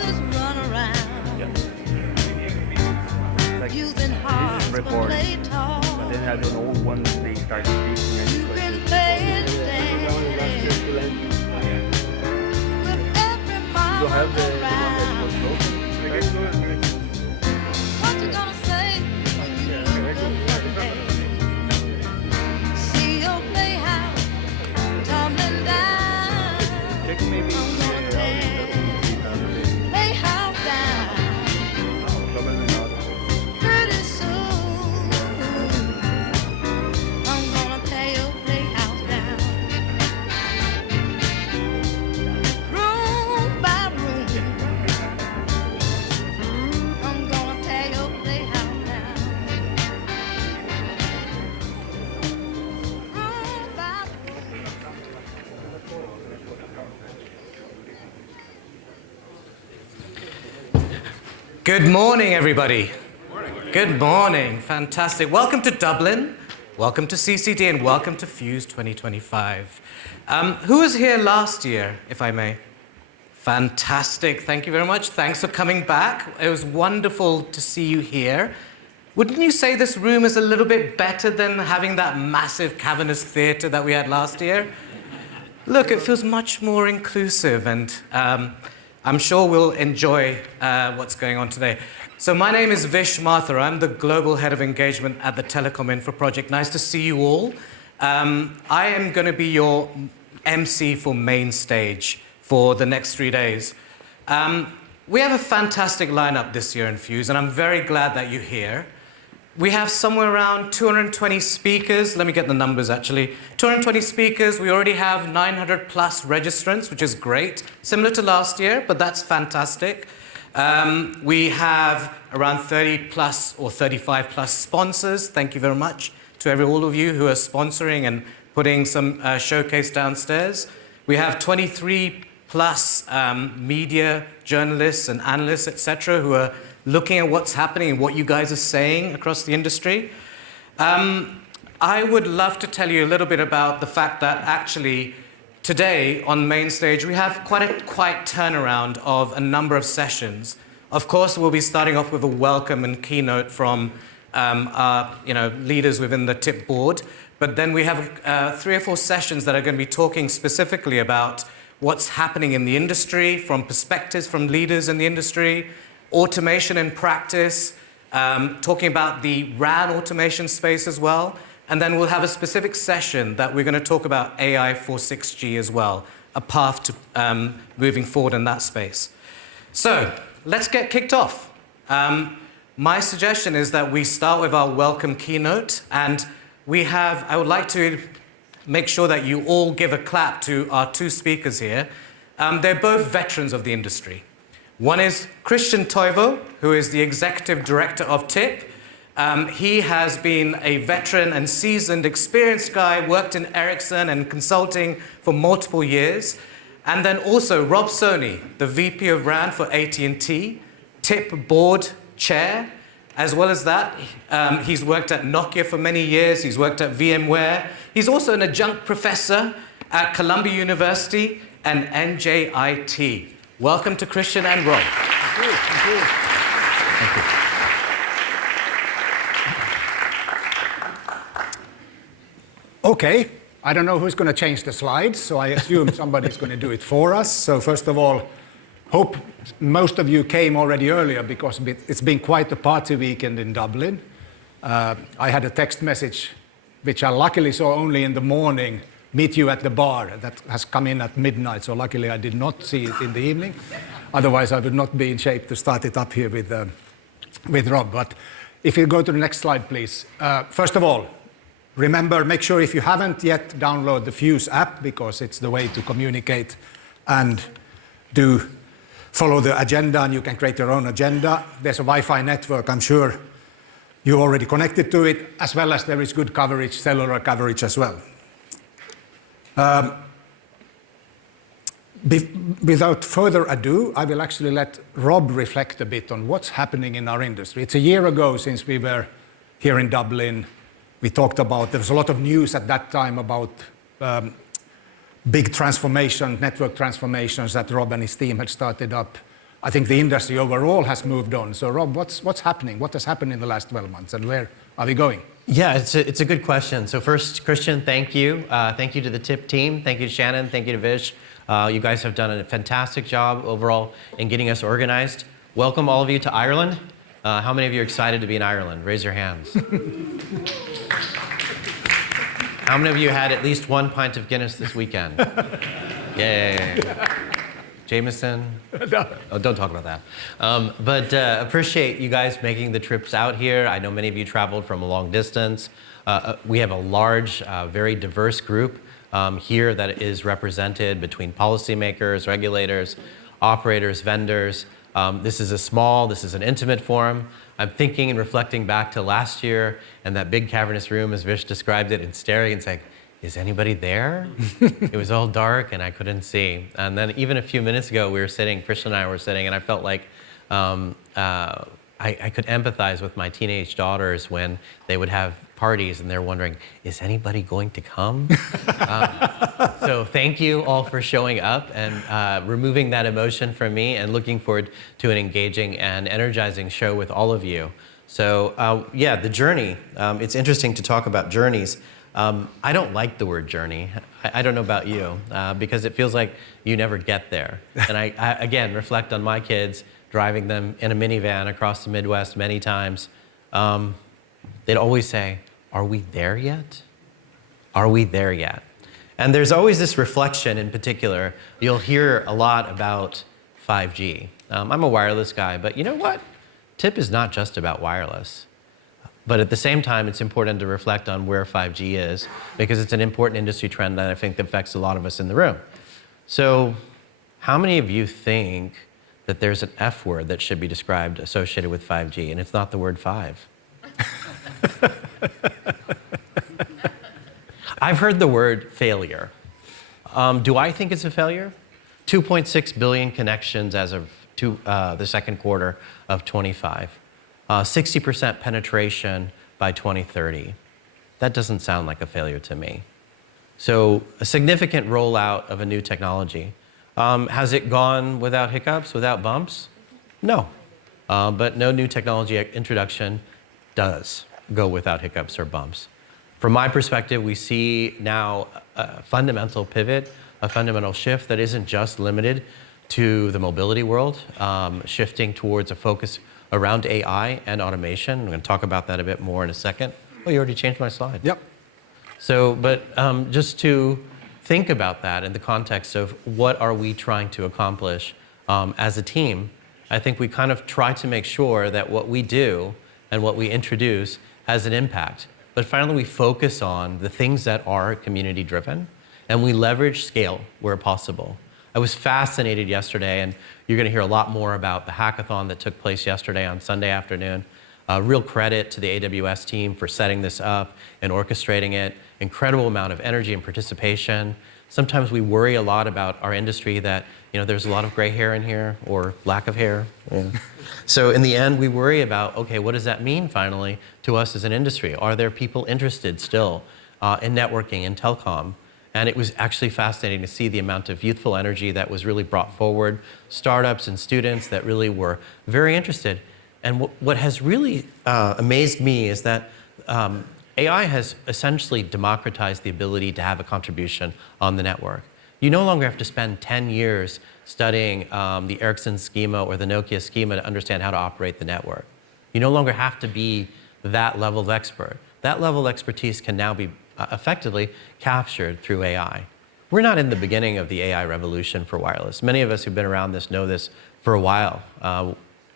others run around. Like, Using hearts for recording. play talk. But then I don't know when they start speaking and You can questions. play and stand with every mile You have the one around. that was broken. What you gonna say when you look up one day? See your playhouse tumbling down. Check maybe I'm gonna tear playhouse down. Pretty soon, I'm gonna tear your playhouse down. Room by room, I'm gonna tear your playhouse down. Room by Good morning, everybody. Good morning. Fantastic. Welcome to Dublin. Welcome to CCD and welcome to FYUZ 2025. Who was here last year, if I may? Fantastic. Thank you very much. Thanks for coming back. It was wonderful to see you here. Wouldn't you say this room is a little bit better than having that massive cavernous theatre that we had last year? Look, it feels much more inclusive, and I'm sure we'll enjoy what's going on today. So my name is Vish Mathur. I'm the Global Head of Engagement at the Telecom Infra Project. Nice to see you all. I am going to be your MC for Main Stage for the next 3 days. We have a fantastic lineup this year in FYUZ, and I'm very glad that you're here. We have somewhere around 220 speakers. Let me get the numbers, actually. 220 speakers. We already have 900 plus registrants, which is great. Similar to last year, but that's fantastic. We have around 30 plus or 35 plus sponsors. Thank you very much to all of you who are sponsoring and putting some showcase downstairs. We have 23 plus media journalists and analysts, etc., who are looking at what's happening and what you guys are saying across the industry. I would love to tell you a little bit about the fact that actually today on Main Stage we have quite a quiet turnaround of a number of sessions. Of course, we'll be starting off with a welcome and keynote from our leaders within the TIP board, but then we have 3 or 4 sessions that are going to be talking specifically about what's happening in the industry from perspectives from leaders in the industry, automation in practice, talking about the RAN automation space as well. And then we'll have a specific session that we're going to talk about AI for 6G as well, a path to moving forward in that space. So let's get kicked off. My suggestion is that we start with our welcome keynote. And I would like to make sure that you all give a clap to our 2 speakers here. They're both veterans of the industry. One is Christian Toivo, who is the Executive Director of TIP. He has been a veteran and seasoned, experienced guy, worked in Ericsson and consulting for multiple years. And then also Rob Sony, the VP of RAN for AT&T, TIP Board Chair. As well as that, he's worked at Nokia for many years. He's worked at VMware. He's also an adjunct professor at Columbia University and NJIT. Welcome to Christian and Rob. Thank you. Thank you. Thank you. Okay, I don't know who's going to change the slides, so I assume somebody's going to do it for us. So first of all, hope most of you came already earlier because it's been quite a party weekend in Dublin. I had a text message, which I luckily saw only in the morning, meet you at the bar. That has come in at midnight, so luckily I did not see it in the evening. Otherwise, I would not be in shape to start it up here with Rob. But if you go to the next slide, please. First of all, remember, make sure if you haven't yet, download the FYUZ app because it's the way to communicate and follow the agenda, and you can create your own agenda. There's a Wi-Fi network. I'm sure you're already connected to it, as well as there is good coverage, cellular coverage as well. Without further ado, I will actually let Rob reflect a bit on what's happening in our industry. It's a year ago since we were here in Dublin. We talked about, there was a lot of news at that time about big transformation, network transformations that Rob and his team had started up. I think the industry overall has moved on. So Rob, what's happening? What has happened in the last 12 months and where are we going? Yeah, it's a good question. So first, Christian, thank you. Thank you to the TIP team. Thank you to Shannon. Thank you to Vish. You guys have done a fantastic job overall in getting us organized. Welcome all of you to Ireland. How many of you are excited to be in Ireland? Raise your hands. How many of you had at least 1 pint of Guinness this weekend? Yay. Jameson? No. Oh, don't talk about that. But appreciate you guys making the trips out here. I know many of you traveled from a long distance. We have a large, very diverse group here that is represented between policymakers, regulators, operators, vendors. This is an intimate forum. I'm thinking and reflecting back to last year and that big cavernous room, as Vish described it, and staring and saying, is anybody there? It was all dark and I couldn't see. And then even a few minutes ago, Christian and I were sitting, and I felt like I could empathize with my teenage daughters when they would have parties and they're wondering, is anybody going to come? So thank you all for showing up and removing that emotion from me, and looking forward to an engaging and energizing show with all of you. So yeah, the journey. It's interesting to talk about journeys. I don't like the word journey. I don't know about you, because it feels like you never get there. And I again, reflect on my kids, driving them in a minivan across the Midwest many times. They'd always say, are we there yet? Are we there yet? And there's always this reflection in particular. You'll hear a lot about 5G. I'm a wireless guy, but you know what? TIP is not just about wireless. But at the same time, it's important to reflect on where 5G is, because it's an important industry trend that I think that affects a lot of us in the room. So how many of you think that there's an F word that should be described associated with 5G, and it's not the word 5? I've heard the word failure. Do I think it's a failure? 2.6 billion connections as of the second quarter of 25. 60% penetration by 2030. That doesn't sound like a failure to me. So a significant rollout of a new technology. Has it gone without hiccups, without bumps? No. But no new technology introduction does go without hiccups or bumps. From my perspective, we see now a fundamental pivot, a fundamental shift that isn't just limited to the mobility world, shifting towards a focus around AI and automation. I'm going to talk about that a bit more in a second. Oh, you already changed my slide. Yep. So, but just to think about that in the context of what are we trying to accomplish as a team, I think we kind of try to make sure that what we do and what we introduce has an impact. But finally, we focus on the things that are community driven, and we leverage scale where possible. I was fascinated yesterday, and you're going to hear a lot more about the hackathon that took place yesterday on Sunday afternoon. Real credit to the AWS team for setting this up and orchestrating it. Incredible amount of energy and participation. Sometimes we worry a lot about our industry that, there's a lot of gray hair in here, or lack of hair. Yeah. So in the end, we worry about, okay, what does that mean finally to us as an industry? Are there people interested still in networking and telecom? And it was actually fascinating to see the amount of youthful energy that was really brought forward, startups and students that really were very interested. And what has really amazed me is that AI has essentially democratized the ability to have a contribution on the network. You no longer have to spend 10 years studying the Ericsson schema or the Nokia schema to understand how to operate the network. You no longer have to be that level of expert. That level of expertise can now be effectively captured through AI. We're not in the beginning of the AI revolution for wireless. Many of us who've been around this know this for a while.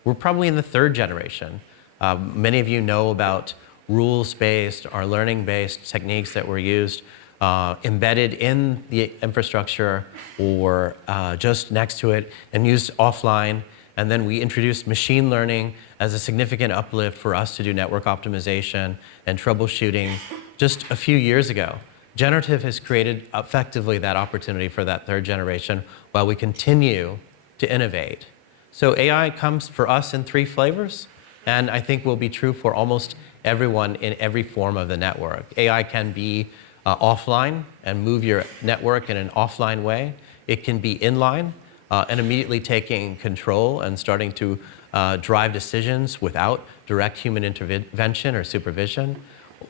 We're probably in the third generation. Many of you know about rules-based or learning-based techniques that were used embedded in the infrastructure or just next to it and used offline. And then we introduced machine learning as a significant uplift for us to do network optimization and troubleshooting just a few years ago. Generative has created effectively that opportunity for that third generation while we continue to innovate. So AI comes for us in 3 flavors, and I think will be true for almost everyone in every form of the network. AI can be offline and move your network in an offline way. It can be inline, and immediately taking control and starting to drive decisions without direct human intervention or supervision,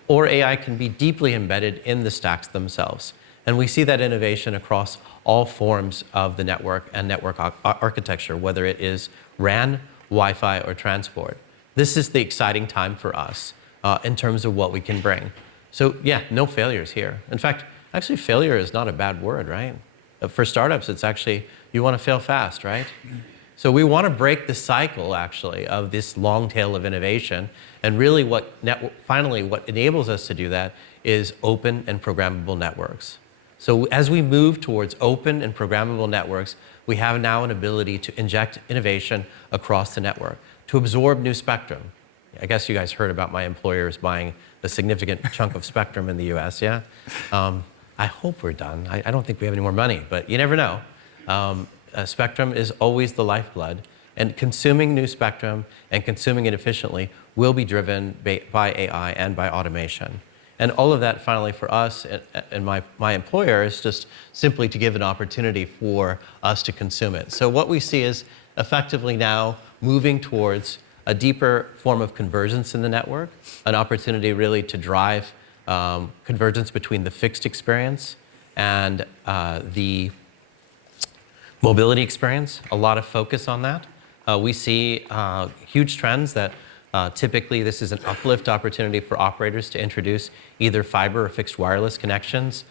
or AI can be deeply embedded in the stacks themselves. And we see that innovation across all forms of the network and network architecture, whether it is RAN, Wi-Fi, or transport. This is the exciting time for us in terms of what we can bring. So yeah, no failures here. In fact, actually failure is not a bad word, right? For startups, it's actually, you want to fail fast, right? So we want to break the cycle, actually, of this long tail of innovation. And really finally, what enables us to do that is open and programmable networks. So as we move towards open and programmable networks, we have now an ability to inject innovation across the network, to absorb new spectrum. I guess you guys heard about my employers buying a significant chunk of spectrum in the US, yeah? I hope we're done. I don't think we have any more money, but you never know. Spectrum is always the lifeblood, and consuming new spectrum and consuming it efficiently will be driven by AI and by automation. And all of that, finally, for us and my employer is just simply to give an opportunity for us to consume it. So what we see is effectively now moving towards a deeper form of convergence in the network, an opportunity really to drive convergence between the fixed experience and the mobility experience, a lot of focus on that. We see huge trends that typically this is an uplift opportunity for operators to introduce either fiber or fixed wireless connections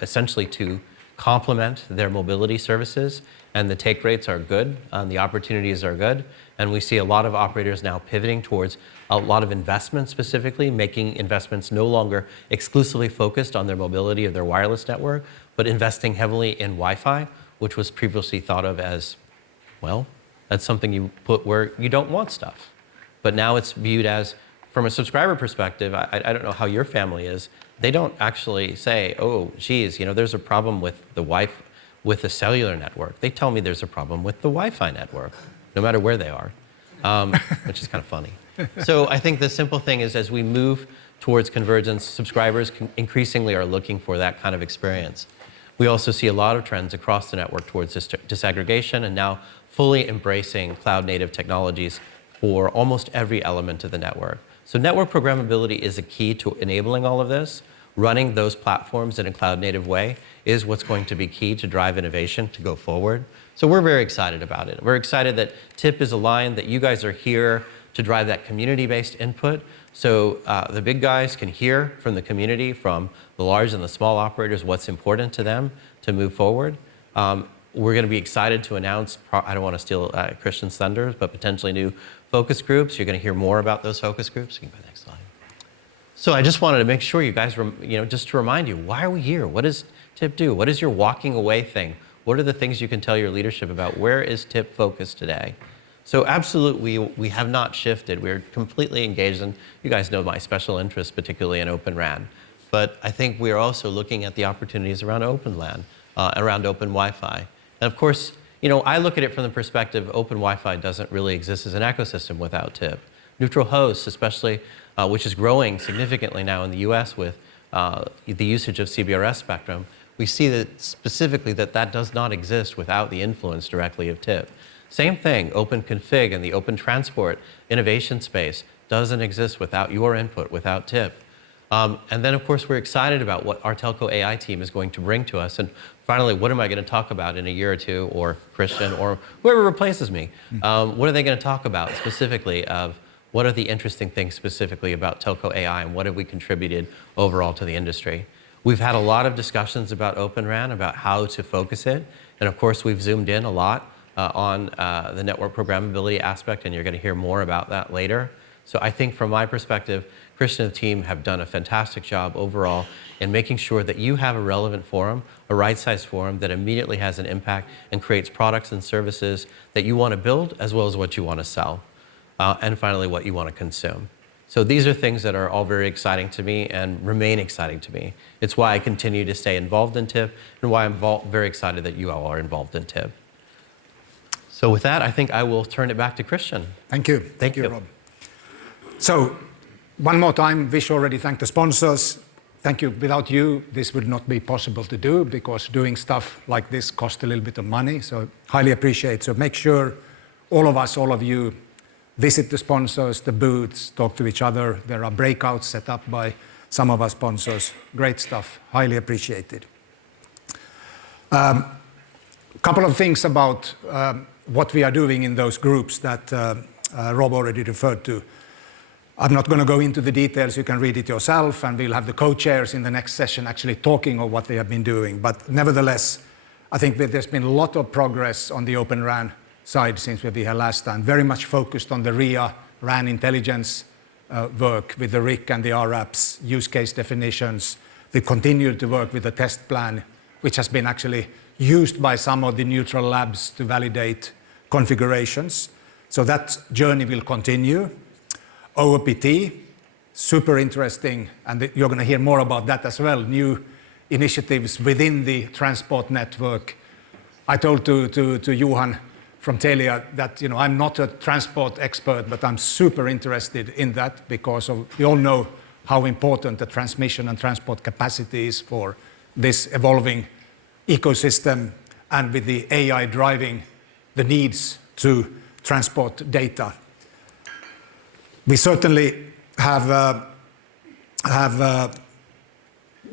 essentially to complement their mobility services. And the take rates are good, the opportunities are good. And we see a lot of operators now pivoting towards a lot of investment specifically, making investments no longer exclusively focused on their mobility of their wireless network, but investing heavily in Wi-Fi, which was previously thought of as, well, that's something you put where you don't want stuff. But now it's viewed as, from a subscriber perspective, I don't know how your family is, they don't actually say, oh, geez, there's a problem with the cellular network. They tell me there's a problem with the Wi-Fi network, no matter where they are, which is kind of funny. So I think the simple thing is, as we move towards convergence, subscribers increasingly are looking for that kind of experience. We also see a lot of trends across the network towards disaggregation and now fully embracing cloud-native technologies for almost every element of the network. So network programmability is a key to enabling all of this. Running those platforms in a cloud-native way is what's going to be key to drive innovation to go forward. So we're very excited about it. We're excited that TIP is aligned, that you guys are here to drive that community-based input. So the big guys can hear from the community, from the large and the small operators, what's important to them to move forward. We're going to be excited to announce, I don't want to steal Christian's thunder, but potentially new focus groups. You're going to hear more about those focus groups. You can go to the next slide. So I just wanted to make sure you guys, just to remind you, why are we here? What does TIP do? What is your walking away thing? What are the things you can tell your leadership about? Where is TIP focused today? So absolutely, we have not shifted. We're completely engaged, and you guys know my special interest, particularly in Open RAN. But I think we are also looking at the opportunities around Open LAN, around Open Wi-Fi. And of course, I look at it from the perspective, Open Wi-Fi doesn't really exist as an ecosystem without TIP. Neutral hosts, especially, which is growing significantly now in the US with the usage of CBRS spectrum, we see that specifically that does not exist without the influence directly of TIP. Same thing, open config and the open transport innovation space doesn't exist without your input, without TIP. And then, of course, we're excited about what our telco AI team is going to bring to us. And finally, what am I going to talk about in a year or two, or Christian, or whoever replaces me? What are they going to talk about specifically of what are the interesting things specifically about telco AI and what have we contributed overall to the industry? We've had a lot of discussions about Open RAN, about how to focus it. And of course, we've zoomed in a lot on the network programmability aspect, and you're going to hear more about that later. So I think from my perspective, Christian and the team have done a fantastic job overall in making sure that you have a relevant forum, a right-sized forum that immediately has an impact and creates products and services that you want to build as well as what you want to sell. And finally, what you want to consume. So these are things that are all very exciting to me and remain exciting to me. It's why I continue to stay involved in TIP and why I'm very excited that you all are involved in TIP. So with that, I think I will turn it back to Christian. Thank you. Thank you, Rob. So one more time, Vish already thanked the sponsors. thank you. Without you, this would not be possible to do because doing stuff like this costs a little bit of money. So highly appreciate. So make sure all of us, all of you, visit the sponsors, the booths, talk to each other. There are breakouts set up by some of our sponsors. Great stuff. Highly appreciated. A couple of things about what we are doing in those groups that Rob already referred to. I'm not going to go into the details. You can read it yourself, and we'll have the co-chairs in the next session actually talking of what they have been doing. But nevertheless, I think that there's been a lot of progress on the Open RAN side since we were here last time. Very much focused on the RIA, RAN intelligence work with the RIC and the RAPs, use case definitions. We continued to work with the test plan, which has been actually used by some of the neutral labs to validate configurations. So that journey will continue. OOPT, super interesting, and you're going to hear more about that as well, new initiatives within the transport network. I told to Johan from Telia that I'm not a transport expert, but I'm super interested in that because we all know how important the transmission and transport capacity is for this evolving ecosystem, and with the AI driving the needs to transport data. We certainly have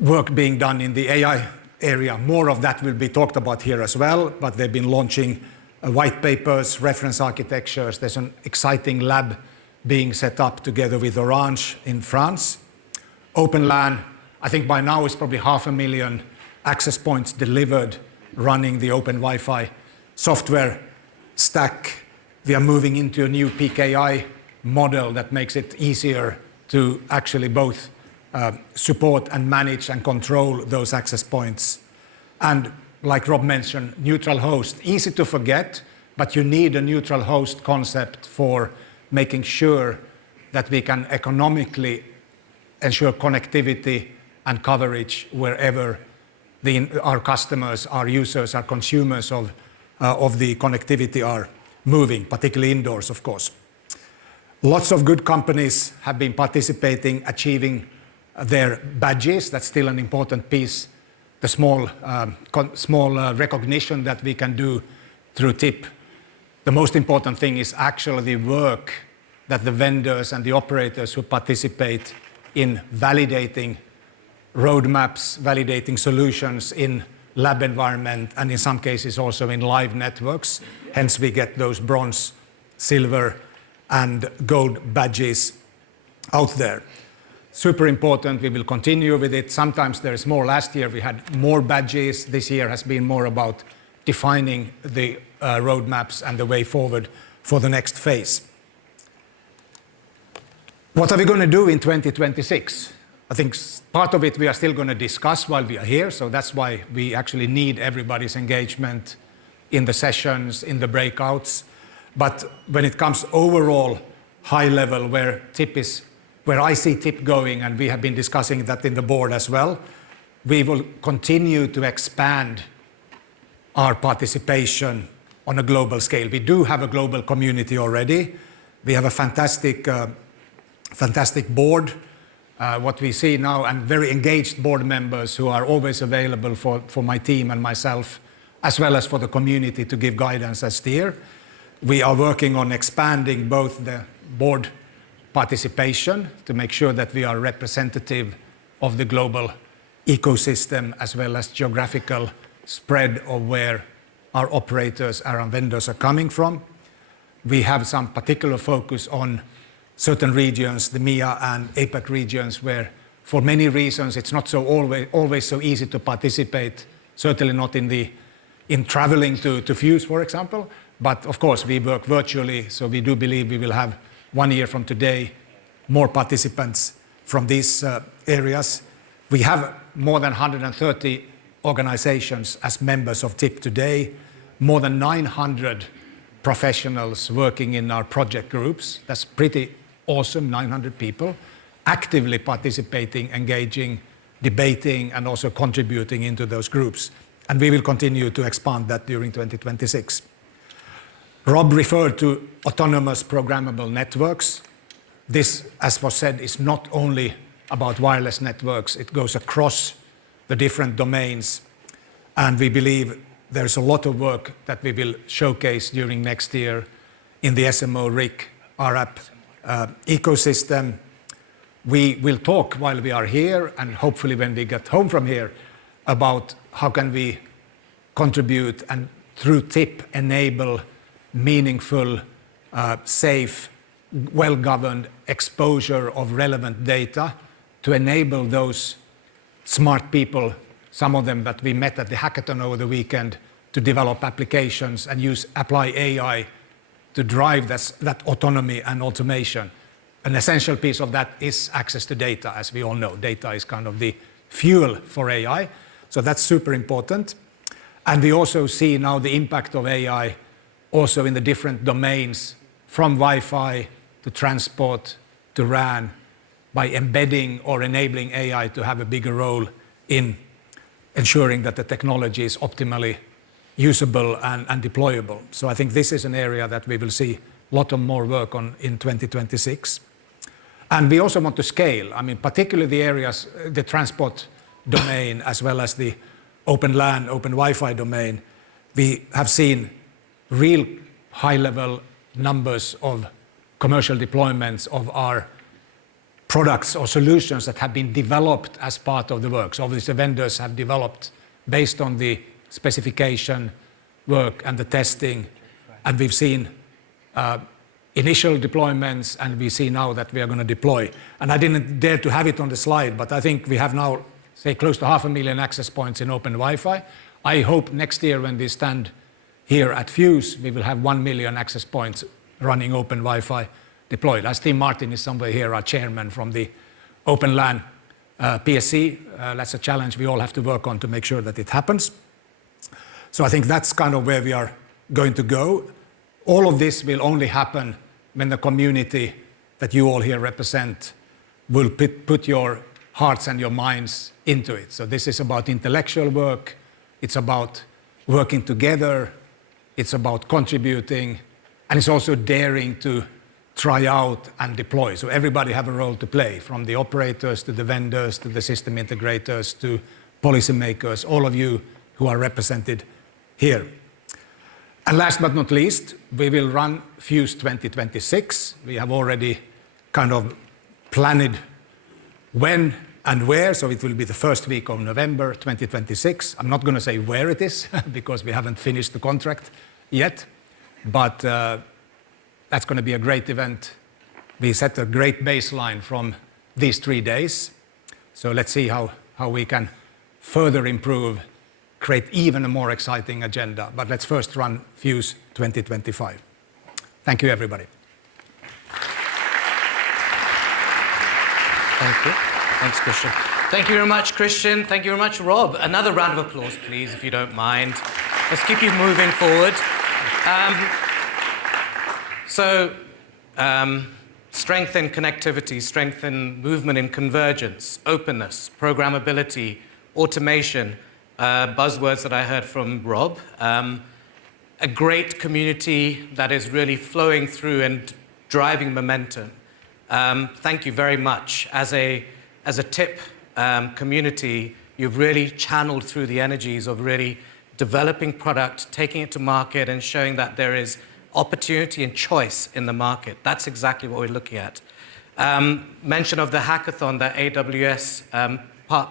work being done in the AI area. More of that will be talked about here as well, but they've been launching white papers, reference architectures. There's an exciting lab being set up together with Orange in France. Open LAN, I think by now it's probably 500,000 access points delivered running the Open Wi-Fi software stack. We are moving into a new PKI model that makes it easier to actually both support and manage and control those access points. And like Rob mentioned, neutral host, easy to forget, but you need a neutral host concept for making sure that we can economically ensure connectivity and coverage wherever our customers, our users, our consumers of the connectivity are moving, particularly indoors, of course. Lots of good companies have been participating, achieving their badges. That's still an important piece. The small recognition that we can do through TIP. The most important thing is actually the work that the vendors and the operators who participate in validating roadmaps, validating solutions in lab environment, and in some cases also in live networks. Hence we get those bronze, silver, and gold badges out there. Super important, we will continue with it. Sometimes there is more. Last year we had more badges. This year has been more about defining the roadmaps and the way forward for the next phase. What are we going to do in 2026? I think part of it we are still going to discuss while we are here, so that's why we actually need everybody's engagement in the sessions, in the breakouts. But when it comes overall high level where I see TIP going, and we have been discussing that in the board as well, we will continue to expand our participation on a global scale. We do have a global community already. We have a fantastic board. What we see now, and very engaged board members who are always available for my team and myself, as well as for the community to give guidance and steer. We are working on expanding both the board participation to make sure that we are representative of the global ecosystem, as well as geographical spread of where our operators, our vendors are coming from. We have some particular focus on certain regions, the MEA and APAC regions, where for many reasons it's not so always so easy to participate, certainly not in traveling to FYUZ, for example. But of course we work virtually, so we do believe we will have 1 year from today more participants from these areas. We have more than 130 organizations as members of TIP today, more than 900 professionals working in our project groups. That's pretty awesome, 900 people actively participating, engaging, debating, and also contributing into those groups. And we will continue to expand that during 2026. Rob referred to autonomous programmable networks. This, as was said, is not only about wireless networks. It goes across the different domains, and we believe there's a lot of work that we will showcase during next year in the SMO RIC RAP ecosystem. We will talk while we are here, and hopefully when we get home from here, about how can we contribute and through TIP enable meaningful, safe, well-governed exposure of relevant data to enable those smart people, some of them that we met at the hackathon over the weekend, to develop applications and apply AI to drive that autonomy and automation. An essential piece of that is access to data, as we all know. Data is kind of the fuel for AI, so that's super important. And we also see now the impact of AI also in the different domains, from Wi-Fi to transport to RAN, by embedding or enabling AI to have a bigger role in ensuring that the technology is optimally usable and deployable. So I think this is an area that we will see a lot of more work on in 2026. And we also want to scale. I mean, particularly the areas, the transport domain, as well as the open LAN, open Wi-Fi domain. We have seen real high-level numbers of commercial deployments of our products or solutions that have been developed as part of the work. So obviously vendors have developed based on the specification work and the testing, and we've seen initial deployments, and we see now that we are going to deploy. And I didn't dare to have it on the slide, but I think we have now, say, close to 500,000 access points in open Wi-Fi. I hope next year when we stand here at FYUZ, we will have 1 million access points running open Wi-Fi deployed. As Tim Martin is somewhere here, our chairman from the Open LAN PSC, that's a challenge we all have to work on to make sure that it happens. So I think that's kind of where we are going to go. All of this will only happen when the community that you all here represent will put your hearts and your minds into it. So this is about intellectual work, it's about working together, it's about contributing, and it's also daring to try out and deploy. So everybody have a role to play, from the operators to the vendors to the system integrators to policymakers, all of you who are represented here. And last but not least, we will run FYUZ 2026. We have already kind of planned when and where, so it will be the first week of November 2026. I'm not going to say where it is because we haven't finished the contract yet, but that's going to be a great event. We set a great baseline from these 3 days, so let's see how we can further improve, create even a more exciting agenda. But let's first run FYUZ 2025. Thank you, everybody. Thank you. Thanks, Christian. Thank you very much, Christian. Thank you very much, Rob. Another round of applause, please, if you don't mind. Let's keep you moving forward. Strengthen connectivity, strengthen movement in convergence, openness, programmability, automation, buzzwords that I heard from Rob. A great community that is really flowing through and driving momentum. Thank you very much. As a TIP community, you've really channeled through the energies of really developing product, taking it to market, and showing that there is opportunity and choice in the market. That's exactly what we're looking at. Mention of the hackathon that AWS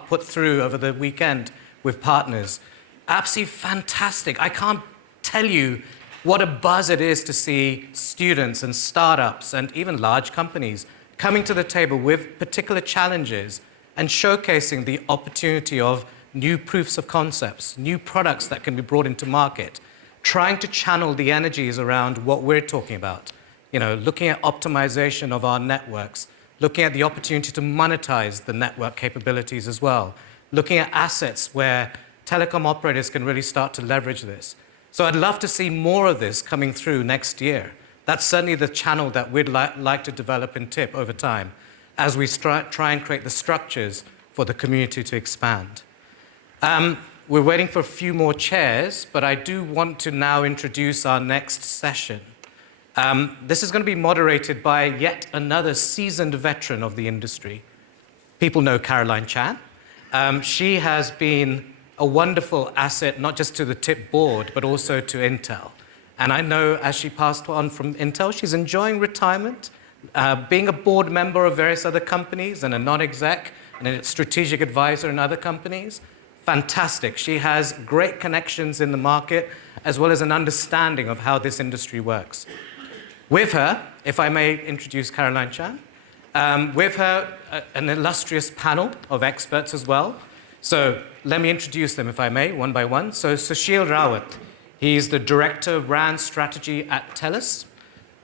put through over the weekend with partners. Absolutely fantastic. I can't tell you what a buzz it is to see students and startups and even large companies coming to the table with particular challenges and showcasing the opportunity of new proofs of concepts, new products that can be brought into market, trying to channel the energies around what we're talking about. You know, looking at optimization of our networks, looking at the opportunity to monetize the network capabilities as well, looking at assets where telecom operators can really start to leverage this. So I'd love to see more of this coming through next year. That's certainly the channel that we'd like to develop in TIP over time as we try and create the structures for the community to expand. We're waiting for a few more chairs, but I do want to now introduce our next session. This is going to be moderated by yet another seasoned veteran of the industry, people know Caroline Chan. She has been a wonderful asset, not just to the TIP board, but also to Intel. And I know as she passed on from Intel, she's enjoying retirement, being a board member of various other companies and a non-exec and a strategic advisor in other companies. Fantastic. She has great connections in the market, as well as an understanding of how this industry works. With her, if I may introduce Caroline Chan, with her, an illustrious panel of experts as well. So let me introduce them, if I may, one by one. So Sushil Rawat, he's the Director of RAN Strategy at TELUS.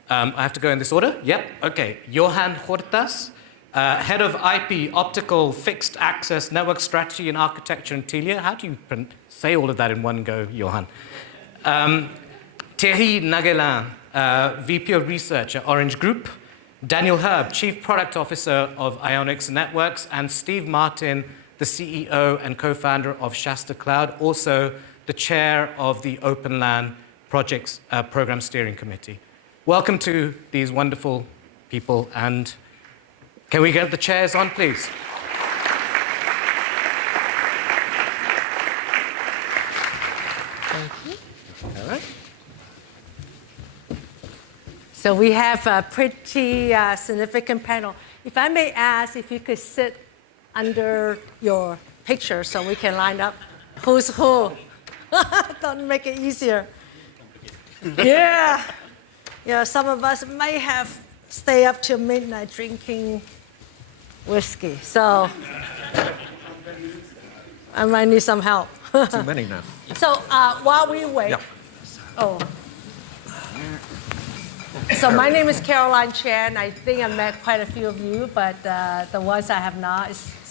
I have to go in this order? Yep, okay. Johan Hortas, Head of IP, Optical Fixed Access Network Strategy and Architecture in Telia. How do you say all of that in one go, Johan? Thierry Nagelin, VP of Research at Orange Group. Daniel Herb, Chief Product Officer of Ionix Networks. And Steve Martin, the CEO and co-founder of Shasta Cloud, also the chair of the Open LAN Projects Program Steering Committee. Welcome to these wonderful people, and can we get the chairs on, please? Thank you. All right. So we have a pretty significant panel. If I may ask if you could sit under your picture so we can line up who's who. Don't make it easier. Yeah. Yeah, some of us may have stayed up till midnight drinking whiskey. So I might need some help. Too many now. So while we wait, Yeah. oh. So my name is Caroline Chan. I think I met quite a few of you, but the ones I have not,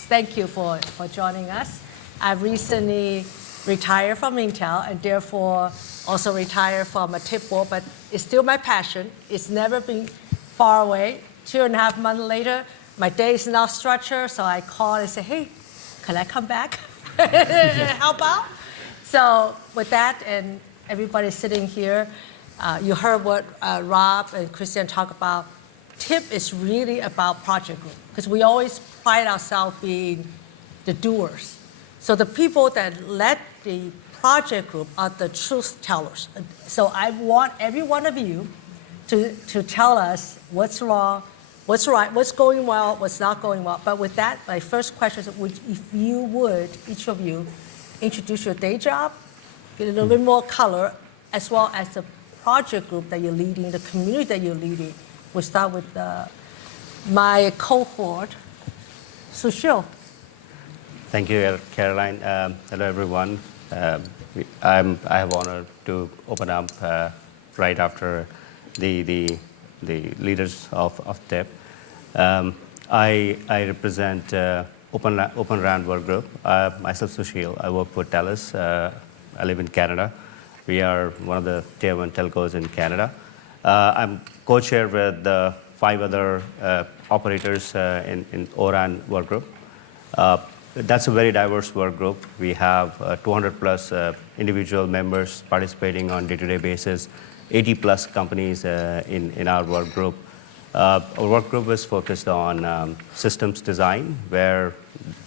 thank you for joining us. I recently retired from Intel and therefore also retired from a TIP board, but it's still my passion. It's never been far away. 2.5 months later, my day is now structured, so I call and say, hey, can I come back? Help out? So with that, and everybody sitting here, you heard what Rob and Christian talk about. TIP is really about project group, because we always pride ourselves being the doers. So the people that led the project group are the truth tellers. So I want every one of you to tell us what's wrong, what's right, what's going well, what's not going well. But with that, my first question is, if you would, each of you, introduce your day job, get a little bit more color, as well as the project group that you're leading, the community that you're leading. We'll start with my cohort, Sushil. Thank you, Caroline. Hello, everyone. I have honor to open up right after the leaders of TIP. I represent Open RAN work group. Myself, Sushil. I work for TELUS. I live in Canada. We are one of the tier 1 telcos in Canada. I'm co-chair with 5 other operators in ORAN work group. That's a very diverse work group. We have 200 plus individual members participating on day-to-day basis, 80 plus companies in our work group. Our work group is focused on systems design, where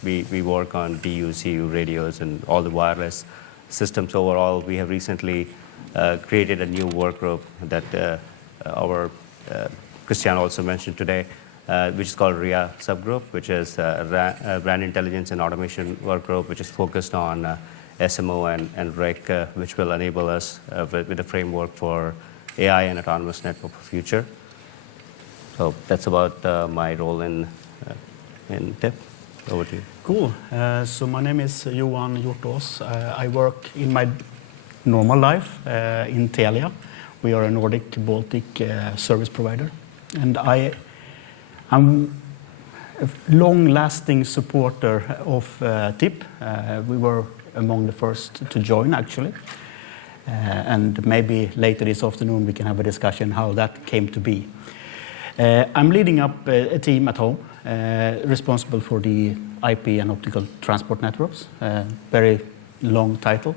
we work on DU, CU radios and all the wireless systems overall. We have recently created a new work group that our Christian also mentioned today, which is called RIA subgroup, which is RAN intelligence and automation work group, which is focused on SMO and REC, which will enable us with a framework for AI and autonomous network for future. So that's about my role in TIP. Over to you. Cool. So my name is Johan Hjortås. I work in my normal life in Telia. We are a Nordic-Baltic service provider. And I'm a long-lasting supporter of TIP. We were among the first to join, actually. And maybe later this afternoon we can have a discussion how that came to be. I'm leading up a team at home responsible for the IP and optical transport networks. Very long title.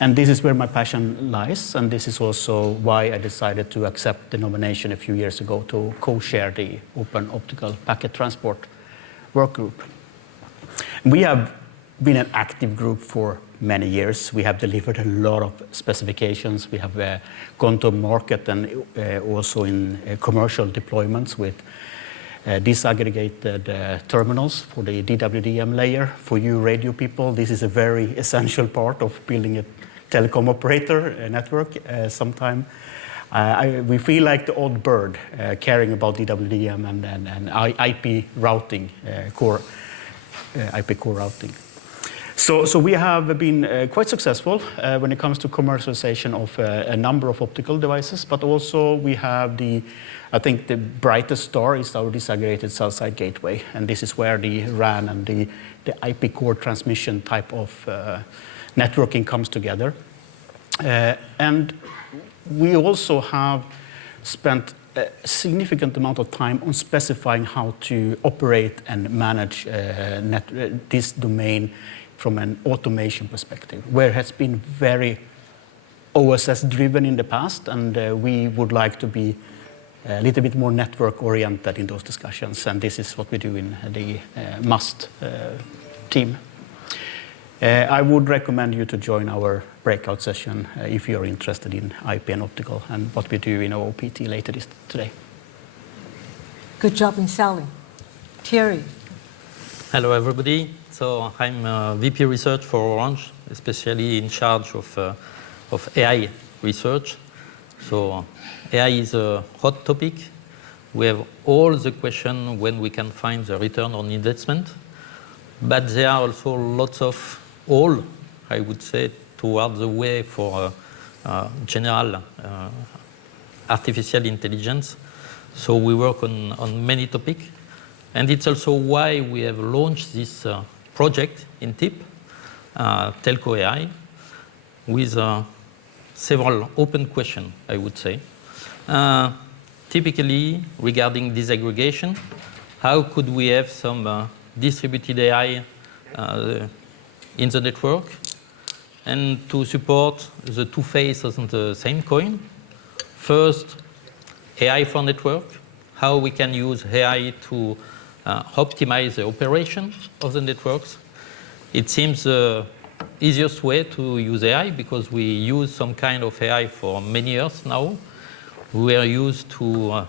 And this is where my passion lies, and this is also why I decided to accept the nomination a few years ago to co-chair the Open Optical Packet Transport work group. We have been an active group for many years. We have delivered a lot of specifications. We have gone to market and also in commercial deployments with disaggregated terminals for the DWDM layer. For you radio people, this is a very essential part of building a telecom operator network. We feel like the odd bird caring about DWDM and IP routing, IP core routing. So we have been quite successful when it comes to commercialization of a number of optical devices, but also we have I think the brightest star is our disaggregated cell-side gateway, and this is where the RAN and the IP core transmission type of networking comes together. And we also have spent a significant amount of time on specifying how to operate and manage this domain from an automation perspective, where it has been very OSS-driven in the past, and we would like to be a little bit more network-oriented in those discussions, and this is what we do in the MUST team. I would recommend you to join our breakout session if you're interested in IP and optical and what we do in OOPT later today. Good job in selling. Thierry. Hello, everybody. So I'm VP Research for Orange, especially in charge of AI research. So AI is a hot topic. We have all the questions when we can find the return on investment. But there are also lots of all, I would say, towards the way for general artificial intelligence. So we work on many topics. And it's also why we have launched this project in TIP, Telco AI, with several open questions, I would say. Typically, regarding disaggregation, how could we have some distributed AI in the network? And to support the two faces of the same coin, first, AI for network, how we can use AI to optimize the operation of the networks. It seems the easiest way to use AI because we use some kind of AI for many years now. We are used to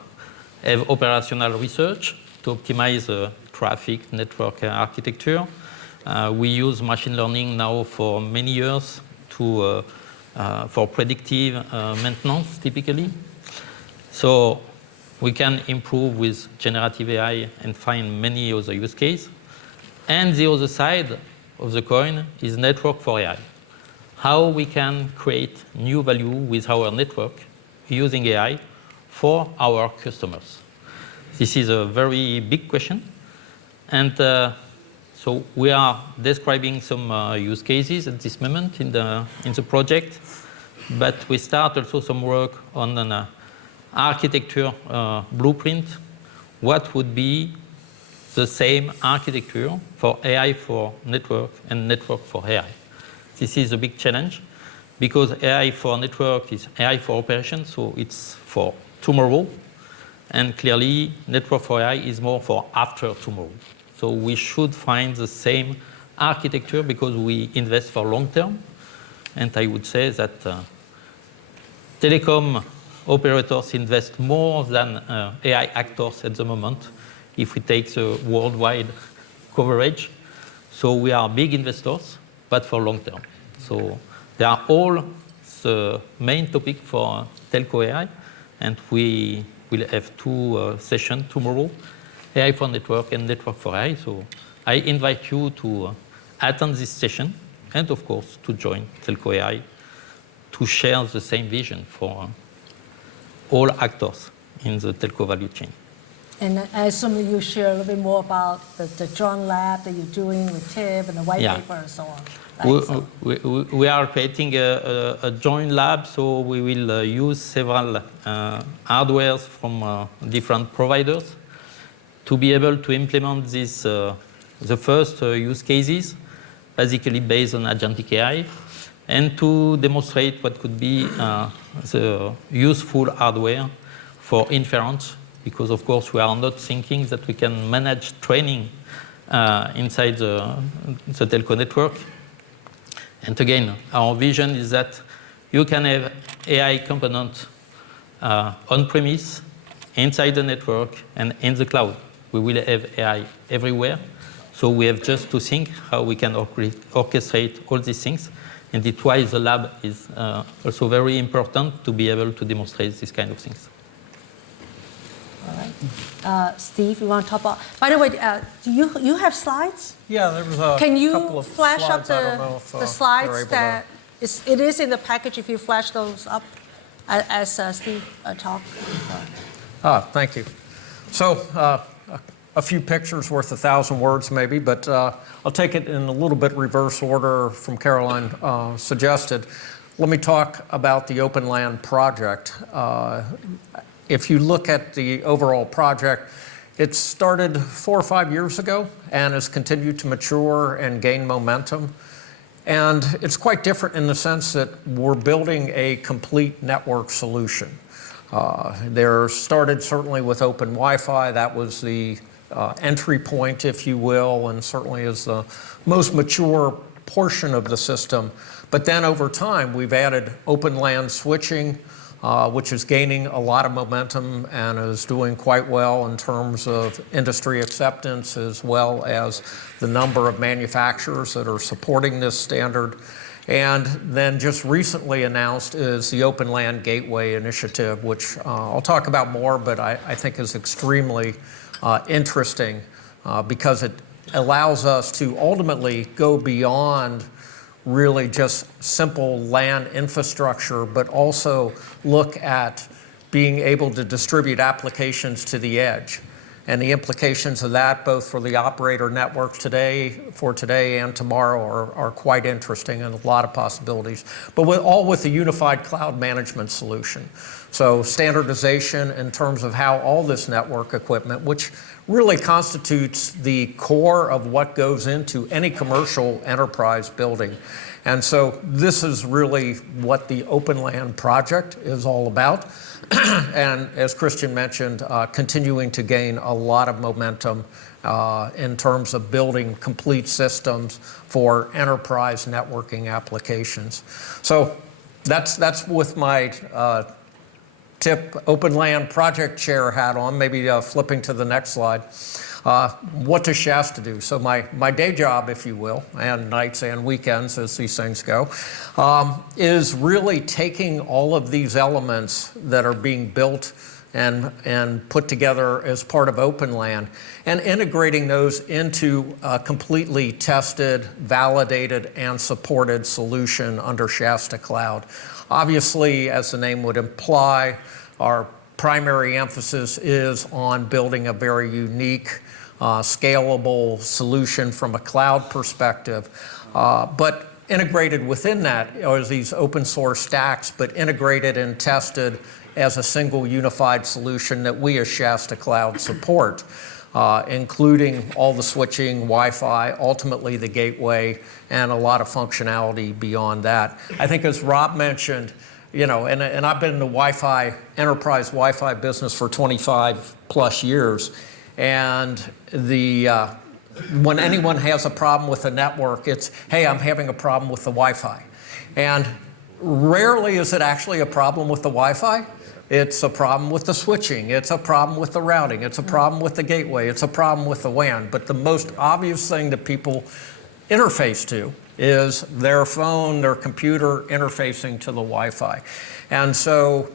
have operational research to optimize traffic network architecture. We use machine learning now for many years for predictive maintenance, typically. So we can improve with generative AI and find many other use cases. And the other side of the coin is network for AI. How we can create new value with our network using AI for our customers. This is a very big question. And so we are describing some use cases at this moment in the project. But we start also some work on an architecture blueprint. What would be the same architecture for AI for network and network for AI? This is a big challenge because AI for network is AI for operation, so it's for tomorrow. And clearly, network for AI is more for after tomorrow. So we should find the same architecture because we invest for long term. And I would say that telecom operators invest more than AI actors at the moment if we take the worldwide coverage. So we are big investors, but for long term. So they are all the main topic for telco AI, and we will have two sessions tomorrow, AI for network and network for AI. So I invite you to attend this session and, of course, to join telco AI to share the same vision for all actors in the telco value chain. And I assume you share a little bit more about the joint lab that you're doing with TIP and the white paper and so on. Right? We are creating a joint lab, so we will use several hardwares from different providers to be able to implement this, the first use cases, basically based on agentic AI, and to demonstrate what could be the useful hardware for inference, because of course we are not thinking that we can manage training inside the telco network. And again, our vision is that you can have AI component on-premise, inside the network, and in the cloud. We will have AI everywhere. So we have just to think how we can orchestrate all these things. And that's why the lab is also very important to be able to demonstrate these kind of things. All right. Steve, you want to talk about? By the way, do you have slides? Yeah, there was a Can you couple of flash up slides. I don't know if, the they're slides able that it is in the package if you flash those up as Steve talked? Thank you. So a few pictures worth 1,000 words maybe, but I'll take it in a little bit reverse order from Caroline suggested. Let me talk about the Open LAN project. If you look at the overall project, it started 4 or 5 years ago and has continued to mature and gain momentum. And it's quite different in the sense that we're building a complete network solution. There started certainly with Open Wi-Fi. That was the entry point, if you will, and certainly is the most mature portion of the system. But then over time, we've added Open LAN switching, which is gaining a lot of momentum and is doing quite well in terms of industry acceptance, as well as the number of manufacturers that are supporting this standard. And then just recently announced is the Open LAN Gateway Initiative, which I'll talk about more, but I think is extremely interesting because it allows us to ultimately go beyond really just simple LAN infrastructure, but also look at being able to distribute applications to the edge. And the implications of that, both for the operator networks today and tomorrow, are quite interesting and a lot of possibilities. But all with a unified cloud management solution. So standardization in terms of how all this network equipment, which really constitutes the core of what goes into any commercial enterprise building. And so this is really what the Open LAN project is all about. And as Christian mentioned, continuing to gain a lot of momentum in terms of building complete systems for enterprise networking applications. So that's with my tip Open LAN project chair hat on, maybe flipping to the next slide. What does Shasta do? So my day job, if you will, and nights and weekends as these things go, is really taking all of these elements that are being built and put together as part of Open LAN and integrating those into a completely tested, validated, and supported solution under Shasta Cloud. Obviously, as the name would imply, our primary emphasis is on building a very unique, scalable solution from a cloud perspective. But integrated within that are these open source stacks, but integrated and tested as a single unified solution that we as Shasta Cloud support, including all the switching, Wi-Fi, ultimately the gateway, and a lot of functionality beyond that. I think as Rob mentioned, and I've been in the Wi-Fi, enterprise Wi-Fi business for 25 plus years, and when anyone has a problem with a network, it's, hey, I'm having a problem with the Wi-Fi. And rarely is it actually a problem with the Wi-Fi. It's a problem with the switching. It's a problem with the routing. It's a problem with the gateway. It's a problem with the WAN. But the most obvious thing that people interface to is their phone, their computer interfacing to the Wi-Fi. And so,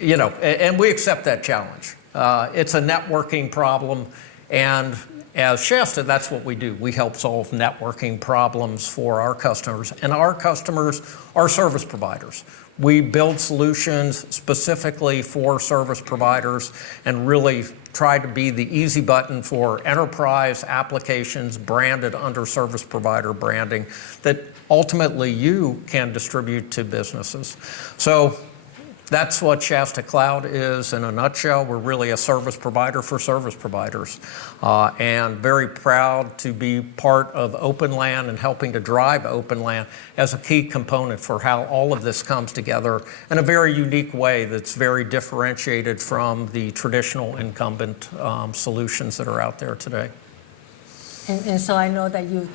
and we accept that challenge. It's a networking problem, and as Shasta, that's what we do. We help solve networking problems for our customers, and our customers are service providers. We build solutions specifically for service providers and really try to be the easy button for enterprise applications branded under service provider branding that ultimately you can distribute to businesses. So that's what Shasta Cloud is in a nutshell. We're really a service provider for service providers, and very proud to be part of Open LAN and helping to drive Open LAN as a key component for how all of this comes together in a very unique way that's very differentiated from the traditional incumbent solutions that are out there today. And so I know that you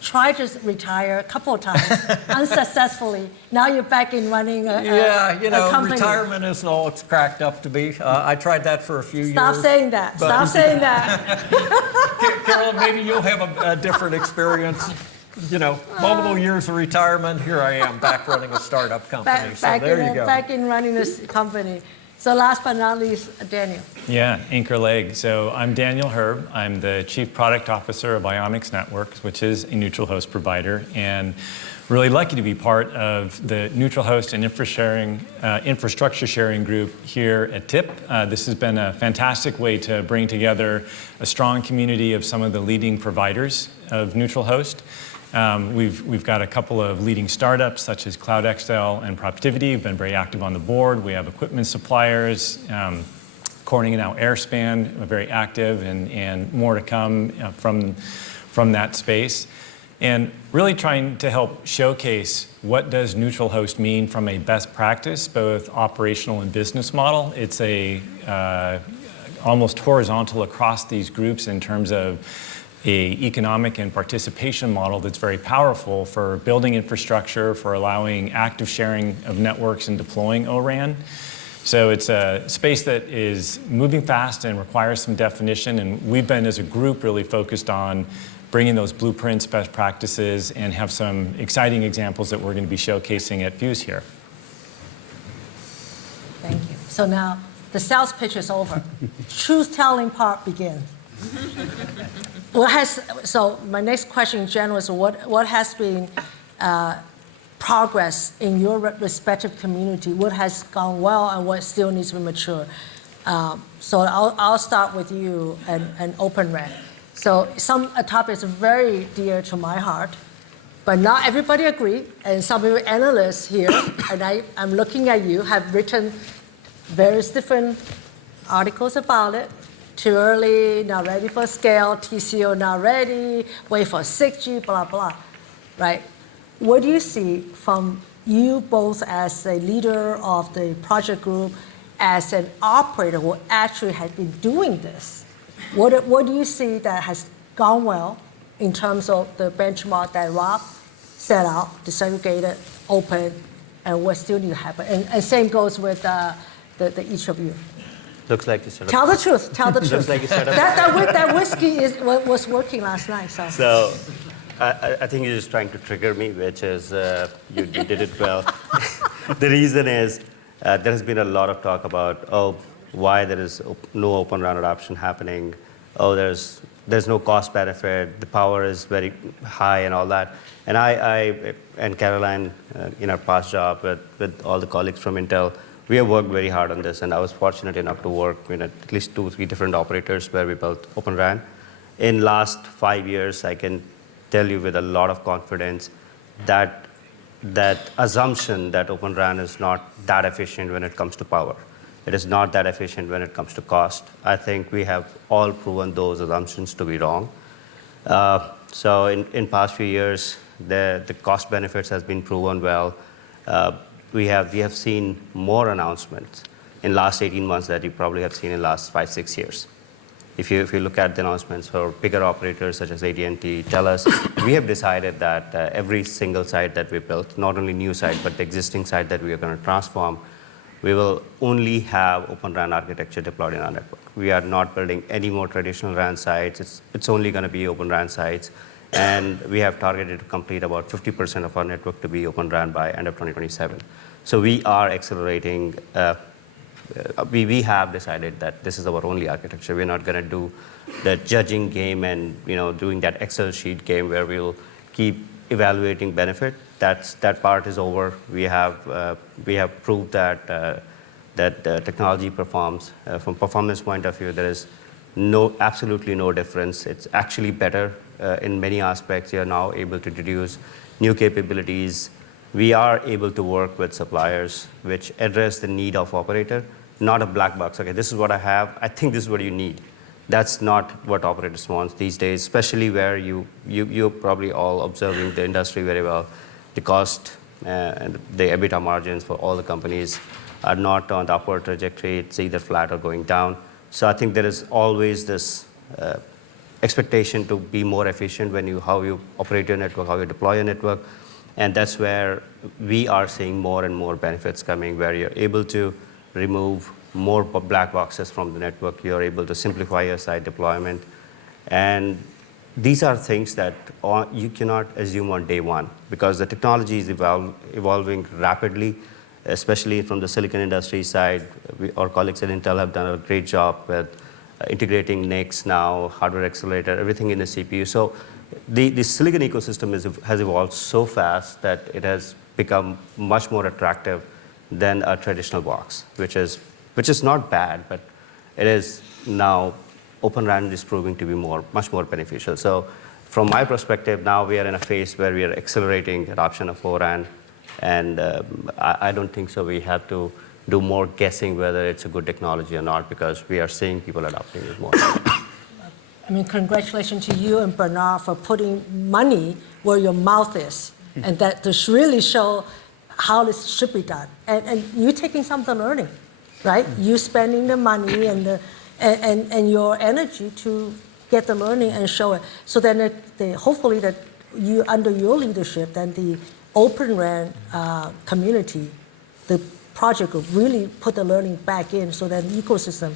tried to retire a couple of times unsuccessfully. Now you're back in running a company. Retirement isn't all it's cracked up to be. I tried that for a few years. Stop saying that. but- Stop saying that. Carolyn, maybe you'll have a different experience. Multiple years of retirement, here I am back running a startup company. So there you go. Back in running this company. So last but not least, Daniel. Yeah, Anchor Leg. So I'm Daniel Herb. I'm the Chief Product Officer of Ionics Networks, which is a neutral host provider, and really lucky to be part of the neutral host and infrastructure sharing group here at TIP. This has been a fantastic way to bring together a strong community of some of the leading providers of neutral host. We've got a couple of leading startups such as CloudXL and Proptivity. We've been very active on the board. We have equipment suppliers, Corning and now Airspan, very active, and more to come from that space. And really trying to help showcase what does neutral host mean from a best practice, both operational and business model. It's almost horizontal across these groups in terms of a economic and participation model that's very powerful for building infrastructure, for allowing active sharing of networks and deploying O-RAN. So it's a space that is moving fast and requires some definition, and we've been as a group really focused on bringing those blueprints, best practices, and have some exciting examples that we're going to be showcasing at FYUZ here. Thank you. So now the sales pitch is over. Truth-telling part begins. So my next question in general is what has been progress in your respective community? What has gone well and what still needs to be mature? So I'll start with you and Open RAN. So a topic is very dear to my heart, but not everybody agree. And some of your analysts here, and I'm looking at you, have written various different articles about it. Too early, not ready for scale, TCO not ready, wait for 6G, blah, blah, right? What do you see from you both as a leader of the project group, as an operator who actually has been doing this? What do you see that has gone well in terms of the benchmark that Rob set out, desegregated, open, and what still needs to happen? And same goes with the each of you. Looks like you set up. Tell the truth. Tell the truth. Looks like you set up. That whiskey was working last night. So I think you're just trying to trigger me, which is you did it well. The reason is there has been a lot of talk about why there is no Open RAN adoption happening. There's no cost benefit. The power is very high and all that. And I and Caroline in our past job with all the colleagues from Intel, we have worked very hard on this, and I was fortunate enough to work with at least 2 or 3 different operators where we built Open RAN. In last 5 years, I can tell you with a lot of confidence that assumption that Open RAN is not that efficient when it comes to power. It is not that efficient when it comes to cost. I think we have all proven those assumptions to be wrong. So in past few years, the cost benefits has been proven well. We have seen more announcements in last 18 months that you probably have seen in last 5-6 years. If you look at the announcements for bigger operators such as AT&T, TELUS, we have decided that every single site that we built, not only new site, but the existing site that we are going to transform, we will only have Open RAN architecture deployed in our network. We are not building any more traditional RAN sites. It's only going to be Open RAN sites. And we have targeted to complete about 50% of our network to be Open RAN by end of 2027. So we are accelerating. We have decided that this is our only architecture. We're not going to do the judging game and doing that Excel sheet game where we'll keep evaluating benefit. That part is over. We have proved that technology performs. From performance point of view, there is absolutely no difference. It's actually better in many aspects. We are now able to introduce new capabilities. We are able to work with suppliers which address the need of operator, not a black box. Okay, this is what I have. I think this is what you need. That's not what operators want these days, especially where you're probably all observing the industry very well. The cost and the EBITDA margins for all the companies are not on the upward trajectory. It's either flat or going down. So I think there is always this expectation to be more efficient how you operate your network, how you deploy your network. And that's where we are seeing more and more benefits coming, where you're able to remove more black boxes from the network. You're able to simplify your site deployment. And these are things that you cannot assume on day one, because the technology is evolving rapidly, especially from the silicon industry side. Our colleagues at Intel have done a great job with integrating NICs now, hardware accelerator, everything in the CPU. So the silicon ecosystem has evolved so fast that it has become much more attractive than a traditional box, which is not bad, but it is now Open RAN is proving to be much more beneficial. So from my perspective, now we are in a phase where we are accelerating adoption of ORAN, and I don't think so we have to do more guessing whether it's a good technology or not, because we are seeing people adopting it more. I mean, congratulations to you and Bernard for putting money where your mouth is, and that to really show how this should be done. And you taking some of the learning, right? You spending the money and your energy to get the learning and show it. So then hopefully that you, under your leadership, then the Open RAN community, the project will really put the learning back in, so that the ecosystem,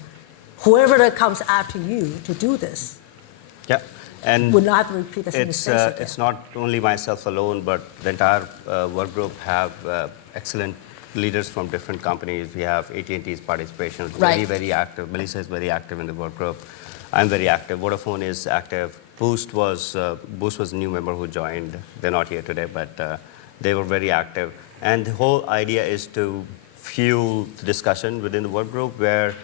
whoever that comes after you to do this, yeah, and would not repeat the same mistakes again. It's not only myself alone, but the entire work group have excellent leaders from different companies. We have AT&T's participation, Right. very active. Melissa is very active in the work group. I'm very active. Vodafone is active. Boost was a new member who joined. They're not here today, but they were very active. And the whole idea is to fuel the discussion within the work group, where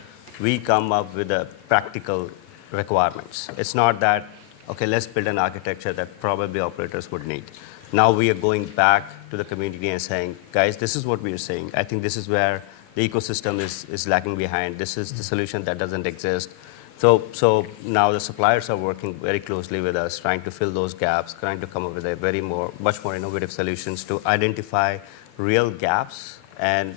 we come up with the practical requirements. It's not that, okay, let's build an architecture that probably operators would need. Now we are going back to the community and saying, guys, this is what we are saying. I think this is where the ecosystem is lagging behind. This is the solution that doesn't exist. So now the suppliers are working very closely with us, trying to fill those gaps, trying to come up with much more innovative solutions to identify real gaps and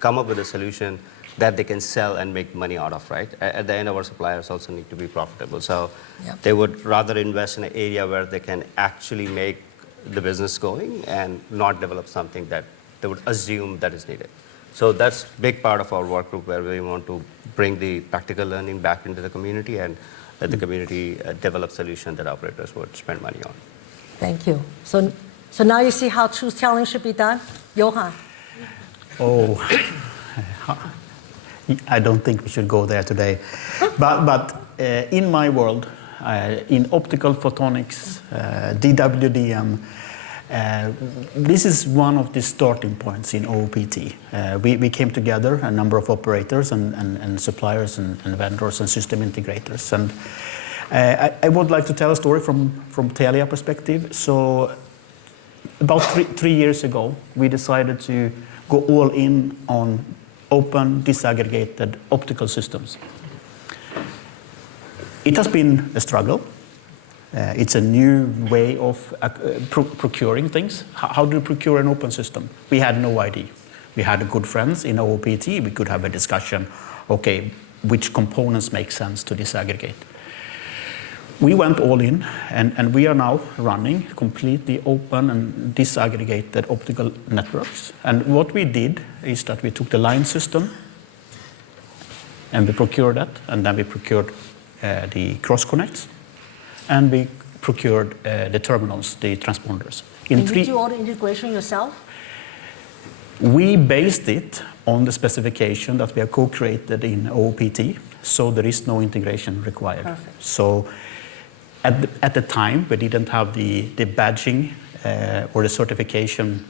come up with a solution that they can sell and make money out of, right? At the end, our suppliers also need to be profitable. So Yep. they would rather invest in an area where they can actually make the business going and not develop something that they would assume that is needed. So that's a big part of our work group, where we want to bring the practical learning back into the community, and let the community develop solutions that operators would spend money on. Thank you. So now you see how truth telling should be done? Johan? Oh, I don't think we should go there today. But in my world, in optical photonics, DWDM, this is one of the starting points in OOPT. We came together, a number of operators and suppliers and vendors and system integrators. And I would like to tell a story from Telia perspective. So about three years ago, we decided to go all in on open, disaggregated optical systems. It has been a struggle. It's a new way of procuring things. How do you procure an open system? We had no idea. We had good friends in OOPT. We could have a discussion, okay, which components make sense to disaggregate. We went all in, and we are now running completely open and disaggregated optical networks. And what we did is that we took the line system, and we procured that, and then we procured the cross connects, and we procured the terminals, the transponders. And you do all the integration yourself? We based it on the specification that we have co-created in OOPT, so there is no integration required. Perfect. So at the time, we didn't have the badging or the certification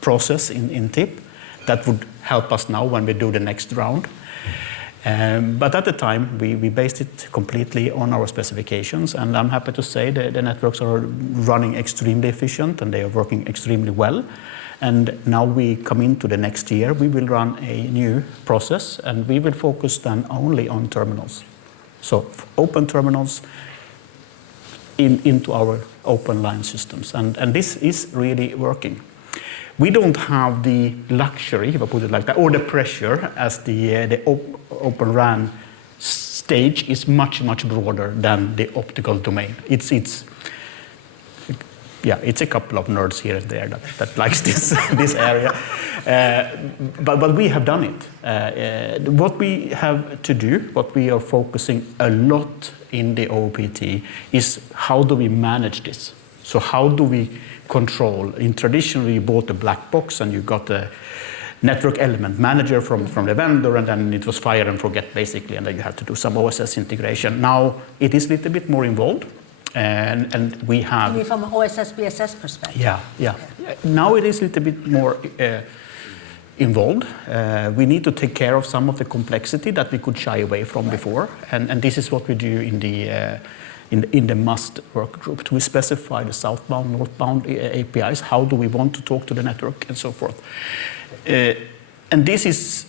process in TIP. That would help us now when we do the next round. But at the time, we based it completely on our specifications, and I'm happy to say that the networks are running extremely efficient and they are working extremely well. And now we come into the next year, we will run a new process, and we will focus then only on terminals. So open terminals into our open line systems, and this is really working. We don't have the luxury, if I put it like that, or the pressure as the Open RAN stage is much, much broader than the optical domain. It's a couple of nerds here and there that likes this area. But we have done it. What we have to do, what we are focusing a lot in the OPT is how do we manage this? So how do we control? Traditionally, you bought a black box and you got a network element manager from the vendor, and then it was fire and forget basically, and then you had to do some OSS integration. Now it is a little bit more involved. And we have... You mean from an OSS, BSS perspective? Yeah. Now it is a little bit more involved. We need to take care of some of the complexity that we could shy away from before. And this is what we do in the must work group, to specify the southbound, northbound APIs. How do we want to talk to the network and so forth? And this is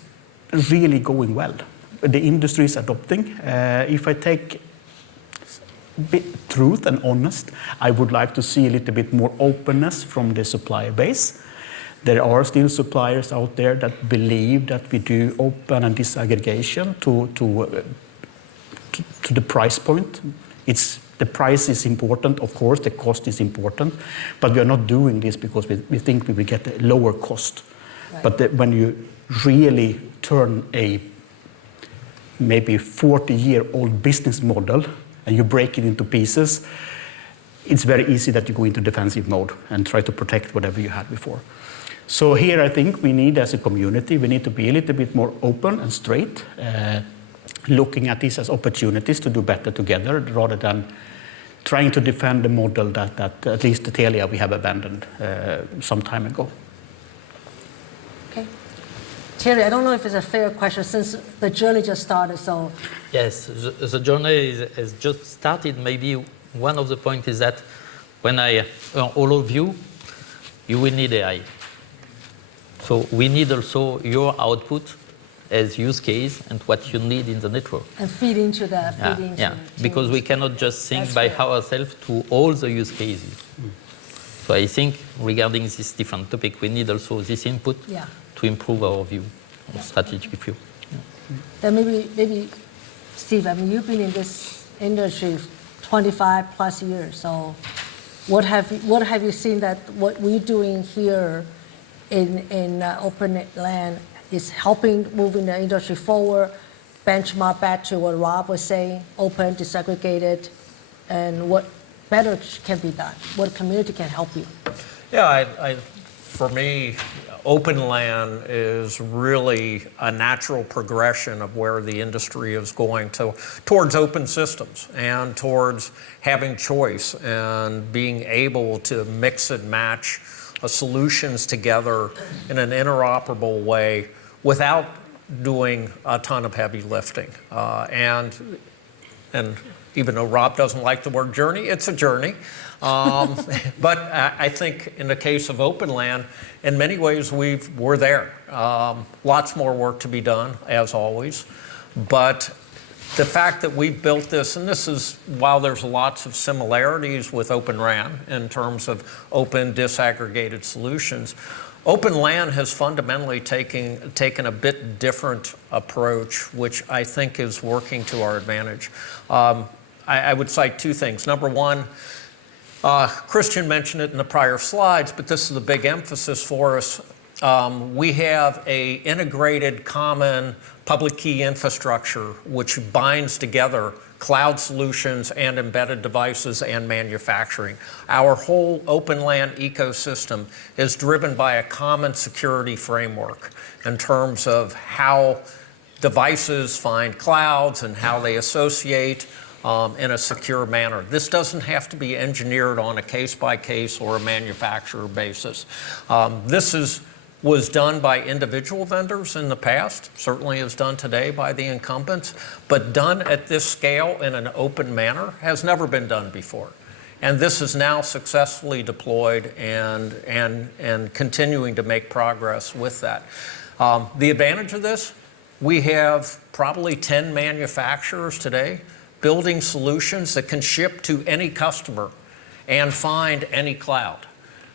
really going well. The industry is adopting. If I take truth and honest, I would like to see a little bit more openness from the supplier base. There are still suppliers out there that believe that we do open and disaggregation to the price point. The price is important, of course, the cost is important, but we are not doing this because we think we will get a lower cost. Right. But when you really turn a maybe 40-year-old business model and you break it into pieces, it's very easy that you go into defensive mode and try to protect whatever you had before. So here I think we need, as a community, we need to be a little bit more open and straight, looking at this as opportunities to do better together rather than trying to defend the model that at least the Telia we have abandoned some time ago. Okay. Thierry, I don't know if it's a fair question since the journey just started, so... Yes, the journey has just started. Maybe one of the points is that when all of you will need AI. So we need also your output as use case and what you need in the network. And feed into that. Because we cannot just think by ourselves to all the use cases. So I think regarding this different topic, we need also this input to improve our view, our strategic view. Then maybe, Steve, I mean, you've been in this industry 25 plus years. So what have you seen that what we're doing here in Open LAN is helping moving the industry forward, benchmark back to what Rob was saying, open, disaggregated, and what better can be done, what community can help you? Yeah, for me, Open LAN is really a natural progression of where the industry is going towards open systems and towards having choice and being able to mix and match solutions together in an interoperable way without doing a ton of heavy lifting. And even though Rob doesn't like the word journey, it's a journey. But I think in the case of Open LAN, in many ways we're there. Lots more work to be done, as always. But the fact that we've built this, and this is, while there's lots of similarities with Open RAN in terms of open disaggregated solutions, Open LAN has fundamentally taken a bit different approach, which I think is working to our advantage. I would cite two things. Number one, Christian mentioned it in the prior slides, but this is a big emphasis for us. We have an integrated common public key infrastructure which binds together cloud solutions and embedded devices and manufacturing. Our whole Open LAN ecosystem is driven by a common security framework in terms of how devices find clouds and how they associate in a secure manner. This doesn't have to be engineered on a case-by-case or a manufacturer basis. This was done by individual vendors in the past, certainly is done today by the incumbents, but done at this scale in an open manner has never been done before. And this is now successfully deployed and continuing to make progress with that. The advantage of this, we have probably 10 manufacturers today building solutions that can ship to any customer and find any cloud.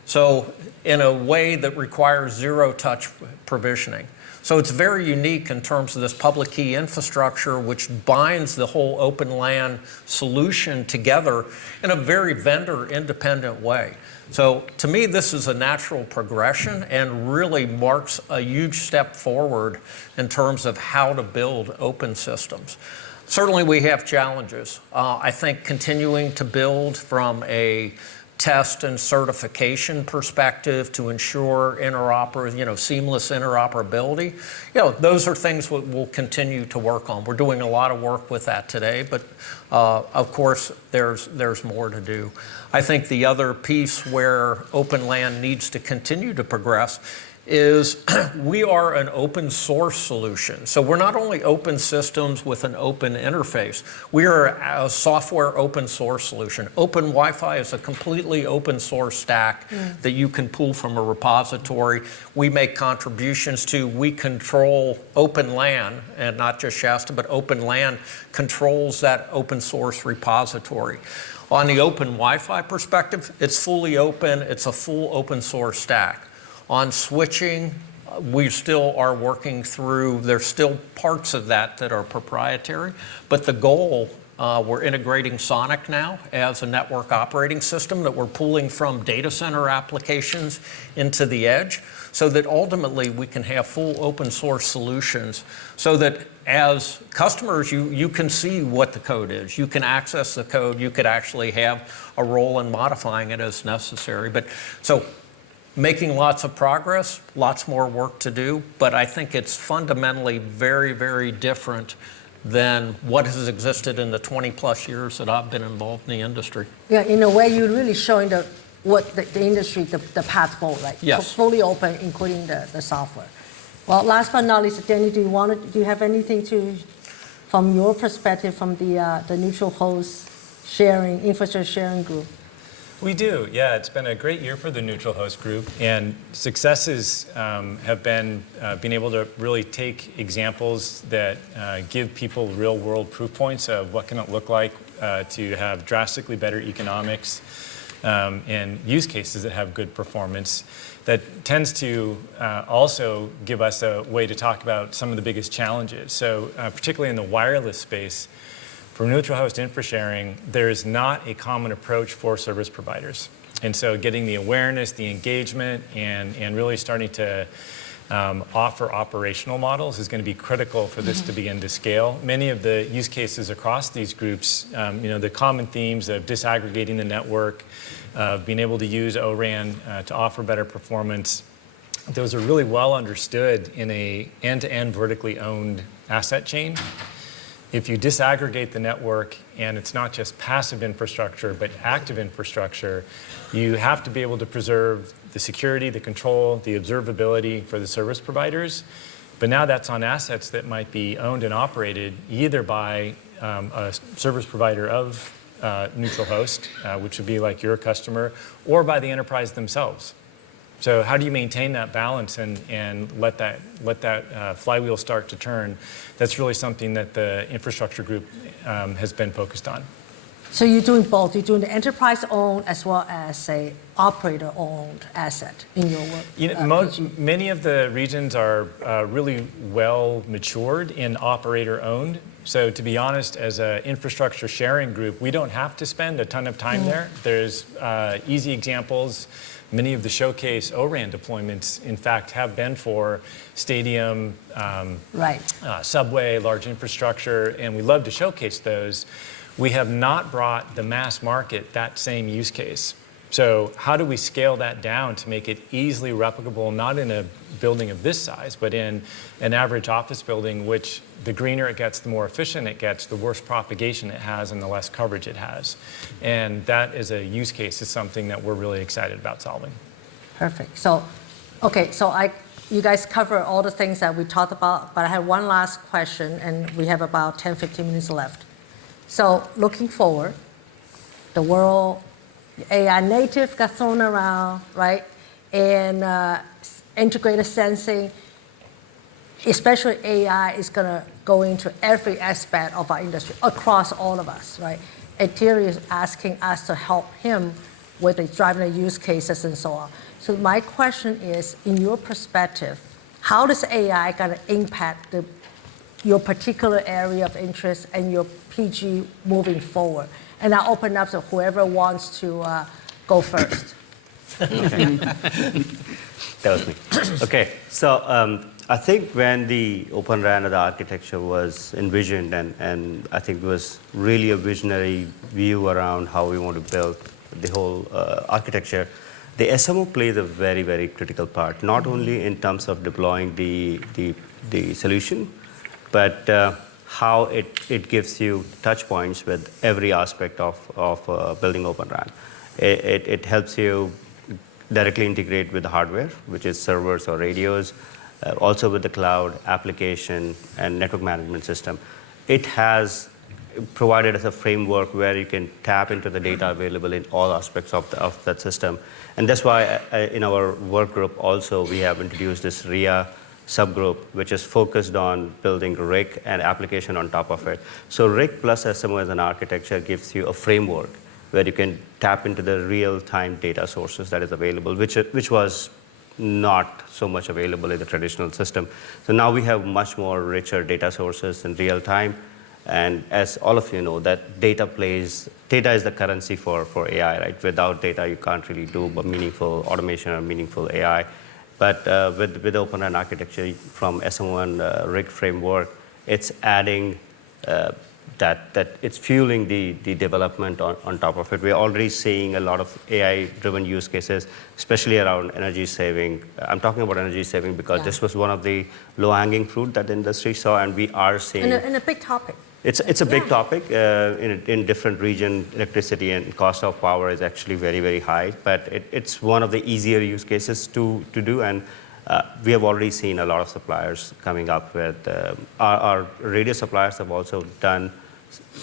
So in a way that requires zero-touch provisioning. So it's very unique in terms of this public key infrastructure, which binds the whole open LAN solution together in a very vendor-independent way. So to me, this is a natural progression and really marks a huge step forward in terms of how to build open systems. Certainly we have challenges. I think continuing to build from a test and certification perspective to ensure seamless interoperability, those are things we'll continue to work on. We're doing a lot of work with that today, but of course there's more to do. I think the other piece where Open LAN needs to continue to progress is we are an open source solution. So we're not only open systems with an open interface, we are a software open source solution. Open Wi-Fi is a completely open source stack that you can pull from a repository. We make contributions to, we control Open LAN, and not just Shasta, but Open LAN controls that open source repository. On the Open Wi-Fi perspective, it's fully open, it's a full open source stack. On switching, we still are working through, there's still parts of that are proprietary, but the goal, we're integrating Sonic now as a network operating system that we're pulling from data center applications into the edge, so that ultimately we can have full open source solutions, so that as customers, you can see what the code is. You can access the code. You could actually have a role in modifying it as necessary. So making lots of progress, lots more work to do, but I think it's fundamentally very, very different than what has existed in the 20 plus years that I've been involved in the industry. Yeah, in a way, you're really showing the industry, the path forward, right? Yes. Fully open, including the software. Well, last but not least, Danny, do you have anything from your perspective, from the neutral host sharing, infrastructure sharing group? We do, yeah. It's been a great year for the Neutral Host Group, and successes have been being able to really take examples that give people real-world proof points of what can it look like to have drastically better economics and use cases that have good performance. That tends to also give us a way to talk about some of the biggest challenges. So particularly in the wireless space, for neutral host infra sharing, there is not a common approach for service providers. And so getting the awareness, the engagement, and really starting to offer operational models is going to be critical for this to begin to scale. Many of the use cases across these groups, the common themes of disaggregating the network, of being able to use O-RAN to offer better performance, those are really well understood in a end-to-end vertically owned asset chain. If you disaggregate the network, and it's not just passive infrastructure, but active infrastructure, you have to be able to preserve the security, the control, the observability for the service providers. But now that's on assets that might be owned and operated either by a service provider of neutral host, which would be like your customer, or by the enterprise themselves. So how do you maintain that balance and let that flywheel start to turn? That's really something that the infrastructure group has been focused on. So you're doing both. You're doing the enterprise-owned as well as a operator-owned asset in your work. Many of the regions are really well matured in operator-owned. So to be honest, as an infrastructure sharing group, we don't have to spend a ton of time there. There's easy examples. Many of the showcase O-RAN deployments, in fact, have been for stadium, subway, large infrastructure, and we love to showcase those. We have not brought the mass market that same use case. So how do we scale that down to make it easily replicable, not in a building of this size, but in an average office building, which the greener it gets, the more efficient it gets, the worse propagation it has, and the less coverage it has. And that is a use case, is something that we're really excited about solving. Perfect. So, okay, so you guys cover all the things that we talked about, but I have one last question, and we have about 10, 15 minutes left. So looking forward, the world, AI native got thrown around, right? And integrated sensing, especially AI, is going to go into every aspect of our industry, across all of us, right? And Thierry is asking us to help him with the driving the use cases and so on. So my question is, in your perspective, how does AI going to impact your particular area of interest and your PG moving forward? And I'll open up to whoever wants to go first. That was me. Okay, so I think when the Open RAN or the architecture was envisioned, and I think it was really a visionary view around how we want to build the whole architecture, the SMO plays a very, very critical part, not only in terms of deploying the solution, but how it gives you touch points with every aspect of building Open RAN. It helps you directly integrate with the hardware, which is servers or radios, also with the cloud, application, and network management system. It has provided us a framework where you can tap into the data available in all aspects of that system. And that's why in our work group also we have introduced this RIA subgroup, which is focused on building RIC and application on top of it. So RIC plus SMO as an architecture gives you a framework where you can tap into the real-time data sources that is available, which was not so much available in the traditional system. So now we have much more richer data sources in real time. And as all of you know, that data is the currency for AI, right? Without data, you can't really do meaningful automation or meaningful AI. But with Open RAN architecture from SMO and RIC framework, it's adding that it's fueling the development on top of it. We're already seeing a lot of AI-driven use cases, especially around energy saving. I'm talking about energy saving because this was one of the low-hanging fruit that the industry saw, and we are seeing... And a big topic. It's a big topic. In different regions, electricity and cost of power is actually very, very high, but it's one of the easier use cases to do, and we have already seen a lot of suppliers coming up with... Our radio suppliers have also done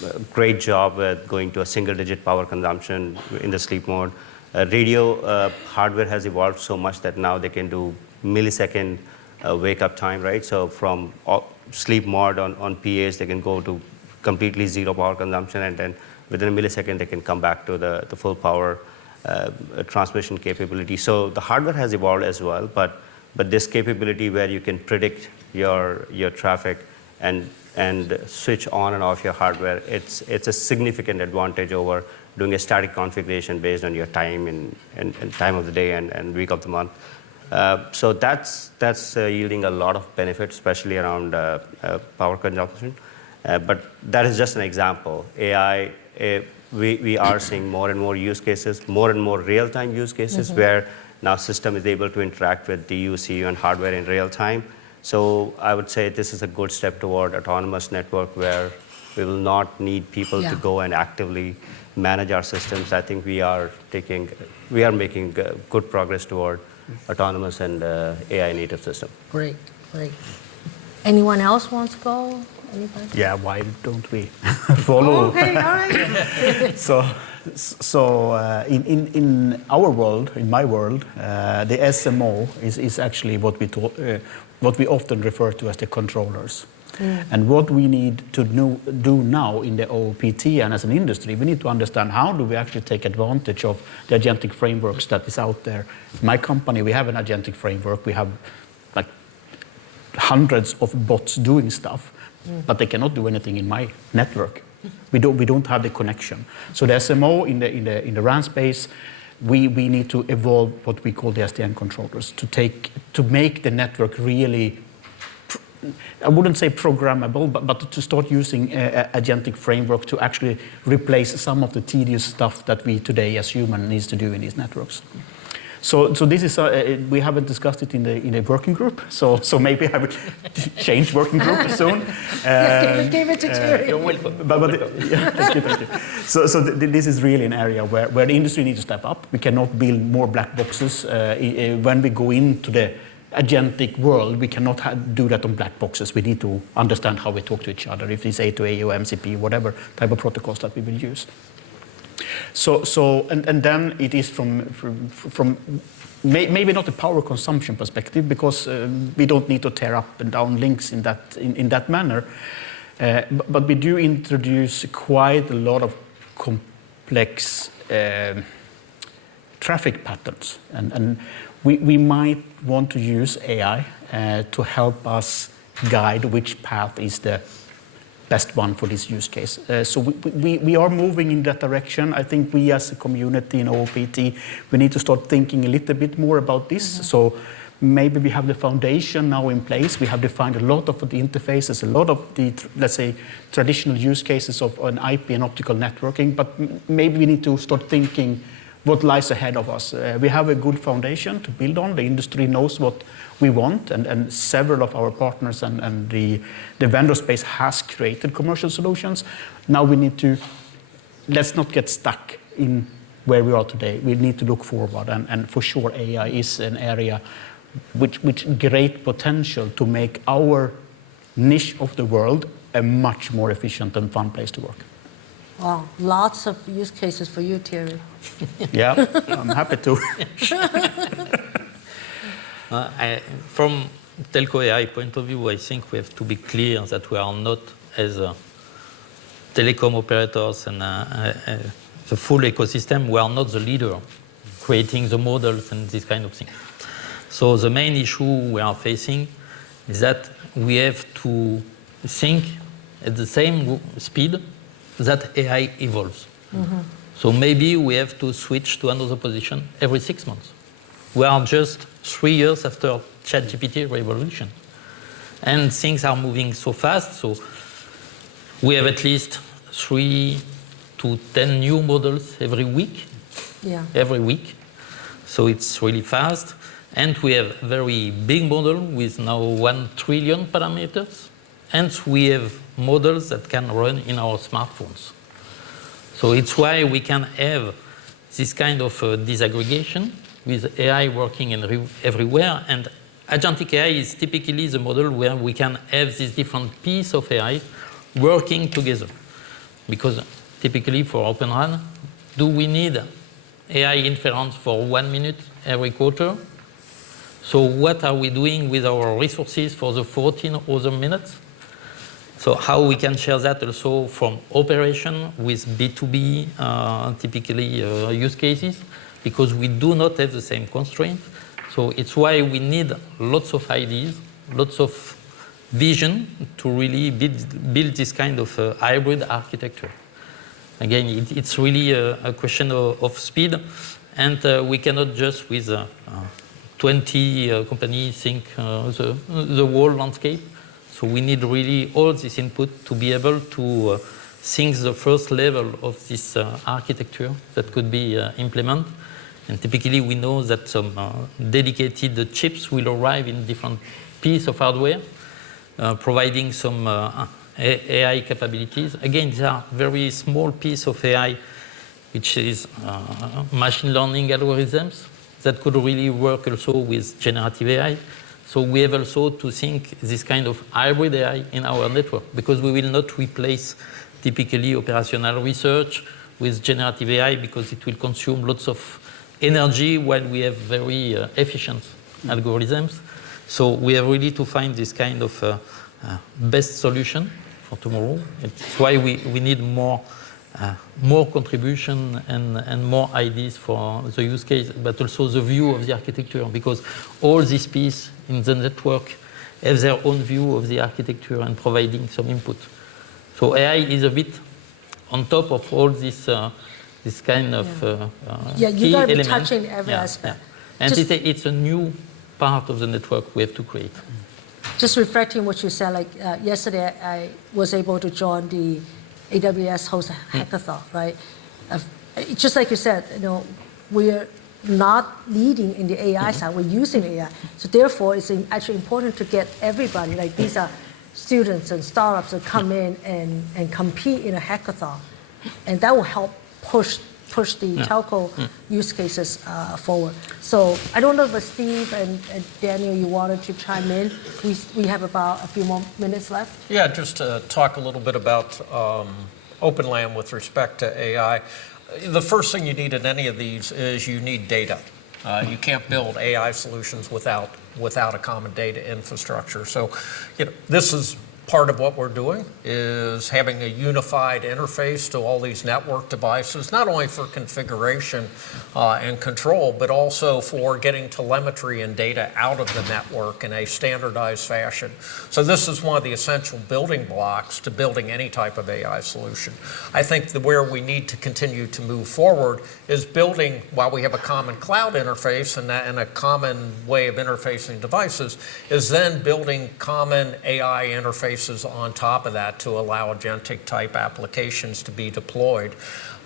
a great job with going to a single-digit power consumption in the sleep mode. Radio hardware has evolved so much that now they can do millisecond wake-up time, right? So from sleep mode on PAs, they can go to completely zero power consumption, and then within a millisecond, they can come back to the full power transmission capability. So the hardware has evolved as well, but this capability where you can predict your traffic and switch on and off your hardware, it's a significant advantage over doing a static configuration based on your time and time of the day and week of the month. So that's yielding a lot of benefits, especially around power consumption. But that is just an example. AI, we are seeing more and more use cases, more and more real-time use cases where now system is able to interact with DU, CU, and hardware in real time. So I would say this is a good step toward autonomous network where we will not need people to go and actively manage our systems. I think we are making good progress toward autonomous and AI native system. Great. Anyone else wants to go? Anybody? Yeah, why don't we follow? Okay, all right. So in our world, in my world, the SMO is actually what we often refer to as the controllers. And what we need to do now in the OPT and as an industry, we need to understand how do we actually take advantage of the agentic frameworks that is out there. In my company, we have an agentic framework. We have like hundreds of bots doing stuff, but they cannot do anything in my network. We don't have the connection. So the SMO in the RAN space, we need to evolve what we call the SDN controllers to make the network really, I wouldn't say programmable, but to start using agentic framework to actually replace some of the tedious stuff that we today as human needs to do in these networks. So this is we haven't discussed it in the working group. So maybe I would change working group soon. Give it to Terry. Thank you. So this is really an area where the industry needs to step up. We cannot build more black boxes when we go into the agentic world. We cannot do that on black boxes. We need to understand how we talk to each other. If it's A2A or MCP, whatever type of protocols that we will use. And then it is from maybe not a power consumption perspective, because we don't need to tear up and down links in that manner, but we do introduce quite a lot of complex traffic patterns, and we might want to use AI to help us guide which path is the best one for this use case. So we are moving in that direction. I think we as a community in OPT, we need to start thinking a little bit more about this. So maybe we have the foundation now in place. We have defined a lot of the interfaces, a lot of the, let's say, traditional use cases of an IP and optical networking, but maybe we need to start thinking what lies ahead of us. We have a good foundation to build on. The industry knows what we want, and several of our partners and the vendor space has created commercial solutions. Now we need to, let's not get stuck in where we are today. We need to look forward, and for sure AI is an area which great potential to make our niche of the world a much more efficient and fun place to work. Wow, lots of use cases for you, Thierry. Yeah, I'm happy to. From telco AI point of view, I think we have to be clear that we are not, as telecom operators and the full ecosystem, we are not the leader creating the models and this kind of thing. So the main issue we are facing is that we have to think at the same speed that AI evolves. So maybe we have to switch to another position every 6 months. We are just 3 years after ChatGPT revolution. And things are moving so fast, so we have at least 3 to 10 new models every week. Yeah. Every week. So it's really fast. And we have very big model with now 1 trillion parameters. And we have models that can run in our smartphones. So it's why we can have this kind of disaggregation with AI working everywhere. And agentic AI is typically the model where we can have these different pieces of AI working together. Because typically for Open RAN, do we need AI inference for 1 minute every quarter? So what are we doing with our resources for the 14 other minutes? So how we can share that also from operation with B2B, typically use cases, because we do not have the same constraint. So it's why we need lots of ideas, lots of vision to really build this kind of hybrid architecture. Again, it's really a question of speed, and we cannot just with 20 companies think the whole landscape. So we need really all this input to be able to think the first level of this architecture that could be implemented. And typically we know that some dedicated chips will arrive in different pieces of hardware, providing some AI capabilities. Again, these are very small piece of AI, which is machine learning algorithms that could really work also with generative AI. So we have also to think this kind of hybrid AI in our network, because we will not replace typically operational research with generative AI, because it will consume lots of energy while we have very efficient algorithms. So we have really to find this kind of best solution for tomorrow. It's why we need more contribution and more ideas for the use case, but also the view of the architecture, because all these pieces in the network have their own view of the architecture and providing some input. So AI is a bit on top of all this kind of you key got to be elements. touching every aspect. And it's a new part of the network we have to create. Just reflecting what you said, like yesterday I was able to join the AWS host hackathon, right? Just like you said, we're not leading in the AI side, we're using AI. So therefore, it's actually important to get everybody, like these are students and startups that come in and compete in a hackathon. And that will help push the telco use cases forward. So I don't know if Steve and Daniel, you wanted to chime in. We have about a few more minutes left. Yeah, just to talk a little bit about Open LAN with respect to AI. The first thing you need in any of these is you need data. You can't build AI solutions without a common data infrastructure. So this is part of what we're doing is having a unified interface to all these network devices, not only for configuration and control, but also for getting telemetry and data out of the network in a standardized fashion. So this is one of the essential building blocks to building any type of AI solution. I think where we need to continue to move forward is building, while we have a common cloud interface and a common way of interfacing devices, is then building common AI interfaces on top of that to allow agentic type applications to be deployed.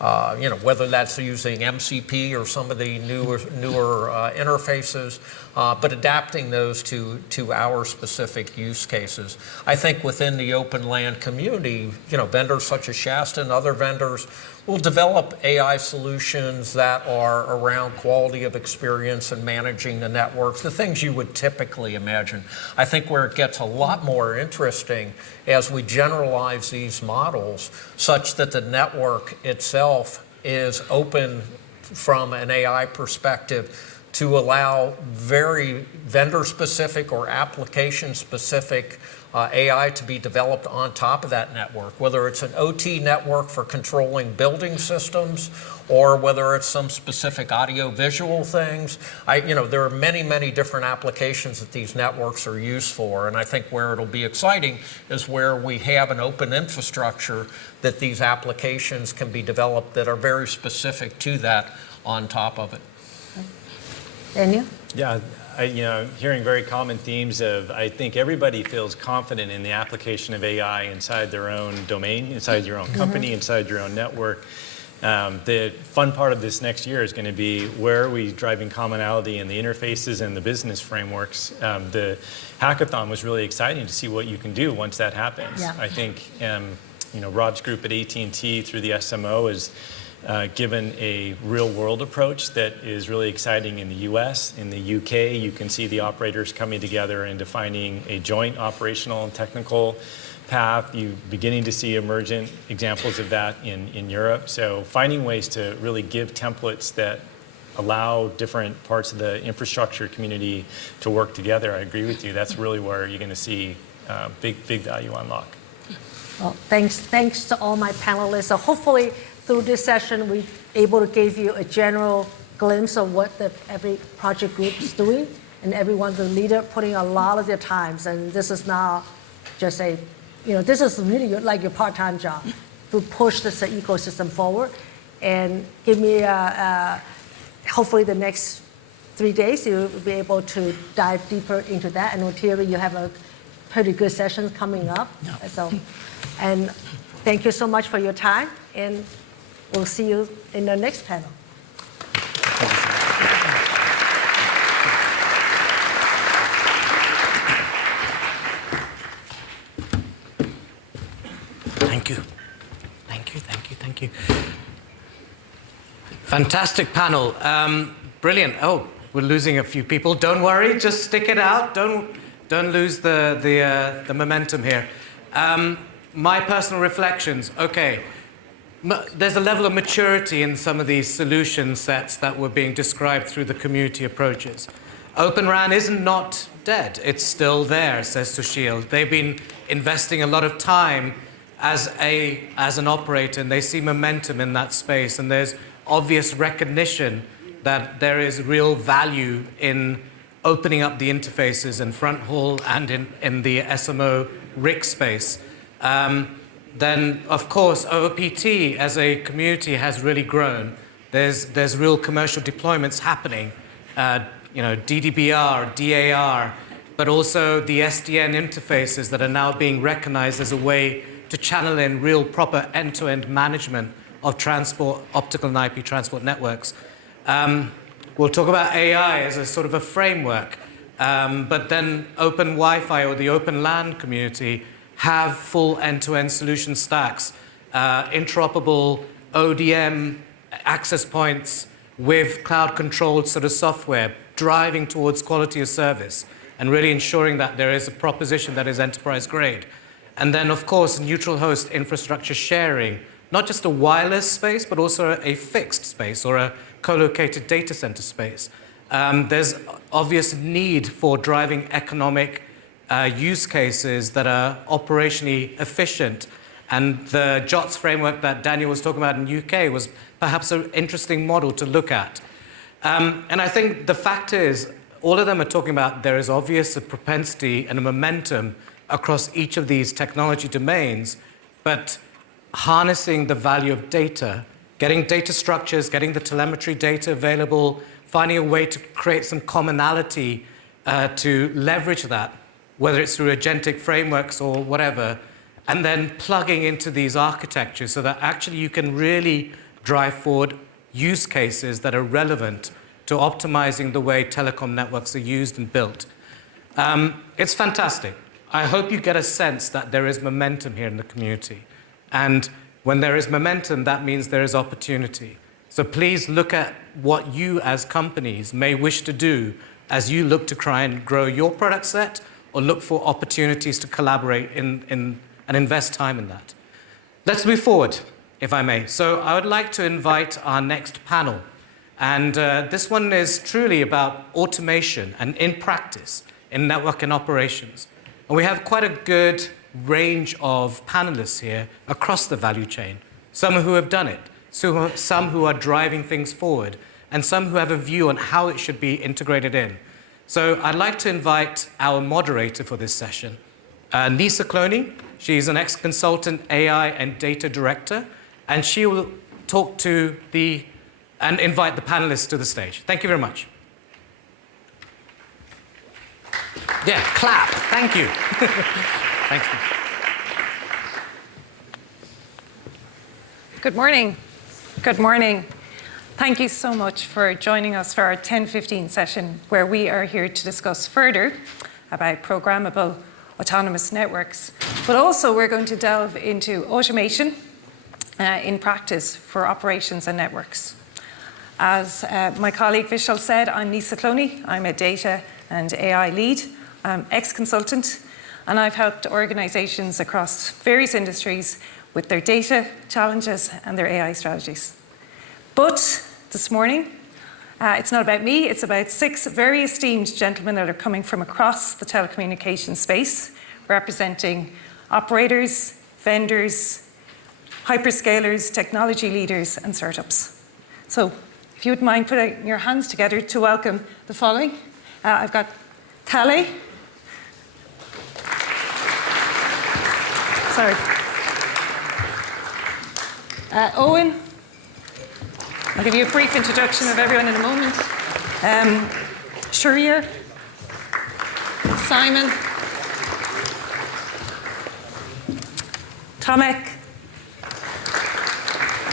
Whether that's using MCP or some of the newer interfaces, but adapting those to our specific use cases. I think within the open LAN community, vendors such as Shasta and other vendors will develop AI solutions that are around quality of experience and managing the networks, the things you would typically imagine. I think where it gets a lot more interesting as we generalize these models such that the network itself is open from an AI perspective to allow very vendor-specific or application-specific AI to be developed on top of that network, whether it's an OT network for controlling building systems or whether it's some specific audio-visual things. There are many, many different applications that these networks are used for, and I think where it'll be exciting is where we have an open infrastructure that these applications can be developed that are very specific to that on top of it. Daniel? Yeah, hearing very common themes of, I think everybody feels confident in the application of AI inside their own domain, inside your own company, inside your own network. The fun part of this next year is going to be where are we driving commonality in the interfaces and the business frameworks. The hackathon was really exciting to see what you can do once that happens. Yeah. I think Rob's group at AT&T through the SMO is given a real-world approach that is really exciting in the US. In the UK, you can see the operators coming together and defining a joint operational and technical path. You're beginning to see emergent examples of that in Europe. So finding ways to really give templates that allow different parts of the infrastructure community to work together. I agree with you. That's really where you're going to see big value unlock. Well, thanks to all my panelists. So hopefully, through this session, we're able to give you a general glimpse of what every project group is doing, and everyone, the leader, putting a lot of their times. And this is not just this is really like your part-time job to push this ecosystem forward. And give me, hopefully, the next 3 days, you'll be able to dive deeper into that. And Thierry, you have a pretty good session coming up. Yeah. So, and thank you so much for your time. And we'll see you in the next panel. Thank you. Thank you. Fantastic panel. Brilliant. Oh, we're losing a few people. Don't worry, just stick it out. Don't lose the momentum here. My personal reflections. Okay. There's a level of maturity in some of these solution sets that were being described through the community approaches. Open RAN is not dead. It's still there, says Sushil. They've been investing a lot of time as an operator, and they see momentum in that space. And there's obvious recognition that there is real value in opening up the interfaces in front hall and in the SMO RIC space. Then, of course, OOPT as a community has really grown. There's real commercial deployments happening, DDBR, DAR, but also the SDN interfaces that are now being recognized as a way to channel in real proper end-to-end management of transport, optical and IP transport networks. We'll talk about AI as a sort of a framework, but then Open Wi-Fi or the Open LAN community have full end-to-end solution stacks, interoperable ODM access points with cloud-controlled sort of software, driving towards quality of service and really ensuring that there is a proposition that is enterprise-grade. And then, of course, neutral host infrastructure sharing, not just a wireless space, but also a fixed space or a co-located data center space. There's obvious need for driving economic use cases that are operationally efficient. And the JOTS framework that Daniel was talking about in the UK was perhaps an interesting model to look at. And I think the fact is, all of them are talking about there is obvious a propensity and a momentum across each of these technology domains, but harnessing the value of data, getting data structures, getting the telemetry data available, finding a way to create some commonality to leverage that, whether it's through agentic frameworks or whatever, and then plugging into these architectures so that actually you can really drive forward use cases that are relevant to optimizing the way telecom networks are used and built. It's fantastic. I hope you get a sense that there is momentum here in the community. And when there is momentum, that means there is opportunity. So please look at what you as companies may wish to do as you look to try and grow your product set or look for opportunities to collaborate and invest time in that. Let's move forward, if I may. So I would like to invite our next panel. And this one is truly about automation and in practice in network and operations. And we have quite a good range of panelists here across the value chain. Some who have done it, some who are driving things forward, and some who have a view on how it should be integrated in. So I'd like to invite our moderator for this session, Nisa Cloney. She's an ex-consultant AI and data director, and she will talk to and invite the panelists to the stage. Thank you very much. Yeah, clap. Thank you. Thanks. Good morning. Good morning. Thank you so much for joining us for our 10:15 session, where we are here to discuss further about programmable autonomous networks. But also we're going to delve into automation in practice for operations and networks. As my colleague Vishal said, I'm Nisa Cloney. I'm a data and AI lead, ex-consultant, and I've helped organizations across various industries with their data challenges and their AI strategies. But this morning, it's not about me, it's about 6 very esteemed gentlemen that are coming from across the telecommunications space, representing operators, vendors, hyperscalers, technology leaders, and startups. So if you wouldn't mind putting your hands together to welcome the following. I've got Calais. Sorry. Owen. I'll give you a brief introduction of everyone in a moment. Sharir. Simon. Tomek.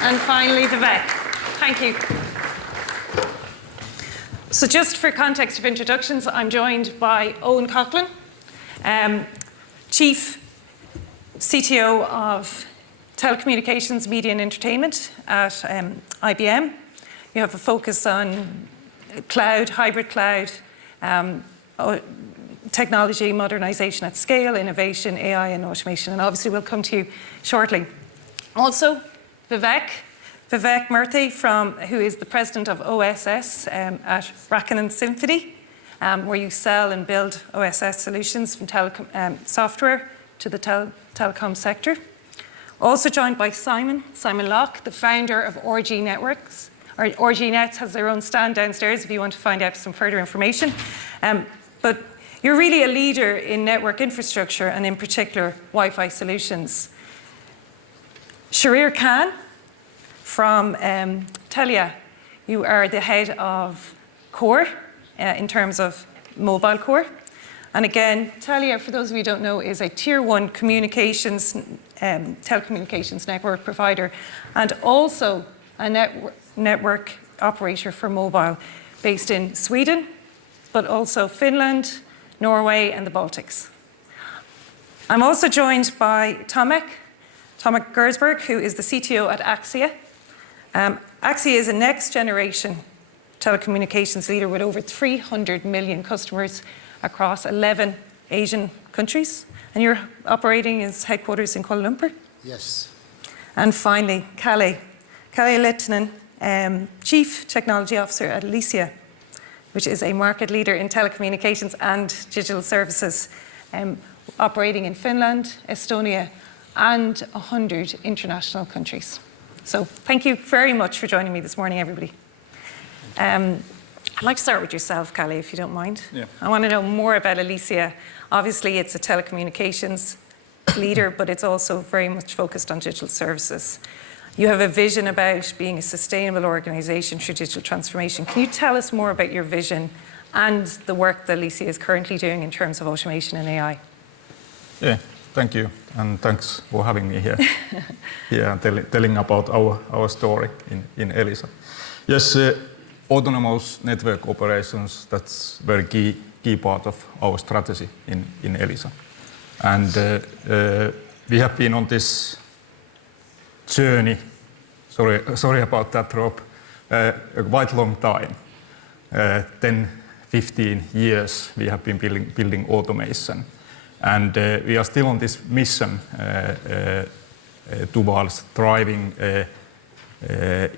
And finally, Vivek. Thank you. So just for context of introductions, I'm joined by Owen Coughlin, Chief CTO of Telecommunications, Media and Entertainment at IBM. You have a focus on cloud, hybrid cloud, technology, modernization at scale, innovation, AI and automation, and obviously we'll come to you shortly. Also, Vivek Murthy, who is the president of OSS at Rakuten Symphony, where you sell and build OSS solutions from software to the telecom sector. Also joined by Simon Locke, the founder of RG Networks. RG Nets has their own stand downstairs if you want to find out some further information. But you're really a leader in network infrastructure and in particular Wi-Fi solutions. Sharir Khan from Telia, you are the head of core in terms of mobile core. And again, Telia, for those of you who don't know, is a tier 1 communications, telecommunications network provider and also a network operator for mobile based in Sweden, but also Finland, Norway and the Baltics. I'm also joined by Tomek Gersberg, who is the CTO at Axia. Axia is a next generation telecommunications leader with over 300 million customers across 11 Asian countries. And you're operating as headquarters in Kuala Lumpur? Yes. And finally, Calais Littinen, Chief Technology Officer at Alicia, which is a market leader in telecommunications and digital services. operating in Finland, Estonia, and 100 international countries. So thank you very much for joining me this morning, everybody. I'd like to start with yourself, Callie, if you don't mind. Yeah. I want to know more about Elysia. Obviously, it's a telecommunications leader, but it's also very much focused on digital services. You have a vision about being a sustainable organization through digital transformation. Can you tell us more about your vision and the work that Elysia is currently doing in terms of automation and AI? Yeah, thank you, and thanks for having me here. Telling about our story in Elysia. Yes, autonomous network operations, that's very key part of our strategy in Elysia. And we have been on this journey, sorry about that, Rob, a quite long time. 10-15 years we have been building automation. And we are still on this mission towards driving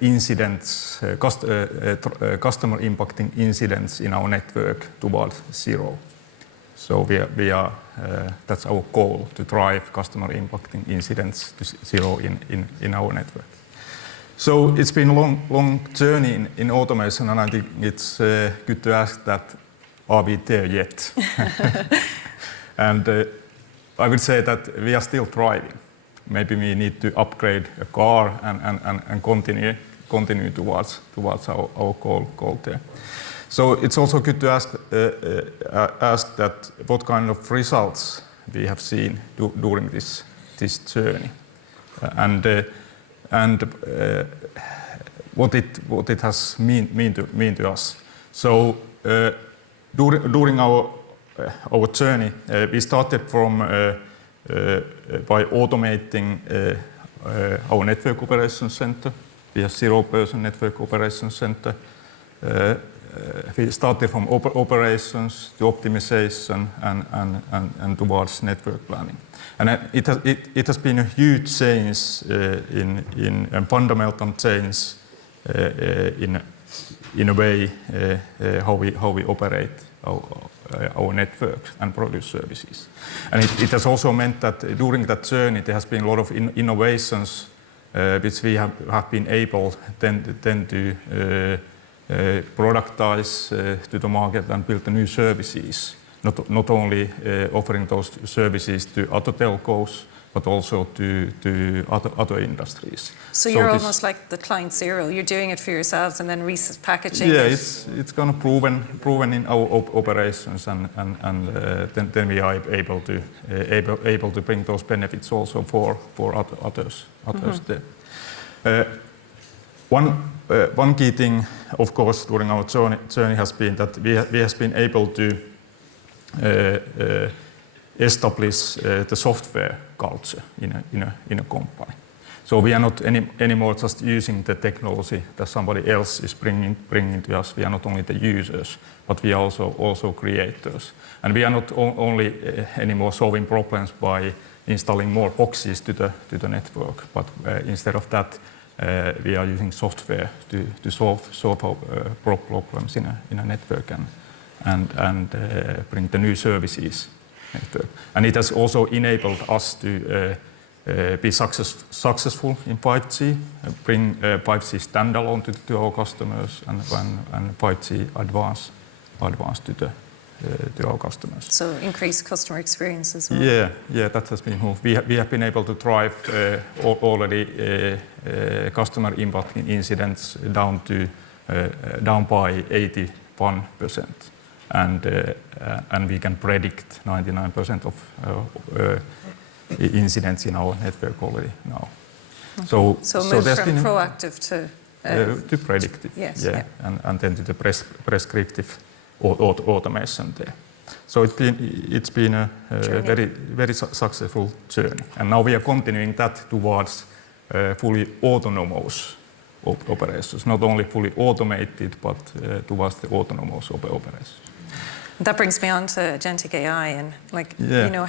incidents, customer impacting incidents in our network towards zero. So that's our goal, to drive customer impacting incidents to zero in our network. So it's been a long journey in automation, and I think it's good to ask that, are we there yet? And I would say that we are still thriving. Maybe we need to upgrade a car and continue towards our goal there. So it's also good to ask that what kind of results we have seen during this journey, and what it has mean to us. So during our journey, we started from by automating our network operations center. We have 0-person network operations center. We started from operations to optimization and towards network planning. And it has been a huge change in a fundamental change in a way how we operate our network and produce services. And it has also meant that during that journey there has been a lot of innovations which we have been able then to productize to the market and build the new services. Not only offering those services to other telcos, but also to other industries. So you're almost like the client zero. You're doing it for yourselves and then repackaging it. Yeah, it's kind of proven in our operations, and then we are able to bring those benefits also for others there. One key thing, of course, during our journey has been that we have been able to establish the software culture in a company. So we are not anymore just using the technology that somebody else is bringing to us. We are not only the users, but we are also creators. And we are not only anymore solving problems by installing more boxes to the network, but instead of that, we are using software to solve problems in a network and bring the new services. And it has also enabled us to be successful in 5G, bring 5G standalone to our customers, and 5G advance to our customers. So increase customer experience as well. Yeah, that has been moved. We have been able to drive already customer impacting incidents down by 81%, and we can predict 99% of incidents in our network already now. So move from proactive to predictive. Yes, yeah. And then to the prescriptive automation there. So it's been a very successful journey, and now we are continuing that towards fully autonomous operations, not only fully automated, but towards the autonomous operations. That brings me on to agentic AI and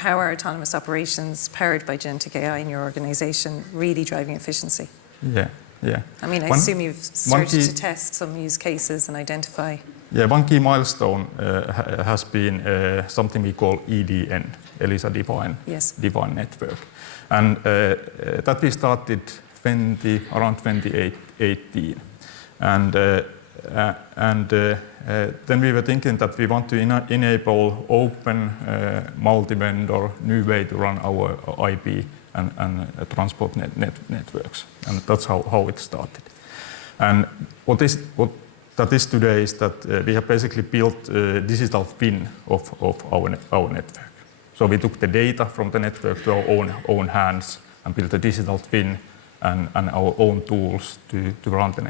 how are autonomous operations powered by agentic AI in your organization really driving efficiency? Yeah. I mean, I assume you've started to test some use cases and identify Yeah, one key milestone has been something we call EDN, Elisa Defined Network. And that we started around 2018. And then we were thinking that we want to enable open multi-vendor new way to run our IP and transport networks. And that's how it started. And what that is today is that we have basically built a digital twin of our network. So we took the data from the network to our own hands and built a digital twin and our own tools to run the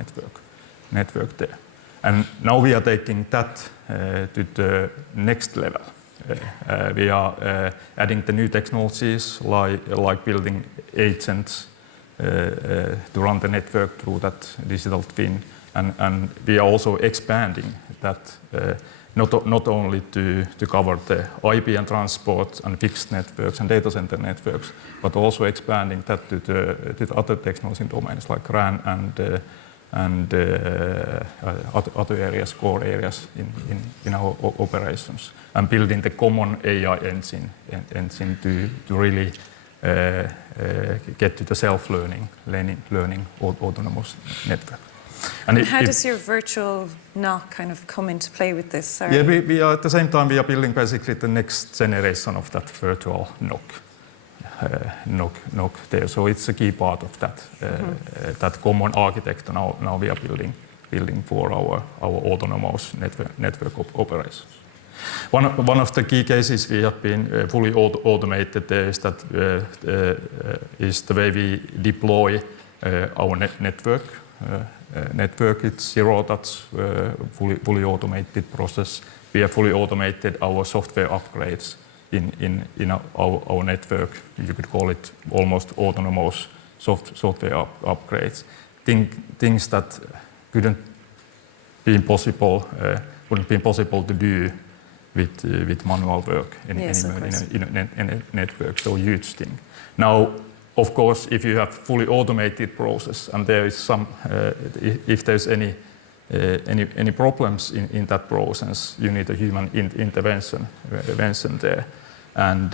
network there. And now we are taking that to the next level. We are adding the new technologies like building agents to run the network through that digital twin. And we are also expanding that not only to cover the IP and transport and fixed networks and data center networks, but also expanding that to the other technology domains like RAN and other areas, core areas in our operations, and building the common AI engine to really get to the self-learning, learning autonomous network. And how does your virtual NOC kind of come into play with this? Sorry. Yeah, we are at the same time we are building basically the next generation of that virtual NOC there. So it's a key part of that that common architecture now we are building for our autonomous network operations. One of the key cases we have been fully automated there is that is the way we deploy our network. Network, it's zero touch, fully automated process. We have fully automated our software upgrades in our network. You could call it almost autonomous software upgrades. Things that wouldn't be possible to do with manual work in a network. So huge thing. Now, of course, if you have fully automated process and there is some, if there's any problems in that process, you need a human intervention there, and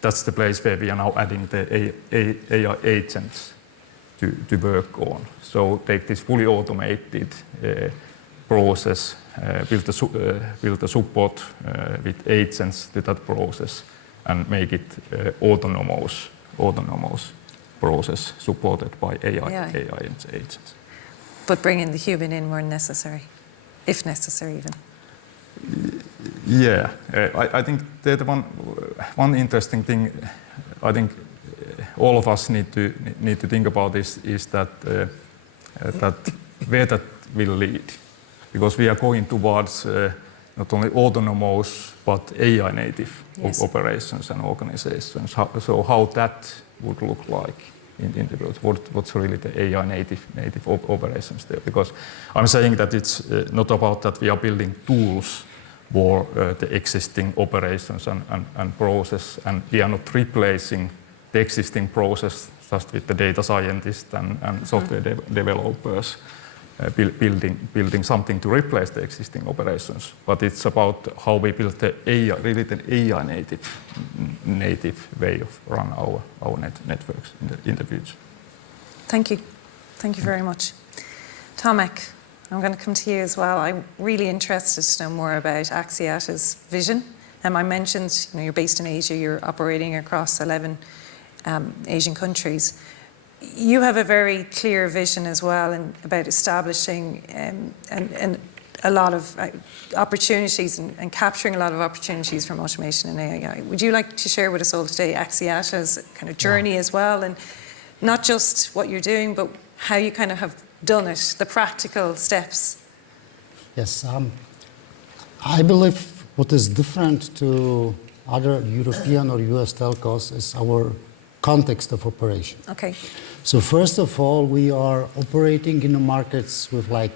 that's the place where we are now adding the AI agents to work on. So take this fully automated process, build a support with agents to that process, and make it autonomous process supported by AI agents. But bringing the human in where necessary, if necessary even. Yeah, I think that one interesting thing I think all of us need to think about is that where that will lead, because we are going towards not only autonomous but AI native operations and organizations. So how that would look like in the world? What's really the AI native operations there? Because I'm saying that it's not about that we are building tools for the existing operations and process, and we are not replacing the existing process just with the data scientists and software developers building something to replace the existing operations. But it's about how we build the AI, really the AI native way of run our networks in the future. Thank you. Thank you very much. Tomek, I'm going to come to you as well. I'm really interested to know more about Axiata's vision. I mentioned, you're based in Asia, you're operating across 11 Asian countries. You have a very clear vision as well about establishing and a lot of opportunities and capturing a lot of opportunities from automation and AI. Would you like to share with us all today Axiata's kind of journey as well, and not just what you're doing, but how you kind of have done it, the practical steps? Yes, I believe what is different to other European or US telcos is our context of operation. Okay. So first of all, we are operating in the markets with like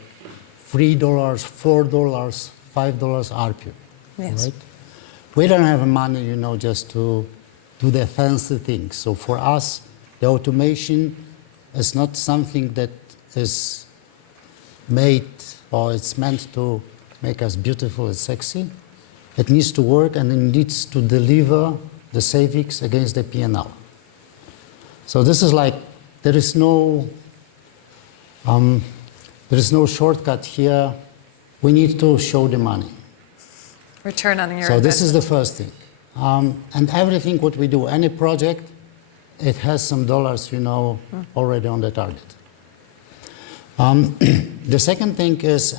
$3, $4, $5 RPU. Yes. Right? We don't have money, just to do the fancy things. So for us, the automation is not something that is made or it's meant to make us beautiful and sexy. It needs to work, and it needs to deliver the savings against the P&L. So this is like, there is no shortcut here. We need to show the money. Return on your So this is the investment. first thing. And everything what we do, any project, it has some dollars, already on the target. The second thing is,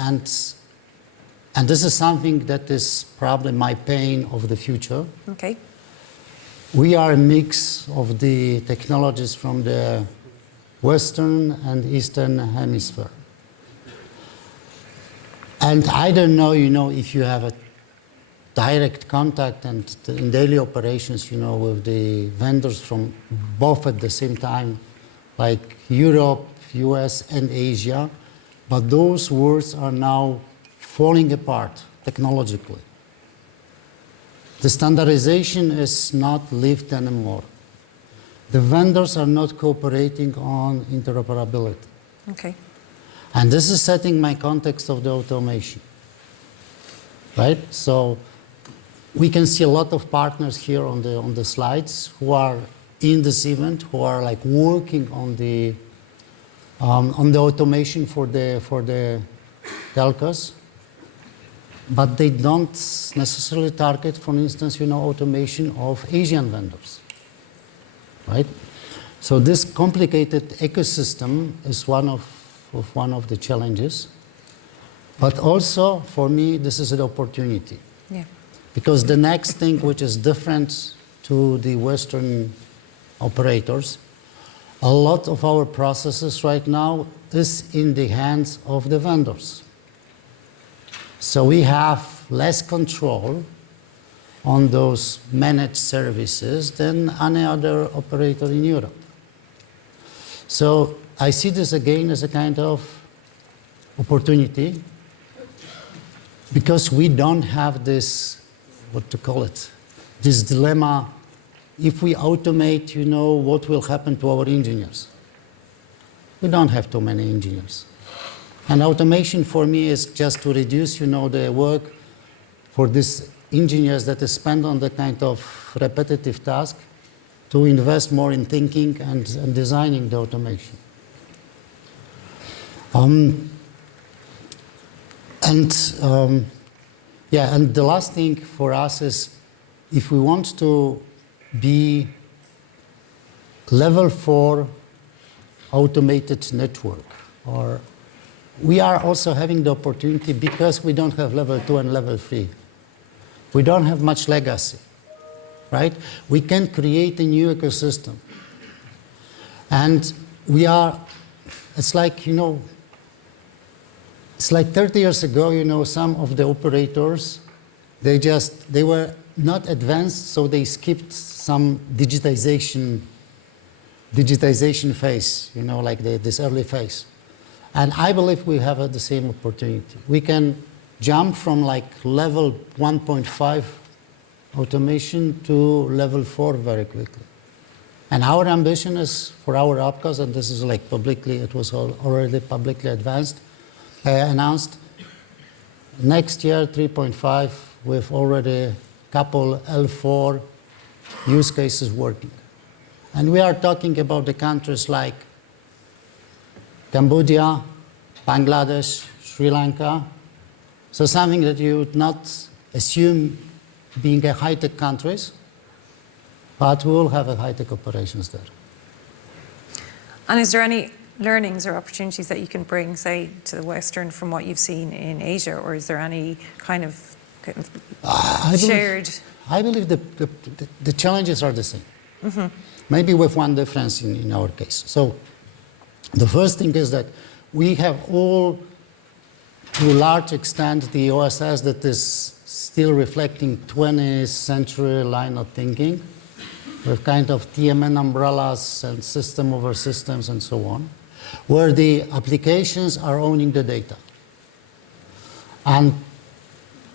and this is something that is probably my pain of the future. Okay. We are a mix of the technologies from the Western and Eastern Hemisphere. And I don't know, if you have a direct contact and in daily operations, with the vendors from both at the same time, like Europe, US, and Asia. But those worlds are now falling apart technologically. The standardization is not lived anymore. The vendors are not cooperating on interoperability. Okay. And this is setting my context of the automation, right? So we can see a lot of partners here on the slides who are in this event, who are like working on the automation for the telcos, but they don't necessarily target, for instance, automation of Asian vendors, right? So this complicated ecosystem is one of the challenges, but also for me this is an opportunity. Yeah. Because the next thing which is different to the Western operators, a lot of our processes right now is in the hands of the vendors. So we have less control on those managed services than any other operator in Europe. So I see this again as a kind of opportunity because we don't have this, this dilemma. If we automate, what will happen to our engineers? We don't have too many engineers. And automation for me is just to reduce, the work for these engineers that is spent on the kind of repetitive task to invest more in thinking and designing the automation. And the last thing for us is if we want to be level 4 automated network, or we are also having the opportunity because we don't have level 2 and level 3. We don't have much legacy, right? We can create a new ecosystem. And it's like 30 years ago, some of the operators, they were not advanced, so they skipped some digitization phase, like this early phase. And I believe we have the same opportunity. We can jump from like level 1.5 automation to level 4 very quickly. And our ambition is for our OpCos, and this is like publicly, it was already publicly announced. Next year, 3.5, with already a couple L4 use cases working. And we are talking about the countries like Cambodia, Bangladesh, Sri Lanka. So something that you would not assume being a high-tech countries, but we will have a high-tech operations there. And is there any learnings or opportunities that you can bring, say, to the Western from what you've seen in Asia, or is there any kind of shared? I believe the challenges are the same. Mm-hmm. Maybe with one difference in our case. So the first thing is that we have all, to a large extent, the OSS that is still reflecting 20th century line of thinking, with kind of TMN umbrellas and system over systems and so on, where the applications are owning the data. And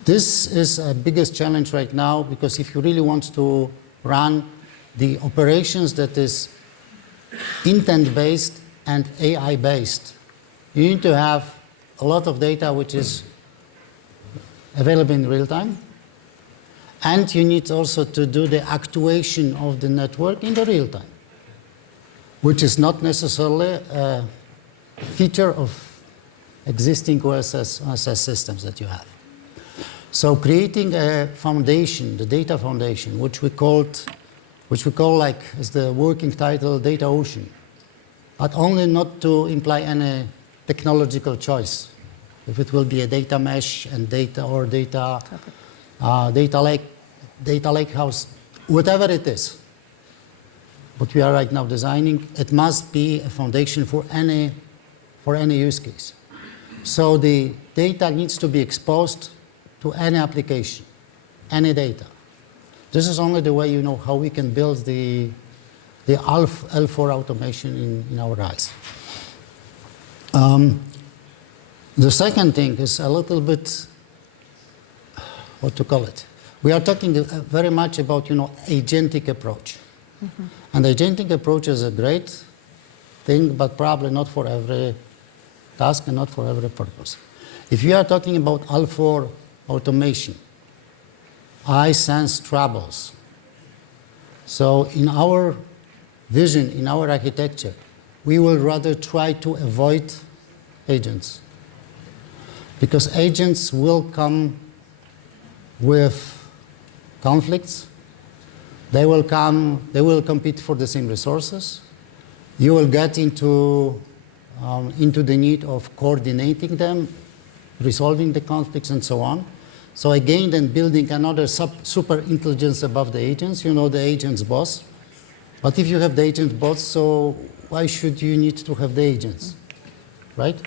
this is a biggest challenge right now, because if you really want to run the operations that is intent-based and AI-based, you need to have a lot of data which is available in real time. And you need also to do the actuation of the network in the real time, which is not necessarily a feature of existing OSS systems that you have. So creating a foundation, the data foundation, which we call like, as the working title, data ocean, but only not to imply any technological choice. If it will be a data mesh and data or data lake house, whatever it is, what we are right now designing, it must be a foundation for any use case. So the data needs to be exposed to any application, any data. This is only the way you know how we can build the L4 automation in our eyes. The second thing is a little bit, what to call it? We are talking very much about, agentic approach. Mm-hmm. And the agentic approach is a great thing, but probably not for every task and not for every purpose. If you are talking about L4 automation, I sense troubles. So in our vision, in our architecture, we will rather try to avoid agents, because agents will come with conflicts. They will compete for the same resources. You will get into the need of coordinating them, resolving the conflicts, and so on. So again, then building another super intelligence above the agents, the agent's boss. But if you have the agent's boss, so why should you need to have the agents, right?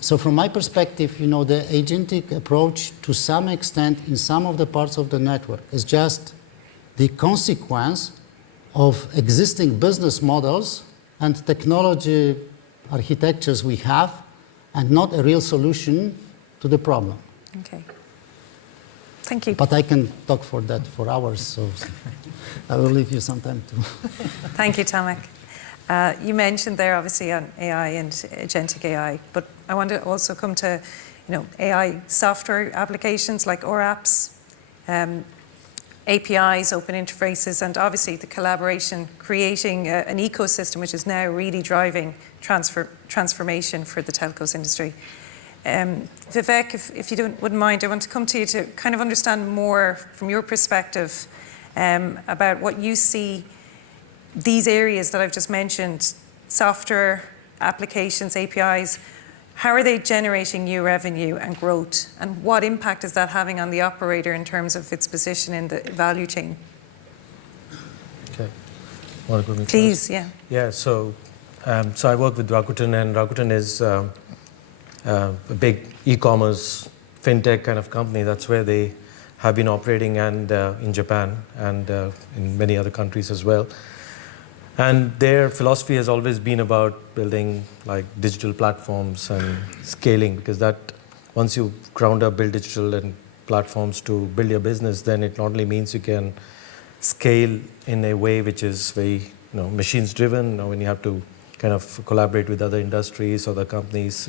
So from my perspective, the agentic approach, to some extent, in some of the parts of the network, is just the consequence of existing business models and technology architectures we have, and not a real solution to the problem. Okay. Thank you. But I can talk for hours, so I will leave you some time to. Thank you, Tomek. You mentioned there, obviously, on AI and agentic AI, but I want to also come to, AI software applications like ORAPs, APIs, open interfaces, and obviously the collaboration, creating an ecosystem which is now really driving transformation for the telcos industry. Vivek, if you wouldn't mind, I want to come to you to kind of understand more from your perspective about what you see these areas that I've just mentioned, software, applications, APIs, how are they generating new revenue and growth? And what impact is that having on the operator in terms of its position in the value chain? Okay. Want to go with Please, first? yeah. Yeah, so I work with Rakuten, and Rakuten is a big e-commerce, fintech kind of company. That's where they have been operating, and in Japan and in many other countries as well. And their philosophy has always been about building like digital platforms and scaling, because that once you ground up, build digital and platforms to build your business, then it not only means you can scale in a way which is very machines driven, when you have to kind of collaborate with other industries, other companies,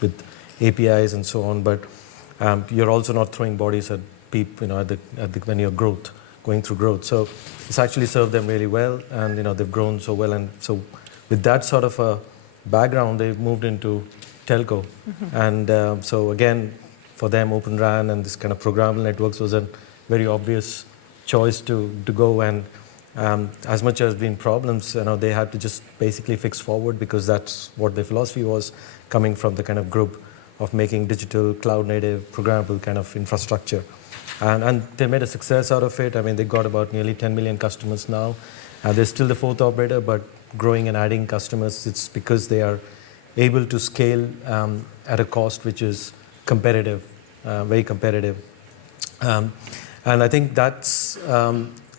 with APIs and so on. But you're also not throwing bodies at people, when you're going through growth. So it's actually served them really well, and they've grown so well. And so with that sort of a background, they've moved into telco. Mm-hmm. And so again, for them, Open RAN and this kind of programmable networks was a very obvious choice to go. And as much as been problems, they had to just basically fix forward, because that's what their philosophy was, coming from the kind of group of making digital, cloud-native, programmable kind of infrastructure. And they made a success out of it. I mean, they got about nearly 10 million customers now. They're still the fourth operator, but growing and adding customers. It's because they are able to scale at a cost which is competitive, very competitive. And I think that's,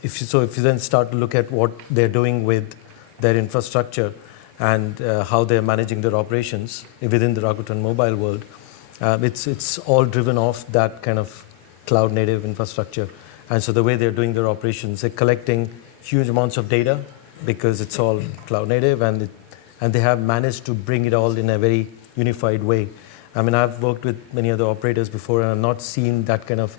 if you then start to look at what they're doing with their infrastructure and how they're managing their operations within the Rakuten Mobile world, it's all driven off that kind of cloud-native infrastructure. And so the way they're doing their operations, they're collecting huge amounts of data, because it's all cloud-native, and they have managed to bring it all in a very unified way. I mean, I've worked with many other operators before, and I've not seen that kind of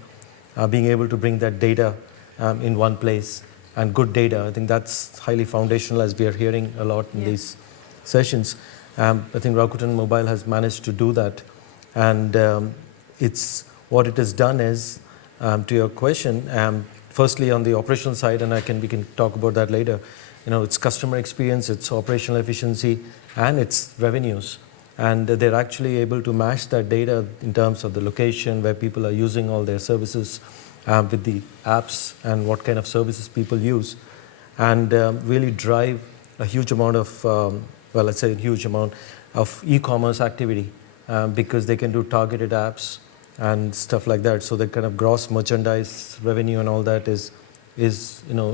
being able to bring that data in one place, and good data. I think that's highly foundational, as we are hearing a lot in these sessions. I think Rakuten Mobile has managed to do that, and it's what it has done is, to your question, firstly on the operational side, and we can talk about that later. It's customer experience, it's operational efficiency, and it's revenues. And they're actually able to match that data in terms of the location where people are using all their services with the apps and what kind of services people use, and really drive a huge amount of, let's say a huge amount of e-commerce activity because they can do targeted apps and stuff like that. So the kind of gross merchandise revenue and all that is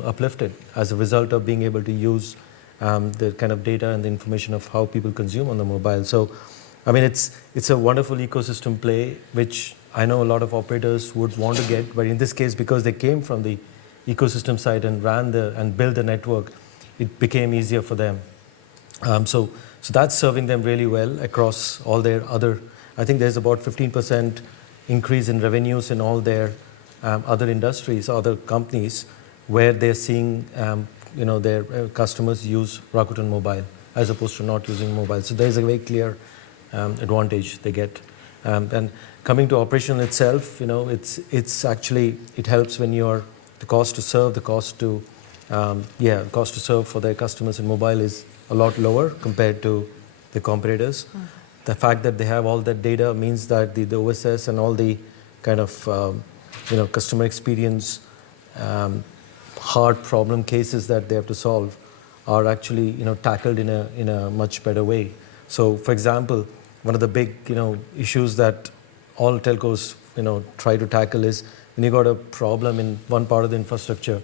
uplifted as a result of being able to use the kind of data and the information of how people consume on the mobile. So, I mean, it's a wonderful ecosystem play, which I know a lot of operators would want to get, but in this case, because they came from the ecosystem side and and built the network, it became easier for them. So that's serving them really well across all their other. I think there's about 15% increase in revenues in all their other industries, other companies, where they're seeing their customers use Rakuten Mobile as opposed to not using mobile. So there's a very clear advantage they get. And coming to operation itself, it's actually, it helps when the cost to serve for their customers in mobile is a lot lower compared to the competitors. The fact that they have all that data means that the OSS and all the kind of customer experience hard problem cases that they have to solve are actually tackled in a much better way. So, for example, one of the big issues that all telcos try to tackle is when you got a problem in one part of the infrastructure,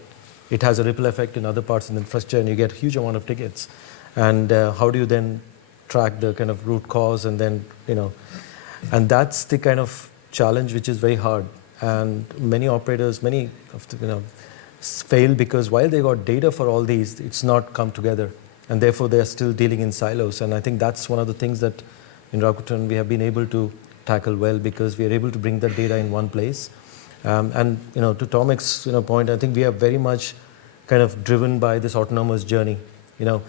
it has a ripple effect in other parts of the infrastructure, and you get a huge amount of tickets. And how do you then track the kind of root cause, and then and that's the kind of challenge which is very hard. And many operators, fail because while they got data for all these, it's not come together, and therefore they are still dealing in silos. And I think that's one of the things that in Rakuten we have been able to tackle well, because we are able to bring that data in one place. And to Tomic's point, I think we are very much kind of driven by this autonomous journey. There's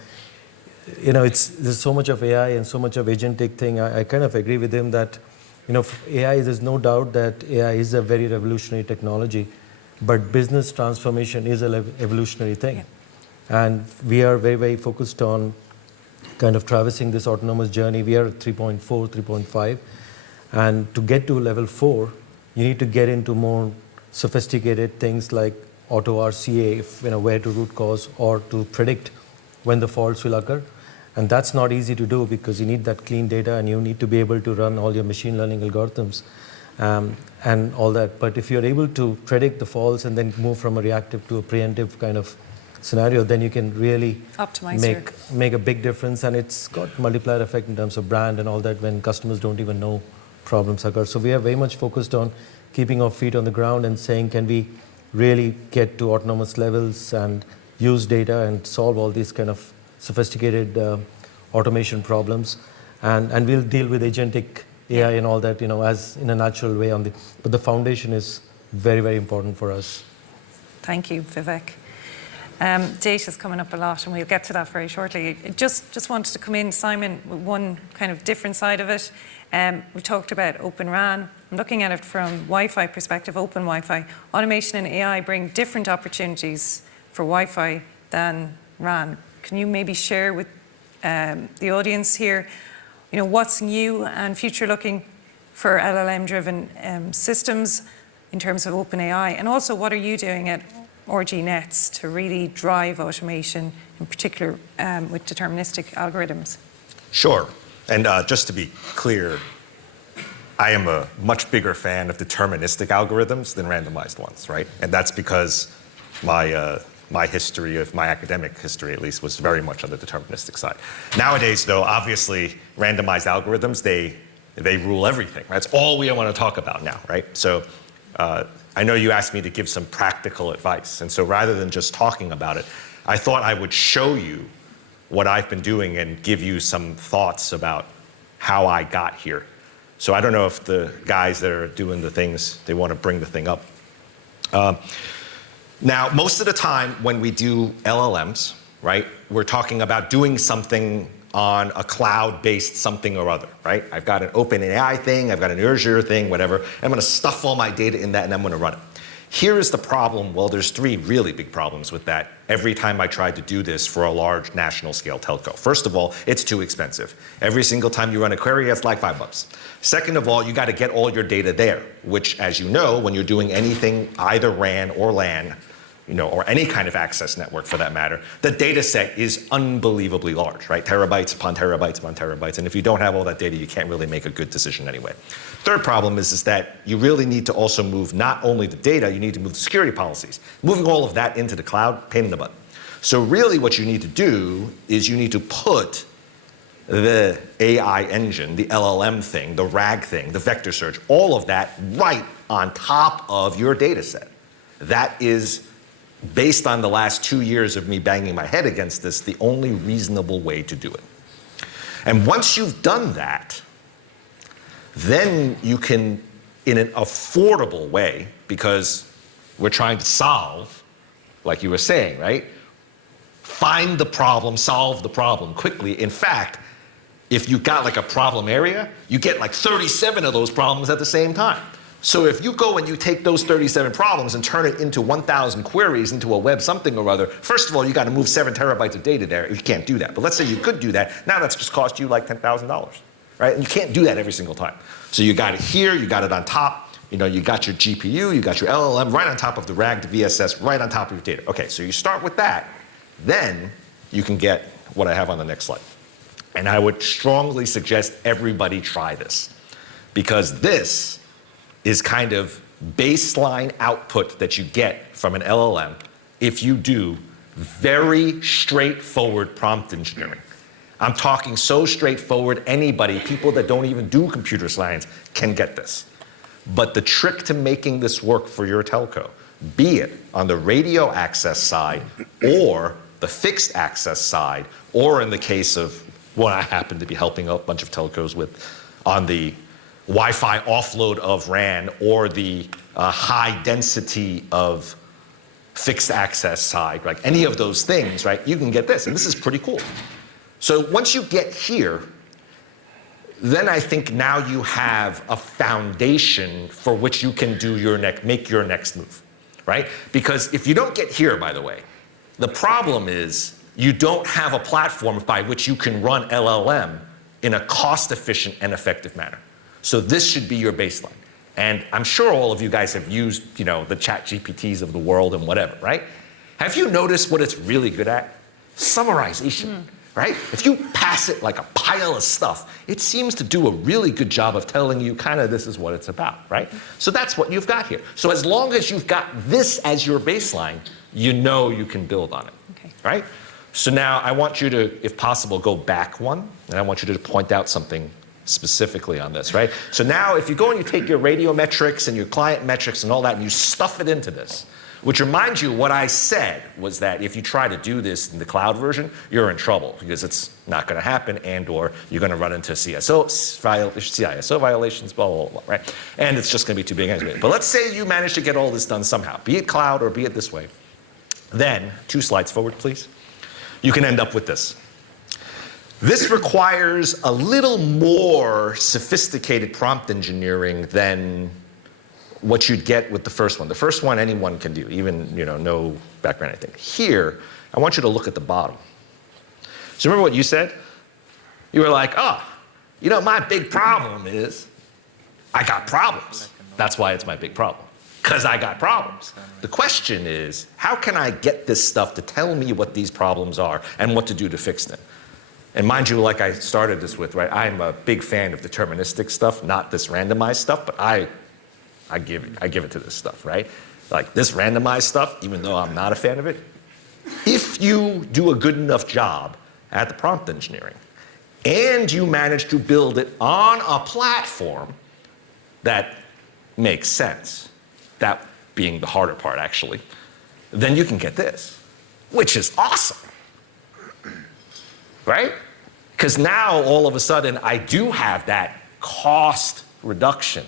so much of AI and so much of agentic thing. I kind of agree with him that AI, there's no doubt that AI is a very revolutionary technology, but business transformation is an evolutionary thing. Yeah. And we are very, very focused on kind of traversing this autonomous journey. We are at 3.4, 3.5. And to get to level 4, you need to get into more sophisticated things like auto RCA, where to root cause or to predict when the faults will occur. And that's not easy to do because you need that clean data and you need to be able to run all your machine learning algorithms and all that. But if you're able to predict the faults and then move from a reactive to a preemptive kind of scenario, then you can really make a big difference. And it's got multiplier effect in terms of brand and all that when customers don't even know problems occur. So we are very much focused on keeping our feet on the ground and saying, can we really get to autonomous levels and use data and solve all these kind of sophisticated automation problems, and we'll deal with agentic AI and all that, as in a natural way but the foundation is very, very important for us. Thank you, Vivek. Data's coming up a lot, and we'll get to that very shortly. Just wanted to come in, Simon, with one kind of different side of it. We talked about Open RAN. I'm looking at it from Wi-Fi perspective, Open Wi-Fi. Automation and AI bring different opportunities for Wi-Fi than RAN. Can you maybe share with the audience here, what's new and future-looking for LLM-driven systems in terms of OpenAI, and also what are you doing at RG Nets to really drive automation, in particular with deterministic algorithms? Sure, and just to be clear, I am a much bigger fan of deterministic algorithms than randomized ones, right? And that's because my history, of my academic history at least, was very much on the deterministic side. Nowadays, though, obviously, randomized algorithms, they rule everything. Right? That's all we want to talk about now, right? So I know you asked me to give some practical advice, and so rather than just talking about it, I thought I would show you what I've been doing and give you some thoughts about how I got here. So I don't know if the guys that are doing the things, they want to bring the thing up. Now, most of the time when we do LLMs, right, we're talking about doing something on a cloud-based something or other, right? I've got an OpenAI thing, I've got an Azure thing, whatever. I'm going to stuff all my data in that and I'm going to run it. Here is the problem. Well, there's three really big problems with that every time I tried to do this for a large national scale telco. First of all, it's too expensive. Every single time you run a query, it's like $5. Second of all, you got to get all your data there, which, as you know, when you're doing anything, either RAN or LAN, or any kind of access network for that matter, the data set is unbelievably large, right? Terabytes upon terabytes upon terabytes. And if you don't have all that data, you can't really make a good decision anyway. Third problem is that you really need to also move not only the data, you need to move the security policies. Moving all of that into the cloud, pain in the butt. So really what you need to do is you need to put the AI engine, the LLM thing, the RAG thing, the vector search, all of that right on top of your data set. That is, based on the last 2 years of me banging my head against this, the only reasonable way to do it. And once you've done that, then you can, in an affordable way, because we're trying to solve, like you were saying, right? Find the problem, solve the problem quickly. In fact, if you've got like a problem area, you get like 37 of those problems at the same time. So if you go and you take those 37 problems and turn it into 1,000 queries into a web something or other, first of all, you got to move 7 terabytes of data there. You can't do that. But let's say you could do that. Now that's just cost you like $10,000, right? And you can't do that every single time. So you got it here, you got it on top. You got your GPU, you got your LLM right on top of the RAG, the VSS, right on top of your data. Okay, so you start with that. Then you can get what I have on the next slide. And I would strongly suggest everybody try this, because this is kind of baseline output that you get from an LLM if you do very straightforward prompt engineering. I'm talking so straightforward, anybody, people that don't even do computer science, can get this. But the trick to making this work for your telco, be it on the radio access side or the fixed access side, or in the case of what I happen to be helping a bunch of telcos with on the Wi-Fi offload of RAN or the high density of fixed access side, like any of those things, right? You can get this, and this is pretty cool. So once you get here, then I think now you have a foundation for which you can do make your next move, right? Because if you don't get here, by the way, the problem is you don't have a platform by which you can run LLM in a cost-efficient and effective manner. So this should be your baseline. And I'm sure all of you guys have used, the chat GPTs of the world and whatever, right? Have you noticed what it's really good at? Summarization, right? If you pass it like a pile of stuff, it seems to do a really good job of telling you kind of this is what it's about, right? So that's what you've got here. So as long as you've got this as your baseline, you know you can build on it, right? So now I want you to, if possible, go back one, and I want you to point out something specifically on this, right? So now if you go and you take your radio metrics and your client metrics and all that and you stuff it into this, which reminds you what I said was that if you try to do this in the cloud version, you're in trouble because it's not going to happen and or you're going to run into CISO violations, blah, blah, blah, right? And it's just going to be too big anyway. But let's say you manage to get all this done somehow, be it cloud or be it this way. Then, 2 slides forward, please. You can end up with this. This requires a little more sophisticated prompt engineering than what you'd get with the first one. The first one anyone can do, even no background anything. Here, I want you to look at the bottom. So remember what you said? You were like, my big problem is I got problems. That's why it's my big problem, because I got problems. The question is, how can I get this stuff to tell me what these problems are and what to do to fix them? And mind you, like I started this with, right, I'm a big fan of deterministic stuff, not this randomized stuff, but I give it to this stuff, right? Like this randomized stuff, even though I'm not a fan of it, if you do a good enough job at the prompt engineering and you manage to build it on a platform that makes sense, that being the harder part actually, then you can get this, which is awesome. Right? Because now all of a sudden I do have that cost reduction.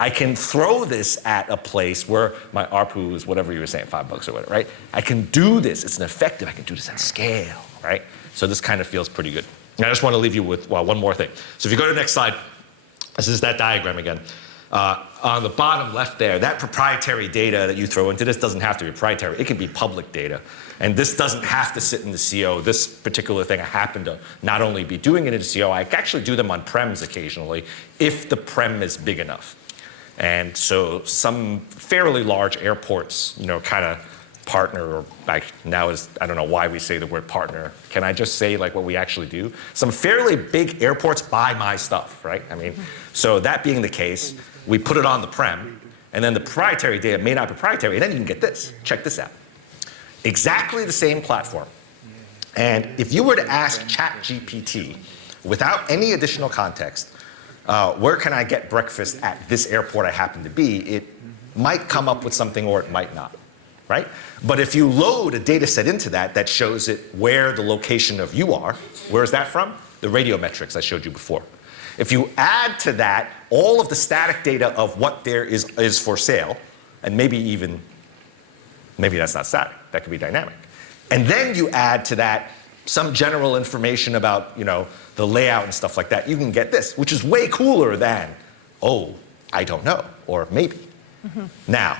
I can throw this at a place where my ARPU is whatever you were saying, $5 or whatever, right? I can do this. It's an effective. I can do this at scale, right? So this kind of feels pretty good. And I just want to leave you with one more thing. So if you go to the next slide, this is that diagram again. On the bottom left there, that proprietary data that you throw into this doesn't have to be proprietary. It can be public data. And this doesn't have to sit in the CO. This particular thing, I happen to not only be doing it in the CO, I actually do them on prems occasionally if the prem is big enough. And so some fairly large airports, kind of partner, or like now is, I don't know why we say the word partner. Can I just say like what we actually do? Some fairly big airports buy my stuff, right? I mean, so that being the case, we put it on the prem, and then the proprietary data may not be proprietary, and then you can get this. Check this out. Exactly the same platform. And if you were to ask ChatGPT, without any additional context, where can I get breakfast at this airport I happen to be, it might come up with something or it might not, right? But if you load a data set into that shows it where the location of you are, where is that from? The radiometrics I showed you before. If you add to that all of the static data of what there is for sale, and maybe that's not static, that could be dynamic. And then you add to that some general information about, the layout and stuff like that, you can get this, which is way cooler than, oh, I don't know, or maybe. Mm-hmm. Now,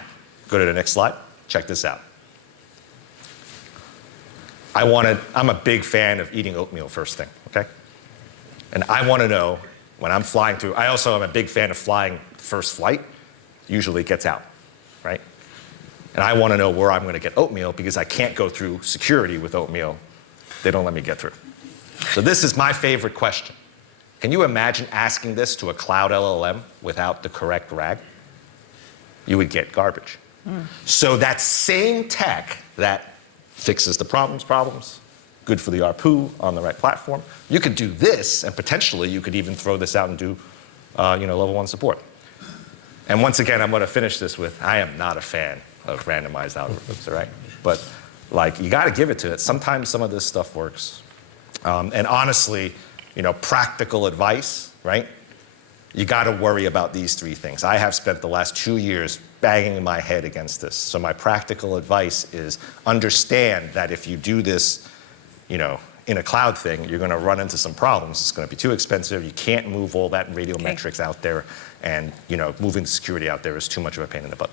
go to the next slide. Check this out. I'm a big fan of eating oatmeal first thing, okay? And I want to know, when I'm flying through, I also am a big fan of flying first flight. Usually it gets out, right? And I want to know where I'm going to get oatmeal because I can't go through security with oatmeal. They don't let me get through. So this is my favorite question. Can you imagine asking this to a cloud LLM without the correct RAG? You would get garbage. So that same tech that fixes the problems, good for the ARPU on the right platform, you could do this, and potentially you could even throw this out and do level 1 support. And once again, I'm going to finish this with, I am not a fan of randomized algorithms, all right? But you got to give it to it. Sometimes some of this stuff works. And honestly, practical advice, right? You got to worry about these 3 things. I have spent the last 2 years banging my head against this. So my practical advice is understand that if you do this, in a cloud thing, you're going to run into some problems. It's going to be too expensive. You can't move all that radiometrics out there. And, moving the security out there is too much of a pain in the butt.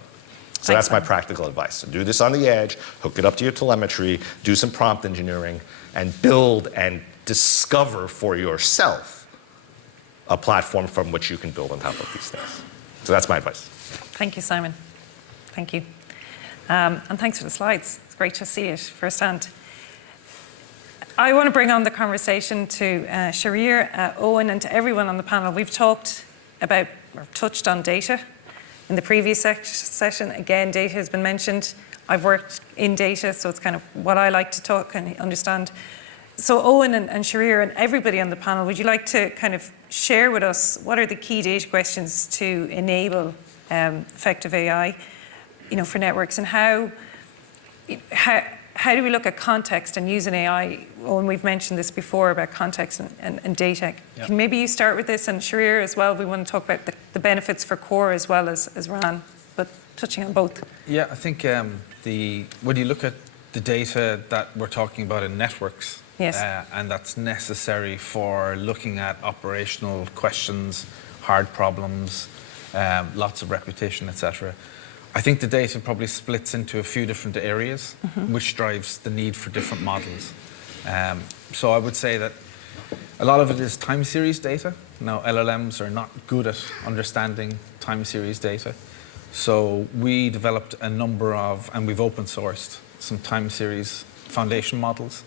So that's my practical advice. So do this on the edge, hook it up to your telemetry, do some prompt engineering, and build and discover for yourself a platform from which you can build on top of these things. So that's my advice. Thank you, Simon. Thank you. And thanks for the slides. It's great to see it firsthand. I want to bring on the conversation to Sharir, Owen, and to everyone on the panel. We've talked about, or touched on data. In the previous session, again, data has been mentioned. I've worked in data, so it's kind of what I like to talk and understand. So Owen and Sharir and everybody on the panel, would you like to kind of share with us what are the key data questions to enable effective AI, for networks, and how do we look at context and use an AI? Owen, we've mentioned this before about context and data. Yep. Can maybe you start with this, and Sharir as well? We want to talk about the benefits for core as well as RAN, but touching on both. Yeah, I think when you look at the data that we're talking about in networks, yes. And that's necessary for looking at operational questions, hard problems, lots of repetition, etc. I think the data probably splits into a few different areas, which drives the need for different models. So I would say that a lot of it is time series data. Now, LLMs are not good at understanding time series data. So we developed a number of, and we've open sourced some time series foundation models.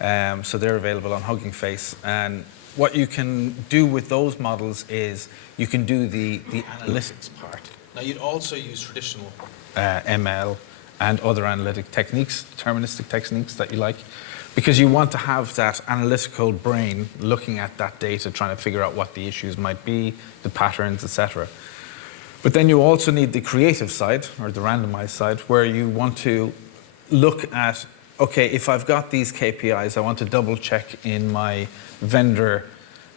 So they're available on Hugging Face. And what you can do with those models is you can do the analytics part. Now, you'd also use traditional ML and other analytic techniques, deterministic techniques that you like, because you want to have that analytical brain looking at that data, trying to figure out what the issues might be, the patterns, etc. But then you also need the creative side, or the randomized side, where you want to look at, okay, if I've got these KPIs, I want to double check in my vendor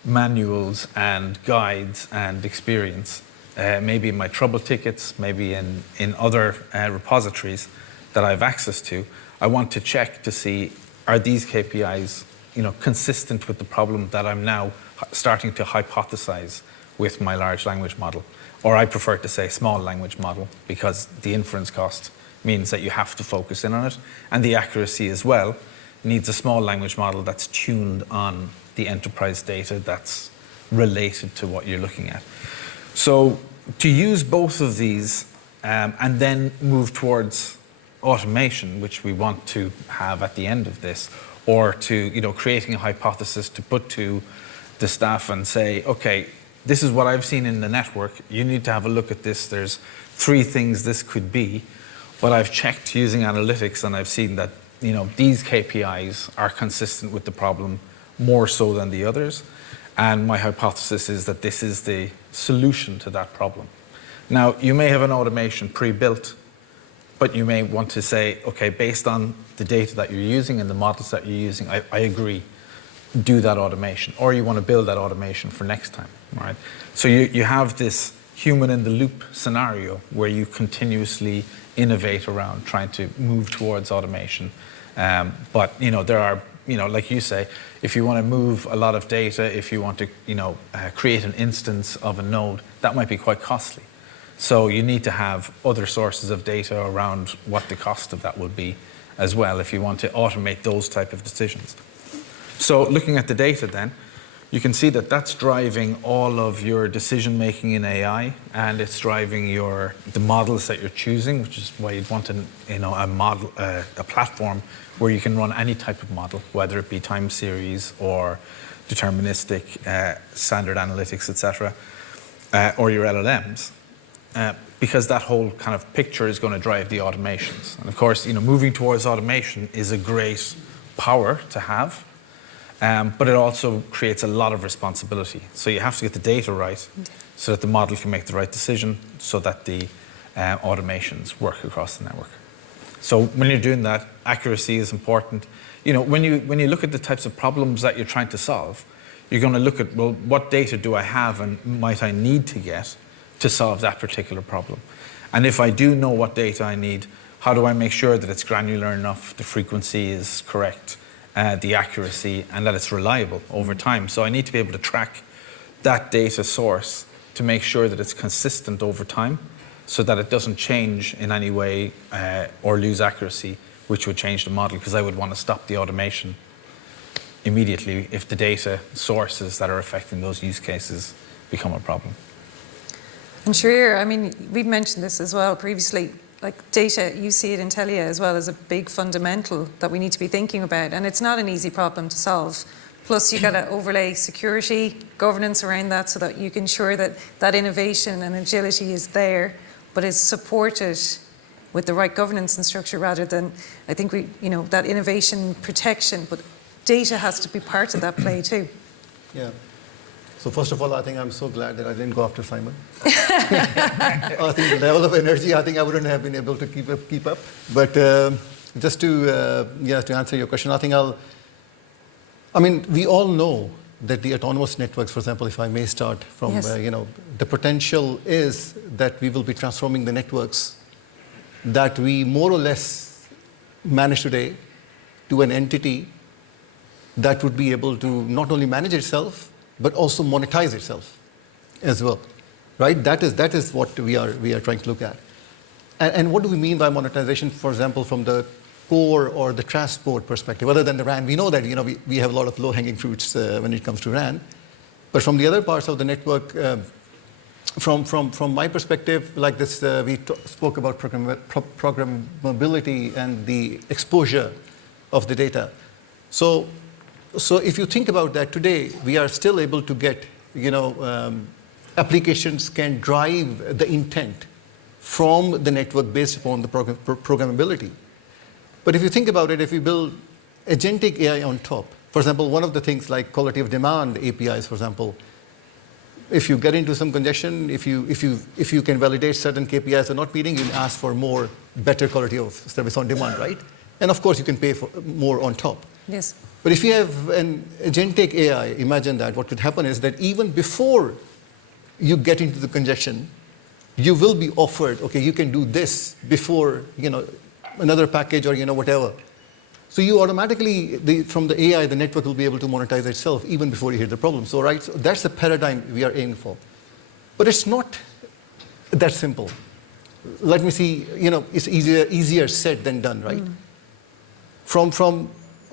manuals and guides and experience, maybe in my trouble tickets, maybe in other repositories that I have access to, I want to check to see, are these KPIs consistent with the problem that I'm now starting to hypothesize with my large language model? Or I prefer to say small language model, because the inference cost means that you have to focus in on it. And the accuracy as well needs a small language model that's tuned on the enterprise data that's related to what you're looking at. So to use both of these and then move towards automation, which we want to have at the end of this, or to creating a hypothesis to put to the staff and say, okay, this is what I've seen in the network. You need to have a look at this. There's 3 things this could be. But I've checked using analytics and I've seen that these KPIs are consistent with the problem more so than the others. And my hypothesis is that this is the solution to that problem. Now, you may have an automation pre-built, but you may want to say, okay, based on the data that you're using and the models that you're using, I agree, do that automation. Or you want to build that automation for next time, right? So you have this human-in-the-loop scenario where you continuously innovate around trying to move towards automation. But there are, like you say, if you want to move a lot of data, if you want to, create an instance of a node, that might be quite costly. So you need to have other sources of data around what the cost of that will be as well if you want to automate those type of decisions. So looking at the data then, you can see that that's driving all of your decision making in AI, and it's driving the models that you're choosing, which is why you'd want a platform where you can run any type of model, whether it be time series or deterministic, standard analytics, etc., or your LLMs. Because that whole kind of picture is going to drive the automations. And of course, moving towards automation is a great power to have, but it also creates a lot of responsibility. So you have to get the data right so that the model can make the right decision so that the automations work across the network. So when you're doing that, accuracy is important. When you look at the types of problems that you're trying to solve, you're going to look at, well, what data do I have and might I need to get to solve that particular problem? And if I do know what data I need, how do I make sure that it's granular enough, the frequency is correct, the accuracy, and that it's reliable over time? So I need to be able to track that data source to make sure that it's consistent over time so that it doesn't change in any way or lose accuracy, which would change the model, because I would want to stop the automation immediately if the data sources that are affecting those use cases become a problem. And sure, we've mentioned this as well previously, like data, you see it in Telia as well as a big fundamental that we need to be thinking about, and it's not an easy problem to solve. Plus you got to overlay security, governance around that so that you can ensure that that innovation and agility is there, but is supported with the right governance and structure rather than, I think that innovation protection, but data has to be part of that play too. Yeah. So first of all, I think I'm so glad that I didn't go after Simon. I think the level of energy, I think I wouldn't have been able to keep up. But just to answer your question, I think we all know that the autonomous networks, for example, if I may start from, yes. The potential is that we will be transforming the networks that we more or less manage today to an entity that would be able to not only manage itself, but also monetize itself as well, right? That is what we are trying to look at. And what do we mean by monetization, for example, from the core or the transport perspective, other than the RAN? We know that we have a lot of low-hanging fruits when it comes to RAN, but from the other parts of the network, from my perspective, like this, we spoke about programmability and the exposure of the data. So if you think about that today, we are still able to get, applications can drive the intent from the network based upon the programmability. But if you think about it, if we build agentic AI on top, for example, one of the things like quality of demand APIs, for example, if you get into some congestion, if you can validate certain KPIs are not meeting, you ask for better quality of service on demand, right? And of course, you can pay for more on top. Yes. But if you have an agentic AI, imagine that, what could happen is that even before you get into the congestion, you will be offered, okay, you can do this before, another package or, whatever. So you automatically, from the AI, the network will be able to monetize itself even before you hit the problem. So, right, so that's the paradigm we are aiming for. But it's not that simple. Let me see, it's easier said than done, right?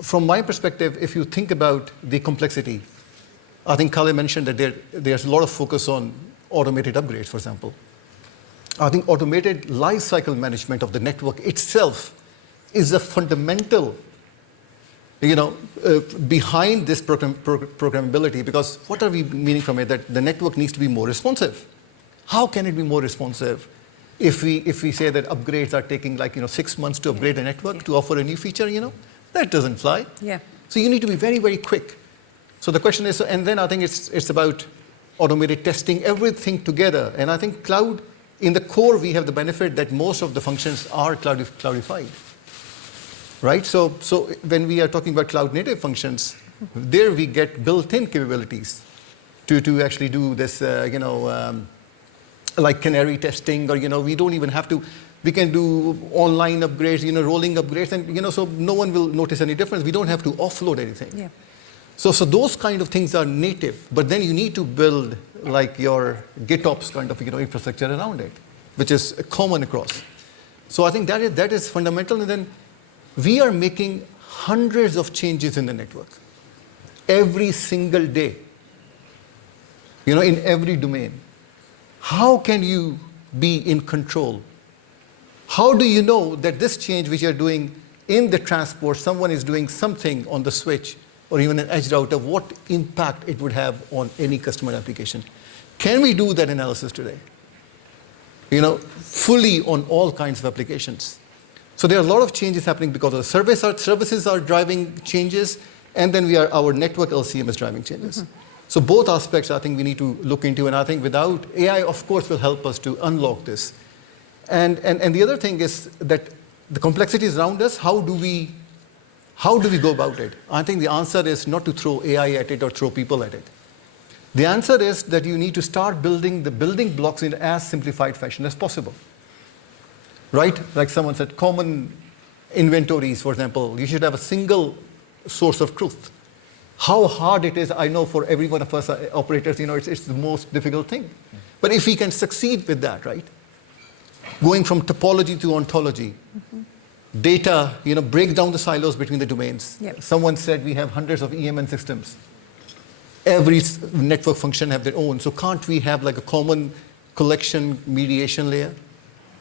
From my perspective, if you think about the complexity, I think Kale mentioned that there's a lot of focus on automated upgrades, for example. I think automated lifecycle management of the network itself is a fundamental, behind this programmability, because what are we meaning from it? That the network needs to be more responsive. How can it be more responsive if we say that upgrades are taking 6 months to upgrade a network to offer a new feature, That doesn't fly. Yeah. So you need to be very, very quick. So the question is, and then I think it's about automated testing, everything together. And I think cloud, in the core, we have the benefit that most of the functions are cloudified, right? So when we are talking about cloud native functions, there we get built-in capabilities to actually do this, like canary testing, or, we don't even have to, we can do online upgrades, rolling upgrades, and, so no one will notice any difference. We don't have to offload anything. Yeah. So those kind of things are native, but then you need to build like your GitOps kind of infrastructure around it, which is common across. So I think that is fundamental. And then we are making hundreds of changes in the network every single day, in every domain. How can you be in control? How do you know that this change which you're doing in the transport, someone is doing something on the switch or even an edge router, what impact it would have on any customer application? Can we do that analysis today? Fully on all kinds of applications. So there are a lot of changes happening because of the services are driving changes, and then our network LCM is driving changes. So both aspects I think we need to look into, and I think without AI, of course, will help us to unlock this. And the other thing is that the complexities around us, how do we go about it? I think the answer is not to throw AI at it or throw people at it. The answer is that you need to start building the building blocks in as simplified fashion as possible. Right? Like someone said, common inventories, for example. You should have a single source of truth. How hard it is, I know for every one of us operators, it's the most difficult thing. But if we can succeed with that, right? Going from topology to ontology, data, break down the silos between the domains. Yep. Someone said we have hundreds of EMN systems. Every network function have their own. So can't we have like a common collection mediation layer?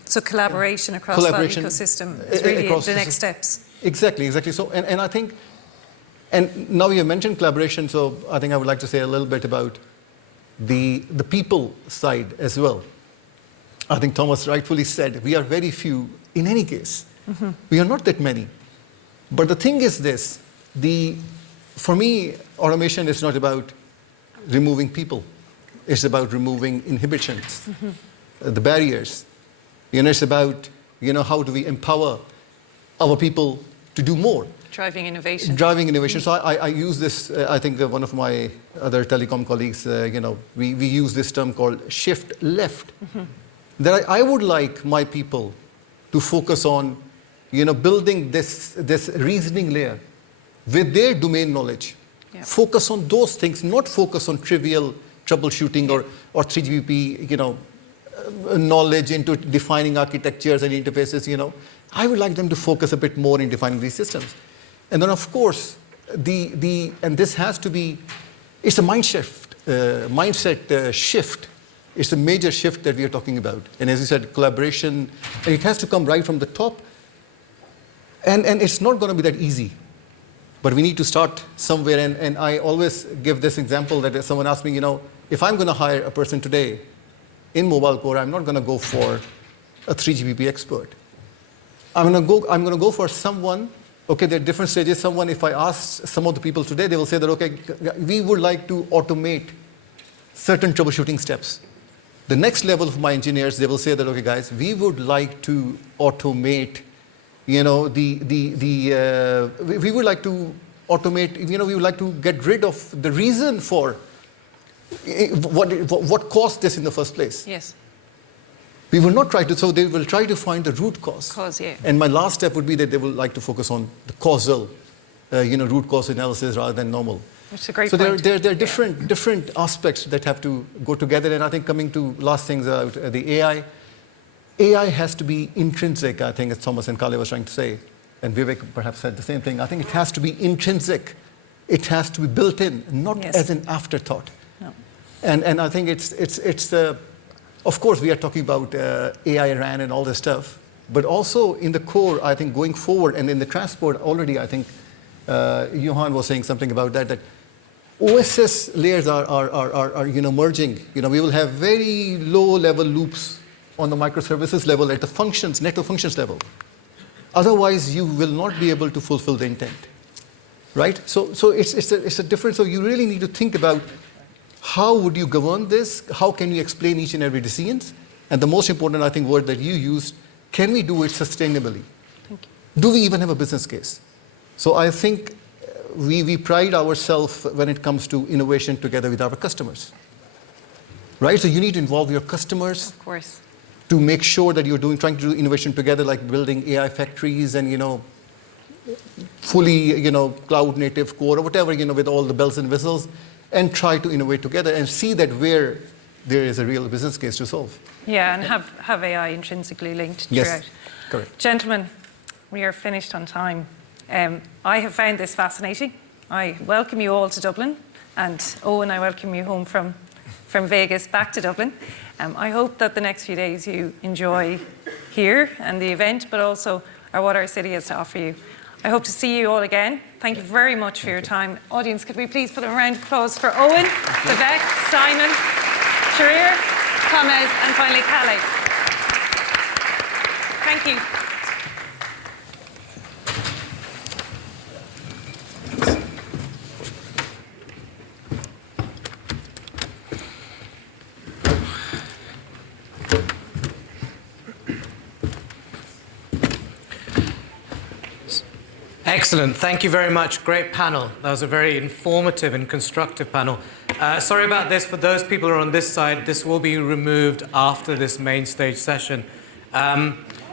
So collaboration across that ecosystem is really the next steps. Exactly. So, and I think, and now you mentioned collaboration, so I think I would like to say a little bit about the people side as well. I think Thomas rightfully said, we are very few in any case. We are not that many. But the thing is this, for me, automation is not about removing people. It's about removing inhibitions, the barriers. It's about, how do we empower our people to do more? Driving innovation. So I use this, I think one of my other telecom colleagues, we use this term called shift left. That I would like my people to focus on, building this reasoning layer with their domain knowledge. Yeah. Focus on those things, not focus on trivial troubleshooting or 3GPP, knowledge into defining architectures and interfaces. I would like them to focus a bit more in defining these systems. And then, of course, and this has to be, it's a mindset shift. It's a major shift that we are talking about. And as you said, collaboration, and it has to come right from the top. And it's not going to be that easy. But we need to start somewhere. And I always give this example that if someone asks me, if I'm going to hire a person today in mobile core, I'm not going to go for a 3GPP expert. I'm going to go for someone. Okay, there are different stages. Someone, if I ask some of the people today, they will say that, okay, we would like to automate certain troubleshooting steps. The next level of my engineers, they will say that, okay, guys, we would like to automate, we would like to automate, we would like to get rid of the reason for what caused this in the first place. Yes. We will not try to, so they will try to find the root cause. Yeah. And my last step would be that they will like to focus on the causal, root cause analysis rather than normal. Which is a great so point. there are different aspects that have to go together. And I think coming to last things out, the AI has to be intrinsic, I think as Thomas and Kale was trying to say. And Vivek perhaps said the same thing. I think it has to be intrinsic. It has to be built in, not as an afterthought. No. And I think it's of course, we are talking about AI, RAN, and all this stuff, but also in the core, I think going forward, and in the transport already, I think Johan was saying something about that OSS layers are merging. We will have very low-level loops on the microservices level at the functions, network functions level. Otherwise, you will not be able to fulfill the intent, right? So it's a difference. So you really need to think about how would you govern this? How can you explain each and every decision? And the most important, I think, word that you used, can we do it sustainably? Thank you. Do we even have a business case? So I think we pride ourselves when it comes to innovation together with our customers, right? So you need to involve your customers. Of course. To make sure that you're trying to do innovation together, like building AI factories and, fully, cloud native core or whatever, with all the bells and whistles, and try to innovate together and see that where there is a real business case to solve. Yeah, and have AI intrinsically linked Yes, throughout. correct. Gentlemen, we are finished on time. I have found this fascinating. I welcome you all to Dublin, and Owen, I welcome you home from Vegas back to Dublin. I hope that the next few days you enjoy here and the event, but also what our city has to offer you. I hope to see you all again. Thank you very much for your time. Audience, could we please put a round of applause for Owen, Vivek, Simon, Sharir, Thomas, and finally Kale. Thank you. Excellent. Thank you very much. Great panel. That was a very informative and constructive panel. Sorry about this. For those people who are on this side, this will be removed after this main stage session.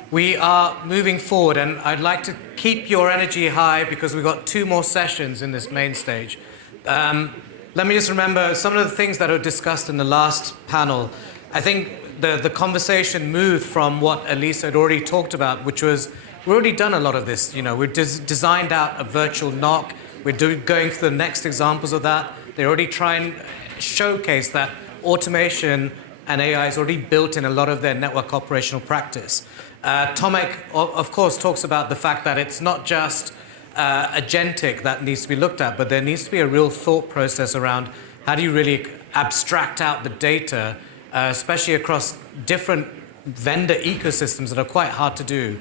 We are moving forward, and I'd like to keep your energy high because we've got 2 more sessions in this main stage. Let me just remember some of the things that were discussed in the last panel. I think the conversation moved from what Elisa had already talked about, which was we've already done a lot of this. We've designed out a virtual NOC. We're going through the next examples of that. They already try and showcase that automation and AI is already built in a lot of their network operational practice. Tomek, of course, talks about the fact that it's not just agentic that needs to be looked at, but there needs to be a real thought process around how do you really abstract out the data, especially across different vendor ecosystems that are quite hard to do.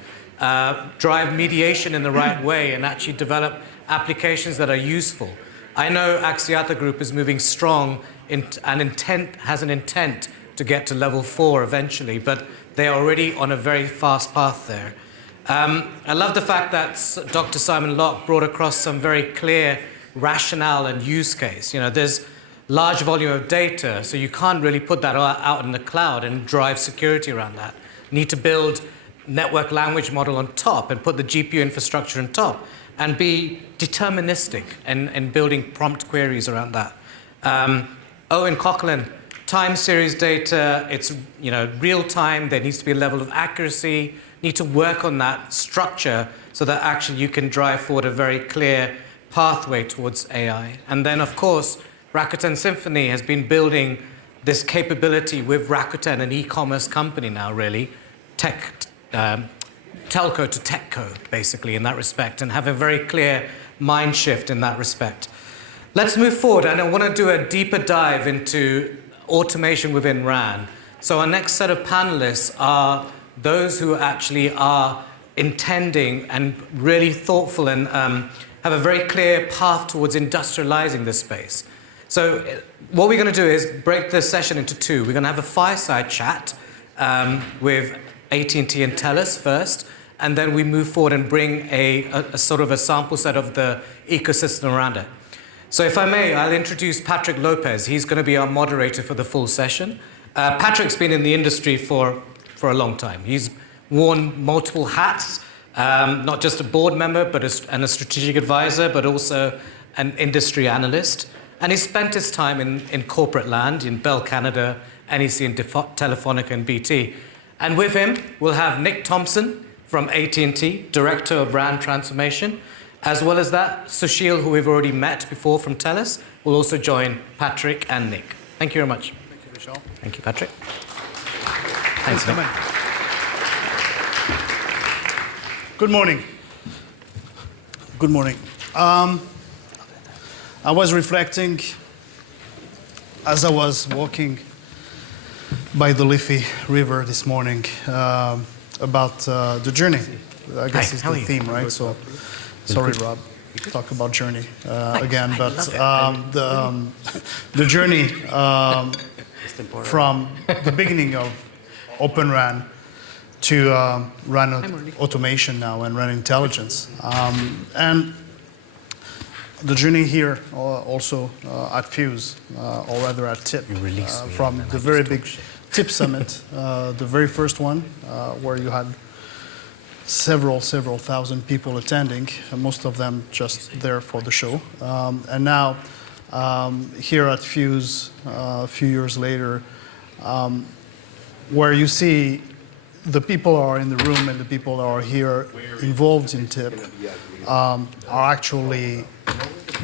Drive mediation in the right way and actually develop applications that are useful. I know Axiata Group is moving strong and has an intent to get to level 4 eventually, but they are already on a very fast path there. I love the fact that Dr. Simon Locke brought across some very clear rationale and use case. There's large volume of data, so you can't really put that out in the cloud and drive security around that. You need to build network language model on top and put the GPU infrastructure on top and be deterministic and building prompt queries around that. Owen Coughlin, time series data, it's real time, there needs to be a level of accuracy, need to work on that structure so that actually you can drive forward a very clear pathway towards AI. And then of course, Rakuten Symphony has been building this capability with Rakuten, an e-commerce company now really, telco to techco, basically, in that respect, and have a very clear mind shift in that respect. Let's move forward, and I want to do a deeper dive into automation within RAN. So our next set of panelists are those who actually are intending and really thoughtful and have a very clear path towards industrializing this space. So what we're going to do is break the session into 2. We're going to have a fireside chat with AT&T and TELUS first, and then we move forward and bring a sort of a sample set of the ecosystem around it. So if I may, I'll introduce Patrick Lopez. He's going to be our moderator for the full session. Patrick's been in the industry for a long time. He's worn multiple hats, not just a board member and a strategic advisor, but also an industry analyst. And he spent his time in corporate land, in Bell Canada, NEC and Telefonica and BT. And with him, we'll have Nick Thompson from AT&T, Director of RAN Transformation. As well as that, Sushil, who we've already met before from TELUS, will also join Patrick and Nick. Thank you very much. Thank you, Vishal. Thank you, Patrick. Thanks, Nick. Good morning. Good morning. I was reflecting as I was walking by the Liffey River this morning about the journey. I guess it's the theme, right? So, sorry, Rob. Talk about journey again, but the journey from the beginning of Open RAN to RAN automation now and RAN intelligence, and the journey here also at FYUZ, or rather at TIP, from the very big TIP summit, the very first one, where you had several thousand people attending, most of them just there for the show. And now, here at FYUZ, a few years later, where you see the people are in the room and the people that are here involved in TIP are actually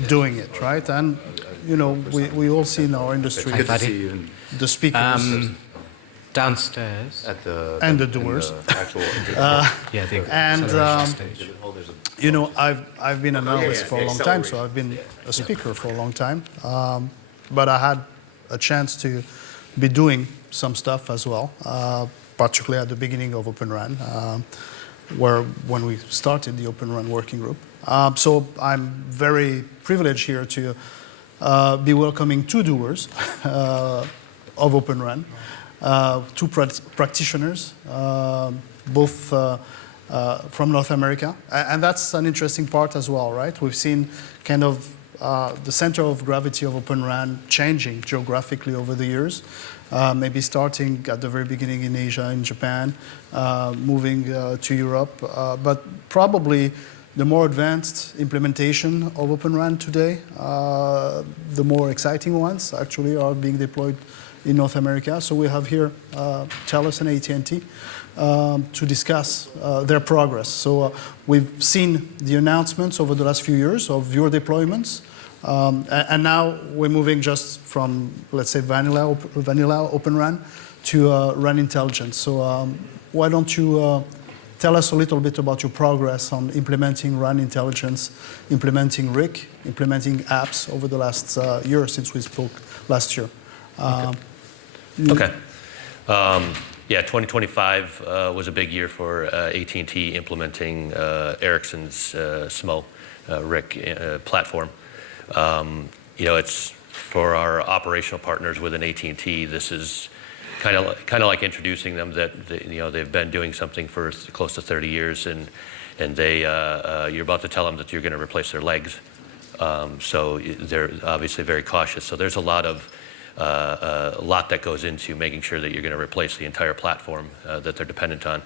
doing it, right? And, you know, we all see in our industry the speakers. Downstairs and the doers. You know, I've been an analyst for a long time, so I've been a speaker for a long time. But I had a chance to be doing some stuff as well, particularly at the beginning of Open RAN, when we started the Open RAN working group. So I'm very privileged here to be welcoming two doers of Open RAN. Two practitioners, both from North America. And that's an interesting part as well, right? We've seen kind of the center of gravity of Open RAN changing geographically over the years, maybe starting at the very beginning in Asia, in Japan, moving to Europe. But probably the more advanced implementation of Open RAN today, the more exciting ones actually are being deployed in North America. So we have here TELUS and AT&T to discuss their progress. So we've seen the announcements over the last few years of your deployments, and now we're moving just from, let's say, vanilla Open RAN to RAN intelligence. So why don't you tell us a little bit about your progress on implementing RAN intelligence, implementing RIC, implementing apps over the last year since we spoke last year. Okay. Yeah, 2025 was a big year for AT&T implementing Ericsson's SMO RIC platform. You know, it's for our operational partners within AT&T. This is kind of like introducing them that you know they've been doing something for close to 30 years, and they you're about to tell them that you're going to replace their legs. So they're obviously very cautious. So there's a lot that goes into making sure that you're going to replace the entire platform that they're dependent on.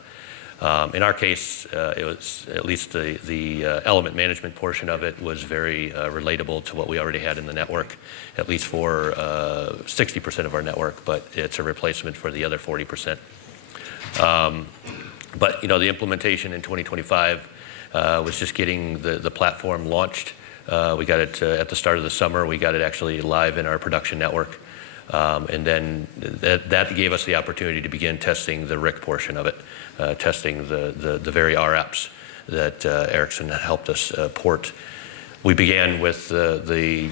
In our case, it was at least the element management portion of it was very relatable to what we already had in the network, at least for 60% of our network, but it's a replacement for the other 40%. But you know, the implementation in 2025 was just getting the platform launched. We got it at the start of the summer. We got it actually live in our production network. And then that gave us the opportunity to begin testing the RIC portion of it, testing the very R apps that Ericsson helped us port. We began with a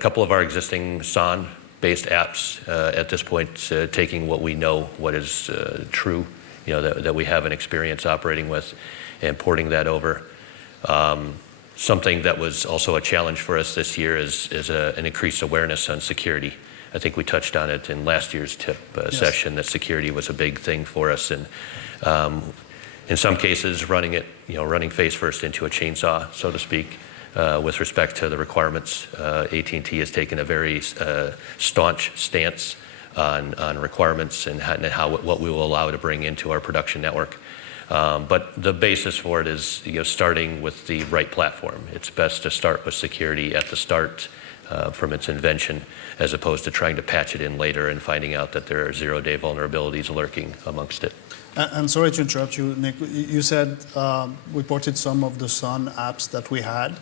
couple of our existing SON-based apps at this point, taking what we know, what is true, you know, that we have an experience operating with, and porting that over. Something that was also a challenge for us this year is an increased awareness on security. I think we touched on it in last year's TIP session, that security was a big thing for us. And In some cases, running face first into a chainsaw, so to speak. With respect to the requirements, AT&T has taken a very staunch stance on requirements and what we will allow to bring into our production network. But the basis for it is starting with the right platform. It's best to start with security at the start from its invention, as opposed to trying to patch it in later and finding out that there are zero-day vulnerabilities lurking amongst it. And sorry to interrupt you, Nick. You said we ported some of the Sun apps that we had.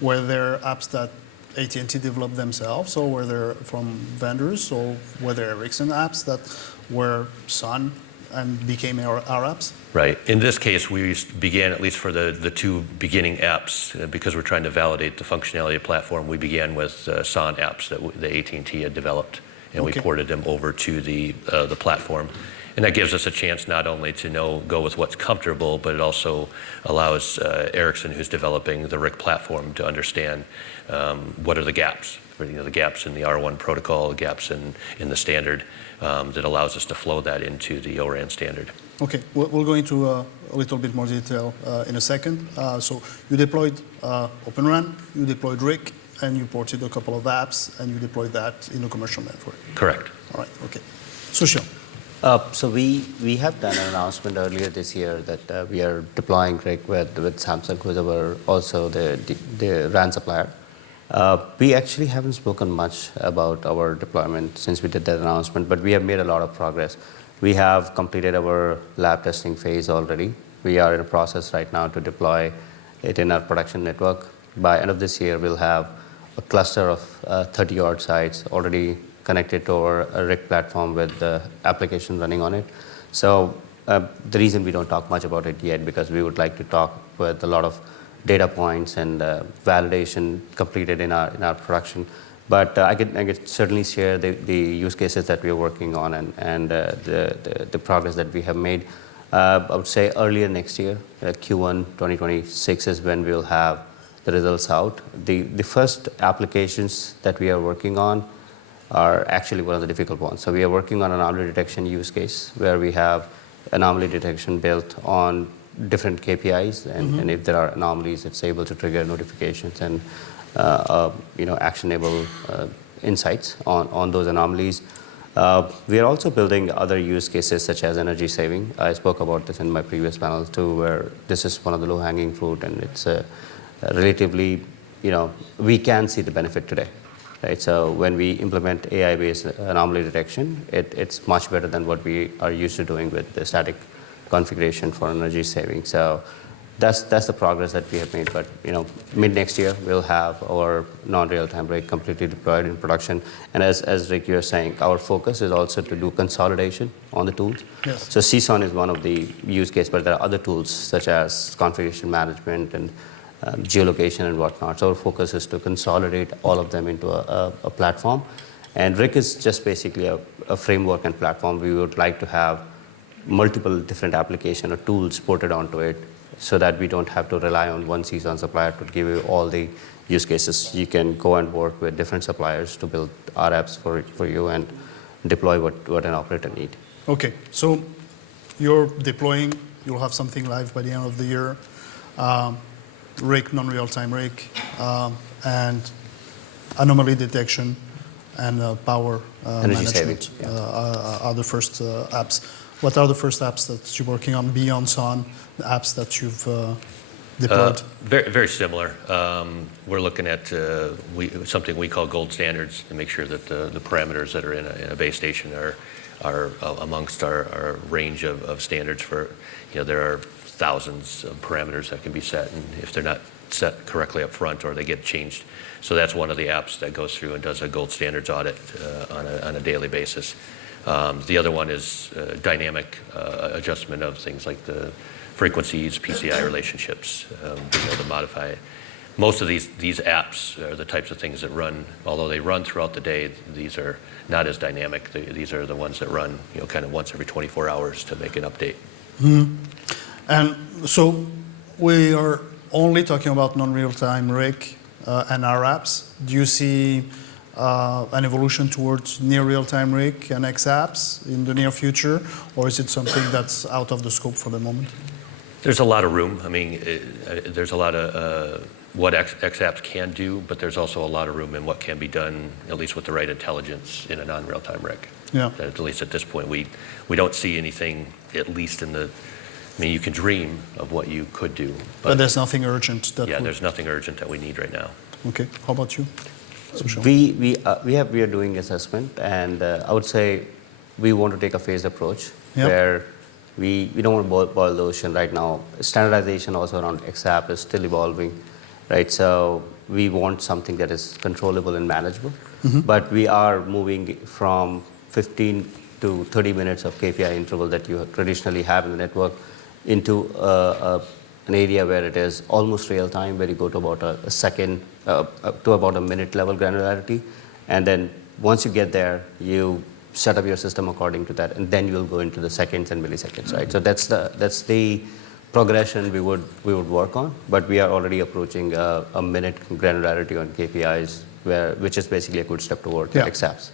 Were there apps that AT&T developed themselves, or were there from vendors, or were there Ericsson apps that were Sun and became our apps? Right. In this case, we began, at least for the two beginning apps, because we're trying to validate the functionality of the platform, we began with SON apps that the AT&T had developed, and we ported them over to the platform. And that gives us a chance not only to go with what's comfortable, but it also allows Ericsson, who's developing the RIC platform, to understand what are the gaps, the gaps in the R1 protocol, gaps in the standard, that allows us to flow that into the O-RAN standard. Okay, we'll go into a little bit more detail in a second. So you deployed Open RAN, you deployed RIC, and you ported a couple of apps, and you deployed that in a commercial network. Correct. All right, okay. Sushil. So we have done an announcement earlier this year that we are deploying RIC with Samsung, who's also the RAN supplier. We actually haven't spoken much about our deployment since we did that announcement, but we have made a lot of progress. We have completed our lab testing phase already. We are in a process right now to deploy it in our production network. By end of this year, we'll have a cluster of 30-odd sites already connected to our RIC platform with the application running on it. So the reason we don't talk much about it yet, because we would like to talk with a lot of data points and validation completed in our production. But I could certainly share the use cases that we are working on and the progress that we have made. I would say earlier next year, Q1 2026 is when we'll have the results out. The first applications that we are working on are actually one of the difficult ones. So we are working on an anomaly detection use case where we have anomaly detection built on different KPIs, and if there are anomalies, it's able to trigger notifications and actionable insights on those anomalies. We are also building other use cases such as energy saving. I spoke about this in my previous panel too, where this is one of the low-hanging fruit, and it's relatively, we can see the benefit today. Right, so when we implement AI-based anomaly detection, it's much better than what we are used to doing with the static configuration for energy saving. So that's the progress that we have made. But mid next year we'll have our non-real-time RIC completely deployed in production. And as Rick, you're saying, our focus is also to do consolidation on the tools. Yes. So CSON is one of the use cases, but there are other tools such as configuration management and geolocation and whatnot. So our focus is to consolidate all of them into a platform. And RIC is just basically a framework and platform. We would like to have multiple different application or tools ported onto it so that we don't have to rely on one CSON supplier to give you all the use cases. You can go and work with different suppliers to build our apps for you and deploy what an operator needs. Okay, so you're deploying, you'll have something live by the end of the year. RIC, non-real-time RIC, and anomaly detection and power management are the first apps. What are the first apps that you're working on beyond SON, the apps that you've deployed? Very, very similar. We're looking at something we call gold standards to make sure that the parameters that are in a base station are amongst our range of standards for, there are thousands of parameters that can be set, and if they're not set correctly up front or they get changed. So that's one of the apps that goes through and does a gold standards audit on a daily basis. The other one is dynamic adjustment of things like the frequencies, PCI relationships, being able to modify it. Most of these apps are the types of things that run, although they run throughout the day, these are not as dynamic. These are the ones that run kind of once every 24 hours to make an update. Mm-hmm. And so we are only talking about non-real-time RIC and our apps. Do you see an evolution towards near real-time RIC and X apps in the near future, or is it something that's out of the scope for the moment? There's a lot of room. I mean, there's a lot of what XApps can do, but there's also a lot of room in what can be done, at least with the right intelligence in a non-real-time RIC. Yeah. At least at this point, we don't see anything, at least in the, I mean, you can dream of what you could do. But there's nothing urgent that there's nothing urgent that we need right now. Okay, how about you? We are doing assessment, and I would say we want to take a phased approach where we don't want to boil the ocean right now. Standardization also around XApp is still evolving, right? So we want something that is controllable and manageable, but we are moving from 15 to 30 minutes of KPI interval that you traditionally have in the network into an area where it is almost real time, where you go to about a second to about a minute level granularity, and then once you get there, you set up your system according to that, and then you'll go into the seconds and milliseconds, right? So that's the progression we would work on, but we are already approaching a minute granularity on KPIs, which is basically a good step toward XApps.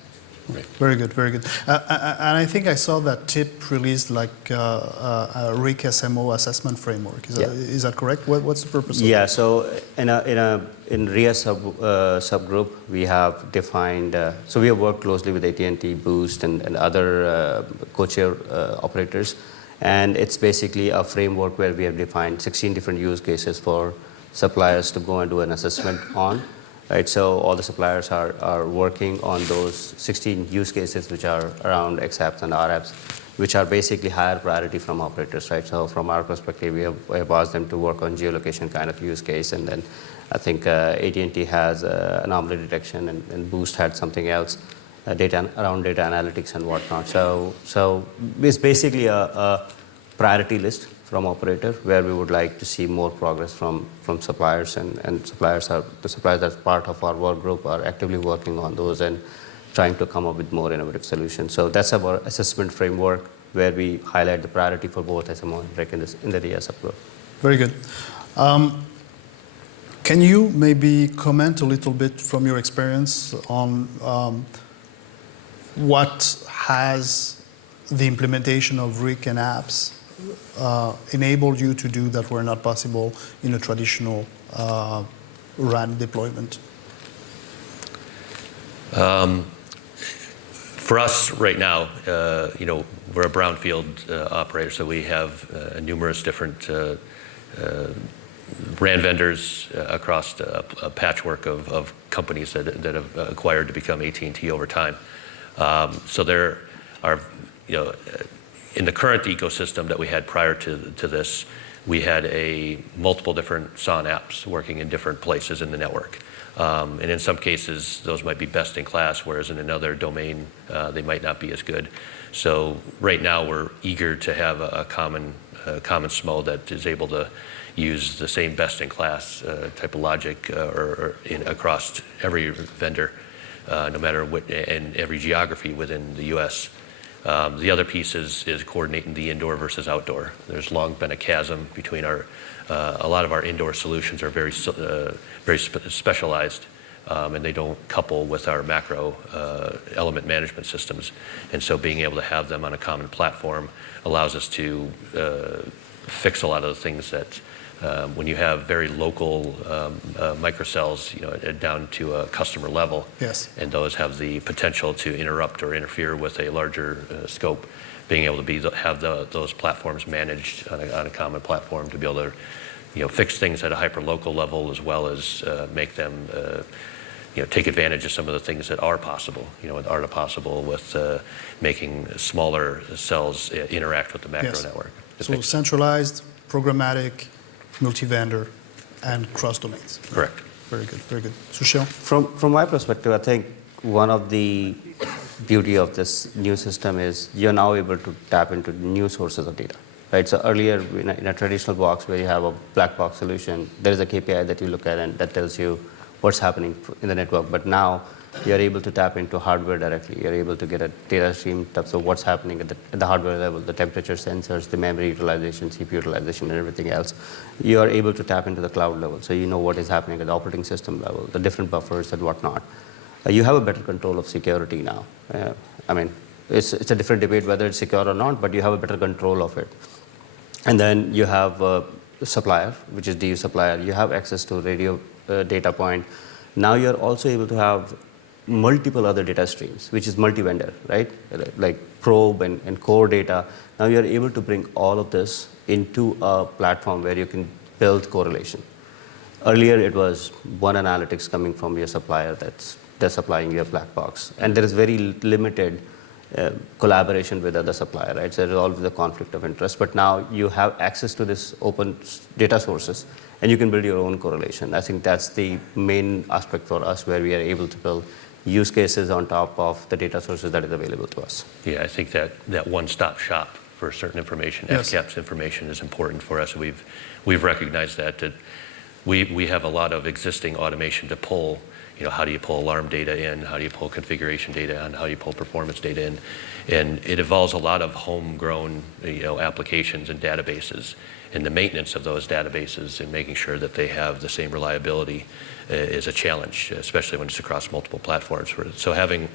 Very good, very good. And I think I saw that TIP released like a RIC SMO assessment framework. Is that correct? What's the purpose of that? So in RIA subgroup, we have defined, so we have worked closely with AT&T, Boost, and other co-chair operators. And it's basically a framework where we have defined 16 different use cases for suppliers to go and do an assessment on. Right, so all the suppliers are working on those 16 use cases which are around XApps and RApps, which are basically higher priority from operators, right? So from our perspective, we have asked them to work on geolocation kind of use case, and then I think AT&T has anomaly detection, and Boost had something else, around data analytics and whatnot. So it's basically a priority list from operator where we would like to see more progress from suppliers, and the suppliers as part of our work group are actively working on those and trying to come up with more innovative solutions. So that's our assessment framework where we highlight the priority for both SMO and RIC in the RIA subgroup. Very good. Can you maybe comment a little bit from your experience on what has the implementation of RIC and apps enabled you to do that were not possible in a traditional RAN deployment? For us right now, we're a brownfield operator, so we have numerous different RAN vendors across a patchwork of companies that have acquired to become AT&T over time. So there are, in the current ecosystem that we had prior to this, we had multiple different SON apps working in different places in the network. And in some cases, those might be best in class, whereas in another domain, they might not be as good. So right now, we're eager to have a common SMO that is able to use the same best in class type of logic across every vendor, no matter what, and every geography within the US. The other piece is coordinating the indoor versus outdoor. There's long been a chasm between a lot of our indoor solutions are very specialized, and they don't couple with our macro element management systems. And so being able to have them on a common platform allows us to fix a lot of the things that when you have very local microcells, down to a customer level, and those have the potential to interrupt or interfere with a larger scope, being able to have those platforms managed on a common platform to be able to fix things at a hyper-local level, as well as make them take advantage of some of the things that are possible, are possible with making smaller cells interact with the macro network. So centralized, programmatic, multi-vendor, and cross-domains. Correct. Very good, very good. Sushil? From my perspective, I think one of the beauty of this new system is you're now able to tap into new sources of data, right? So earlier, in a traditional box where you have a black box solution, there is a KPI that you look at and that tells you what's happening in the network. But now you're able to tap into hardware directly. You're able to get a data stream in terms of what's happening at the hardware level, the temperature sensors, the memory utilization, CPU utilization, and everything else. You are able to tap into the cloud level, so you know what is happening at the operating system level, the different buffers and whatnot. You have a better control of security now. I mean, it's a different debate whether it's secure or not, but you have a better control of it. And then you have supplier, which is DU supplier. You have access to radio data point. Now you're also able to have multiple other data streams, which is multi-vendor, right? Like probe and core data. Now you're able to bring all of this into a platform where you can build correlation. Earlier, it was one analytics coming from your supplier they're supplying your black box. And there is very limited collaboration with other supplier, right? So there's always a conflict of interest. But now you have access to this open data sources, and you can build your own correlation. I think that's the main aspect for us, where we are able to build use cases on top of the data sources that is available to us. Yeah, I think that one-stop shop for certain information, Yes. FCAPS information, is important for us. We've recognized that we have a lot of existing automation to pull. How do you pull alarm data in? How do you pull configuration data in? How do you pull performance data in? And it involves a lot of homegrown, applications and databases, and the maintenance of those databases and making sure that they have the same reliability is a challenge, especially when it's across multiple platforms. So having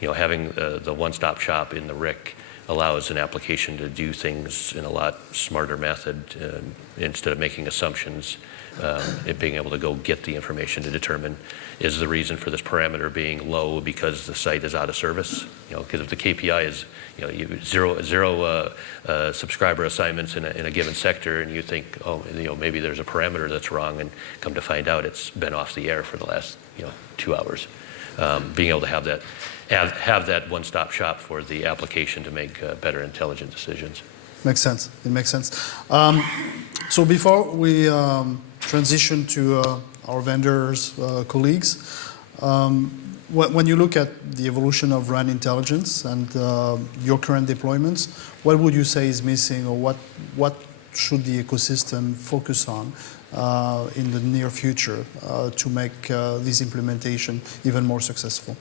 the one-stop shop in the RIC allows an application to do things in a lot smarter method instead of making assumptions. It being able to go get the information to determine, is the reason for this parameter being low because the site is out of service? Because if the KPI is zero subscriber assignments in a given sector, and you think, maybe there's a parameter that's wrong, and come to find out it's been off the air for the last 2 hours. Being able to have that one-stop shop for the application to make better intelligent decisions. Makes sense. It makes sense. So before we transition to our vendors, colleagues, when you look at the evolution of RAN intelligence and your current deployments, what would you say is missing, or what should the ecosystem focus on in the near future to make this implementation even more successful?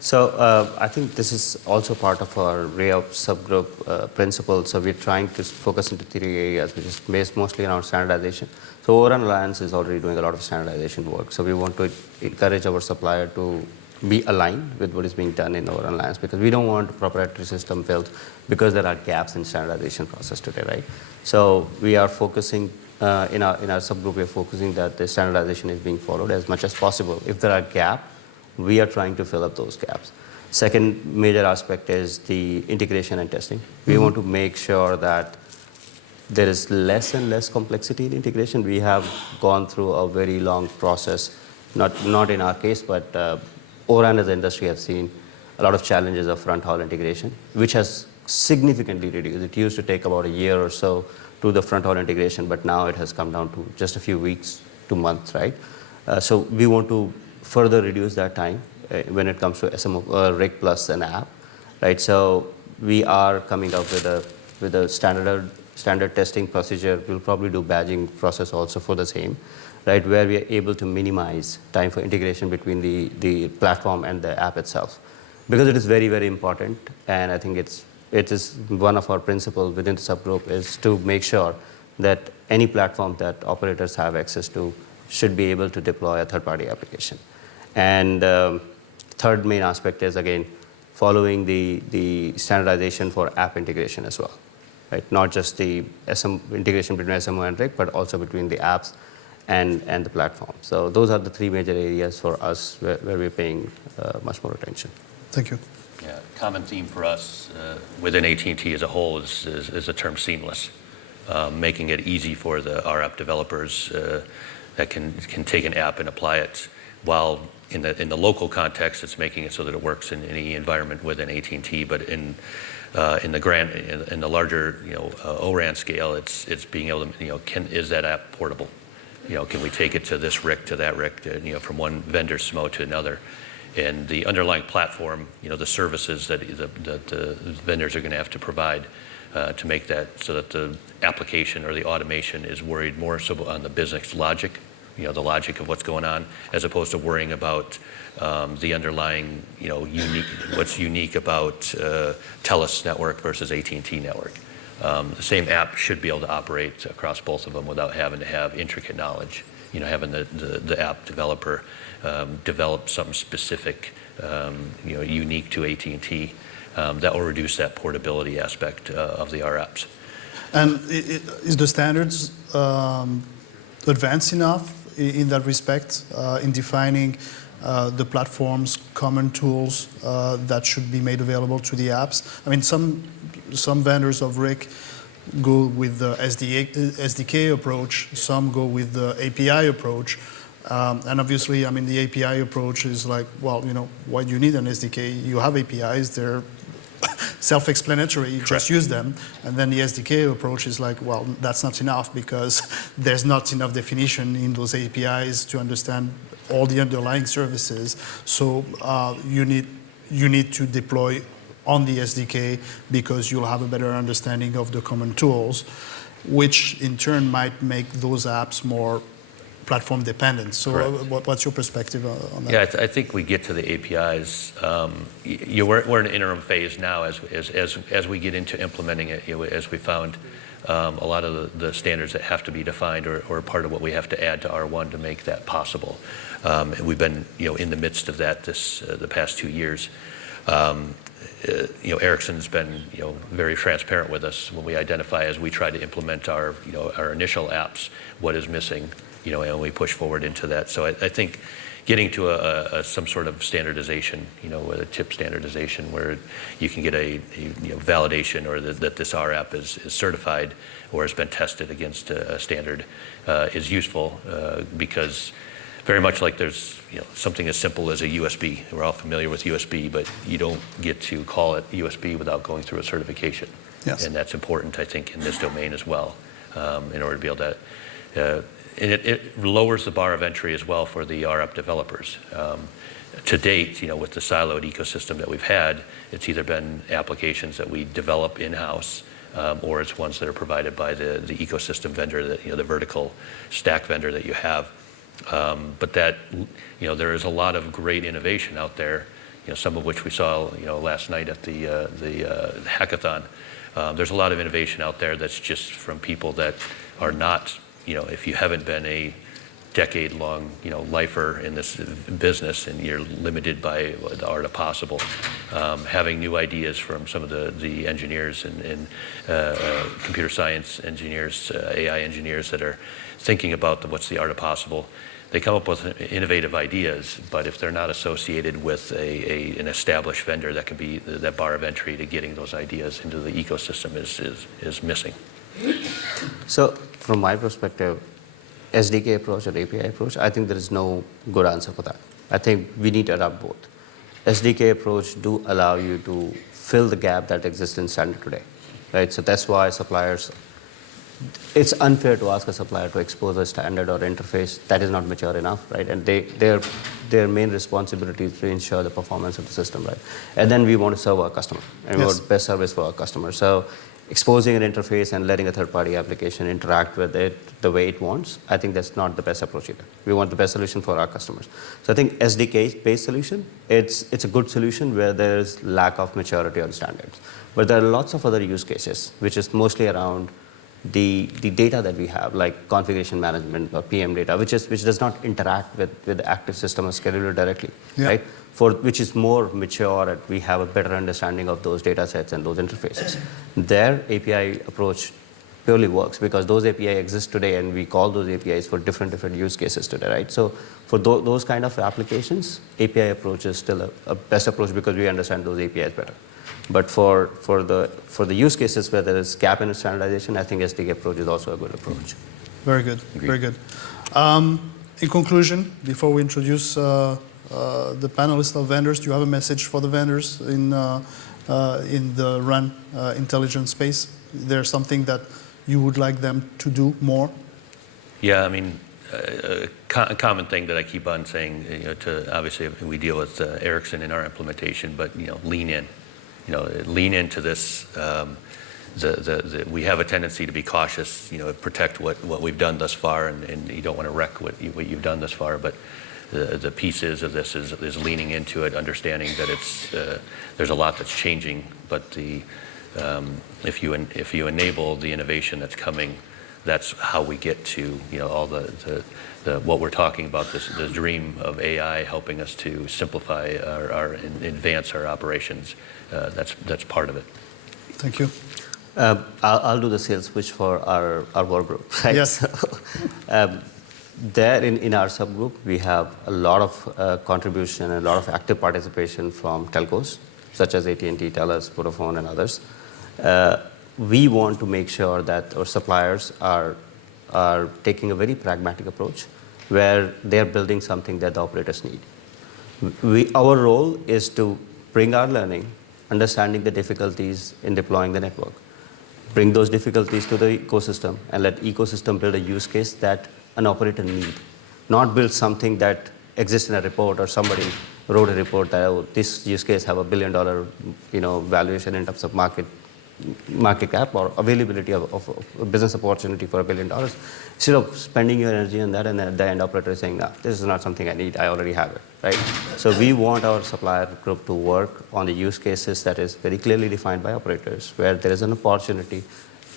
So I think this is also part of our RAIOP subgroup principle. So we're trying to focus into 3 areas, which is based mostly around standardization. So O-RAN Alliance is already doing a lot of standardization work. So we want to encourage our supplier to be aligned with what is being done in O-RAN Alliance, because we don't want a proprietary system built because there are gaps in standardization process today, right? So we are focusing, in our subgroup, we are focusing that the standardization is being followed as much as possible. If there are gaps, we are trying to fill up those gaps. Second major aspect is the integration and testing. We want to make sure that there is less and less complexity in integration. We have gone through a very long process, not in our case, but O-RAN as an industry have seen a lot of challenges of front haul integration, which has significantly reduced. It used to take about a year or so to the front haul integration, but now it has come down to just a few weeks to months, right? So we want to further reduce that time when it comes to SMO, RIC plus an app, right? So we are coming up with a standard testing procedure. We'll probably do badging process also for the same, right? Where we are able to minimize time for integration between the platform and the app itself, because it is very, very important. And I think it is one of our principles within the subgroup is to make sure that any platform that operators have access to should be able to deploy a third-party application. And third main aspect is, again, following the standardization for app integration as well, right? Not just the integration between SMO and RIC, but also between the apps and the platform. So those are the 3 major areas for us where we're paying much more attention. Thank you. Yeah, common theme for us within AT&T as a whole is the term seamless, making it easy for our app developers that can take an app and apply it, while in the local context, it's making it so that it works in any environment within AT&T. But in the larger O-RAN scale, it's being able to is that app portable? Can we take it to this RIC, to that RIC, from one vendor SMO to another? And the underlying platform, the services that the vendors are going to have to provide to make that so that the application or the automation is worried more so on the business logic, the logic of what's going on, as opposed to worrying about the underlying, what's unique about TELUS network versus AT&T network. The same app should be able to operate across both of them without having to have intricate knowledge. Having the app developer develop something specific, unique to AT&T, that will reduce that portability aspect of the RAPs. And is the standards advanced enough in that respect, in defining the platforms, common tools that should be made available to the apps? I mean, some vendors of RIC go with the SDK approach, some go with the API approach. And obviously, I mean, the API approach is like, well, you know, why do you need an SDK? You have APIs, they're self-explanatory, you just use them. And then the SDK approach is like, well, that's not enough because there's not enough definition in those APIs to understand all the underlying services. So you need to deploy on the SDK because you'll have a better understanding of the common tools, which in turn might make those apps more platform dependent. So what's your perspective on that? Yeah, I think we get to the APIs. We're in an interim phase now as we get into implementing it, as we found a lot of the standards that have to be defined or part of what we have to add to R1 to make that possible. And we've been in the midst of that the past 2 years. Ericsson's been very transparent with us when we identify as we try to implement our initial apps what is missing, and we push forward into that. So I think getting to some sort of standardization, a tip standardization where you can get a validation or that this R app is certified or has been tested against a standard is useful because very much like there's something as simple as a USB. We're all familiar with USB, but you don't get to call it USB without going through a certification. Yes. And that's important, I think, in this domain as well, in order to be able to. And it lowers the bar of entry as well for the R app developers. To date, with the siloed ecosystem that we've had, it's either been applications that we develop in-house or it's ones that are provided by the ecosystem vendor, the vertical stack vendor that you have. But that, there is a lot of great innovation out there, some of which we saw, last night at the hackathon. There's a lot of innovation out there that's just from people that are not, if you haven't been a decade-long, lifer in this business and you're limited by the art of possible, having new ideas from some of the engineers and computer science engineers, AI engineers that are thinking about what's the art of possible. They come up with innovative ideas, but if they're not associated with an established vendor, that can be that bar of entry to getting those ideas into the ecosystem is missing. So from my perspective, SDK approach or API approach, I think there is no good answer for that. I think we need to adopt both. SDK approach do allow you to fill the gap that exists in standard today, right? So that's why suppliers, it's unfair to ask a supplier to expose a standard or interface that is not mature enough, right? And their main responsibility is to ensure the performance of the system, right? And then we want to serve our customer, and we want best service for our customer. So exposing an interface and letting a third-party application interact with it the way it wants, I think that's not the best approach either. We want the best solution for our customers. So I think SDK-based solution, it's a good solution where there's lack of maturity on standards. But there are lots of other use cases, which is mostly around the data that we have, like configuration management or PM data, which does not interact with the active system or scheduler directly, right? Which is more mature and we have a better understanding of those data sets and those interfaces. Their API approach purely works because those API exist today and we call those APIs for different use cases today, right? So for those kind of applications, API approach is still a best approach because we understand those APIs better. But for the use cases where there is gap in standardization, I think SDK approach is also a good approach. Very good, very good. In conclusion, before we introduce the panelists of vendors, do you have a message for the vendors in the RAN intelligence space? Is there something that you would like them to do more? Yeah, I mean, a common thing that I keep on saying, obviously we deal with Ericsson in our implementation, but lean in. Lean into this. We have a tendency to be cautious, protect what we've done thus far, and you don't want to wreck what you've done thus far. But the pieces of this is leaning into it, understanding that there's a lot that's changing. But if you enable the innovation that's coming, that's how we get to all the what we're talking about, the dream of AI helping us to simplify and advance our operations. That's part of it. Thank you. I'll do the sales pitch for our work group. Right? Yes. So, there in our subgroup, we have a lot of contribution and a lot of active participation from telcos, such as AT&T, TELUS, Vodafone, and others. We want to make sure that our suppliers are taking a very pragmatic approach, where they're building something that the operators need. Our role is to bring our learning, understanding the difficulties in deploying the network, bring those difficulties to the ecosystem, and let ecosystem build a use case that an operator need, not build something that exists in a report or somebody wrote a report that, oh, this use case have $1 billion valuation in terms of market cap or availability of a business opportunity for $1 billion. Instead of spending your energy on that, and then the end operator is saying, nah, this is not something I need, I already have it, right? So we want our supplier group to work on the use cases that is very clearly defined by operators, where there is an opportunity.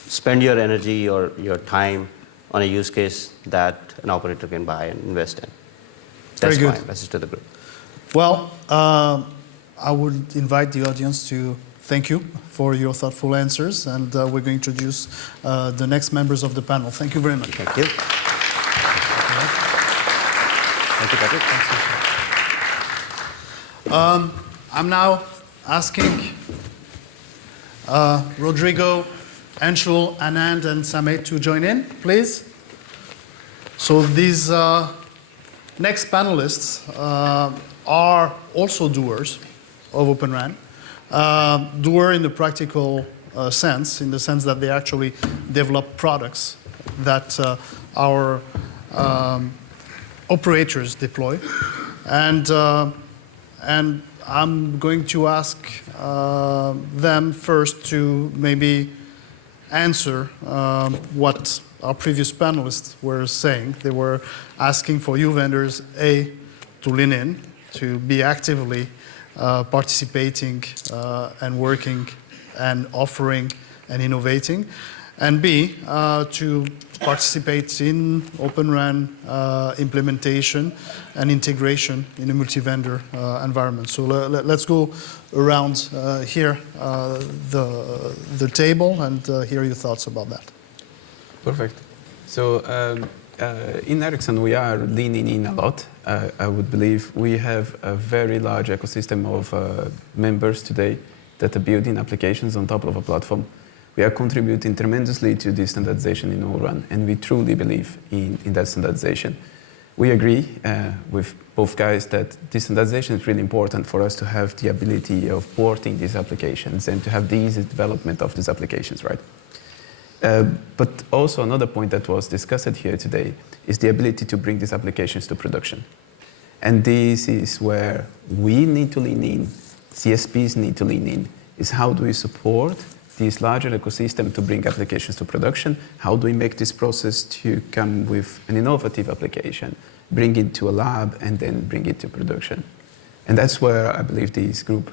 Spend your energy or your time on a use case that an operator can buy and invest in. That's Very good. my message to the group. Well, I would invite the audience to thank you for your thoughtful answers, and we're going to introduce the next members of the panel. Thank you very much. Thank you. Thank you, Patrick. I'm now asking Rodrigo, Anshul, Anand, and Samet to join in, please. So these next panelists are also doers of Open RAN. Doer in the practical sense, in the sense that they actually develop products that our operators deploy. And I'm going to ask them first to maybe answer what our previous panelists were saying. They were asking for you vendors, A, to lean in, to be actively participating and working and offering and innovating, and B, to participate in Open RAN implementation and integration in a multi-vendor environment. So let's go around here, the table, and hear your thoughts about that. Perfect. So in Ericsson, we are leaning in a lot. I would believe we have a very large ecosystem of members today that are building applications on top of a platform. We are contributing tremendously to the standardization in O-RAN, and we truly believe in that standardization. We agree with both guys that this standardization is really important for us to have the ability of porting these applications and to have the easy development of these applications, right? But also another point that was discussed here today is the ability to bring these applications to production. And this is where we need to lean in, CSPs need to lean in, is how do we support this larger ecosystem to bring applications to production? How do we make this process to come with an innovative application, bring it to a lab, and then bring it to production? And that's where I believe this group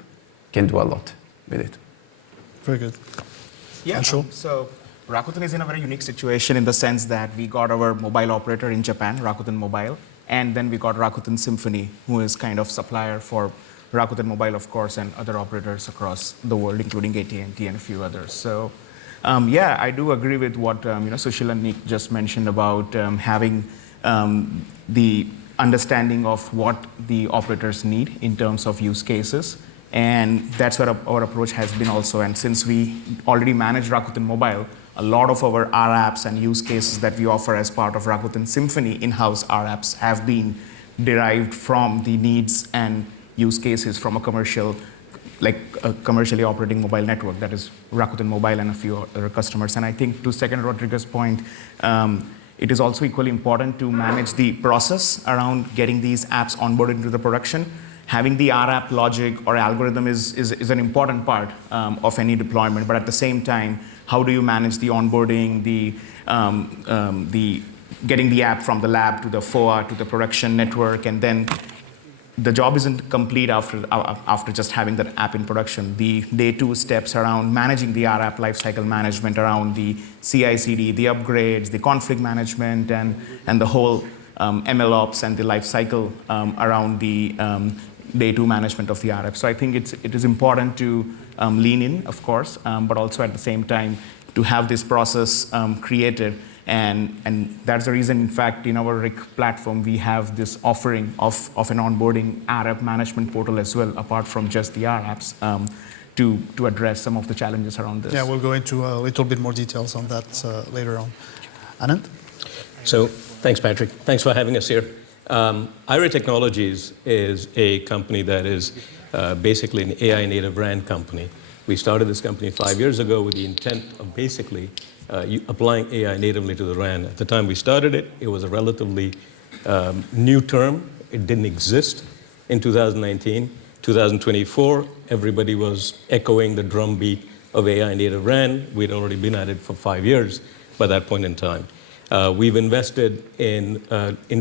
can do a lot with it. Very good. Yeah, so Rakuten is in a very unique situation in the sense that we got our mobile operator in Japan, Rakuten Mobile, and then we got Rakuten Symphony, who is kind of supplier for Rakuten Mobile, of course, and other operators across the world, including AT&T and a few others. So, yeah, I do agree with what Sushil and Nick just mentioned about having the understanding of what the operators need in terms of use cases. And that's where our approach has been also. And since we already manage Rakuten Mobile, a lot of our RApps and use cases that we offer as part of Rakuten Symphony in-house RApps have been derived from the needs and use cases from a commercially operating mobile network, that is Rakuten Mobile and a few other customers. And I think to second Rodrigo's point, it is also equally important to manage the process around getting these apps onboarded into the production. Having the RApp logic or algorithm is an important part of any deployment, but at the same time, how do you manage the onboarding, the getting the app from the lab to the FOA to the production network, and then the job isn't complete after just having that app in production. The day two steps around managing the RApp lifecycle management, around the CI/CD, the upgrades, the config management, and the whole MLOps and the lifecycle around the day two management of the RF. So I think it is important to lean in, of course, but also at the same time to have this process created. And that's the reason, in fact, in our RIC platform, we have this offering of an onboarding RF management portal as well, apart from just the RApps, to address some of the challenges around this. Yeah, we'll go into a little bit more details on that later on. Anand? So thanks, Patrick. Thanks for having us here. IRA Technologies is a company that is basically an AI native RAN company. We started this company 5 years ago with the intent of basically applying AI natively to the RAN. At the time we started it, it was a relatively new term. It didn't exist in 2019. 2024, everybody was echoing the drumbeat of AI native RAN. We'd already been at it for 5 years by that point in time. We've invested in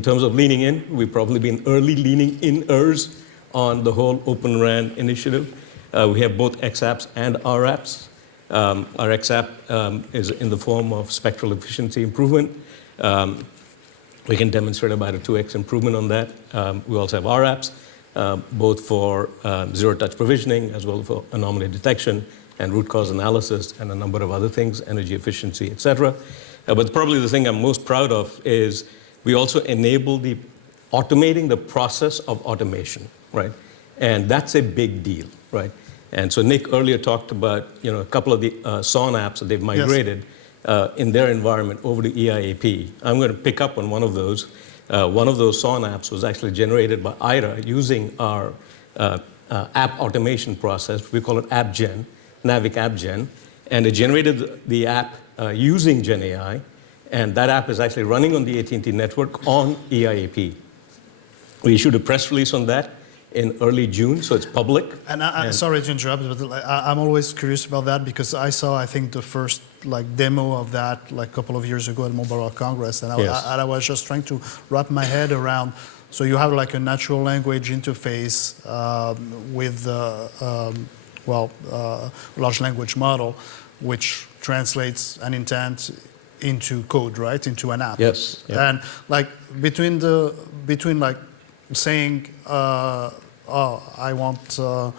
terms of leaning in, we've probably been early leaning in-ers on the whole Open RAN initiative. We have both XApps and RApps. Our XApp is in the form of spectral efficiency improvement. We can demonstrate about a 2x improvement on that. We also have RApps, both for zero-touch provisioning as well as for anomaly detection and root cause analysis and a number of other things, energy efficiency, et cetera. But probably the thing I'm most proud of is we also enable the automating the process of automation, right? And that's a big deal, right? And so Nick earlier talked about, a couple of the SON apps that they've migrated in their environment over to EIAP. I'm going to pick up on one of those. One of those SON apps was actually generated by IRA using our app automation process. We call it AppGen, Navic AppGen. And it generated the app using Gen AI. And that app is actually running on the AT&T network on EIAP. We issued a press release on that in early June, so it's public. And sorry to interrupt, but I'm always curious about that because I saw, I think, the first demo of that a couple of years ago at Mobile World Congress, and I was just trying to wrap my head around. So you have a natural language interface with large language model, which translates an intent into code, right, into an app. Yes. And between saying, I want to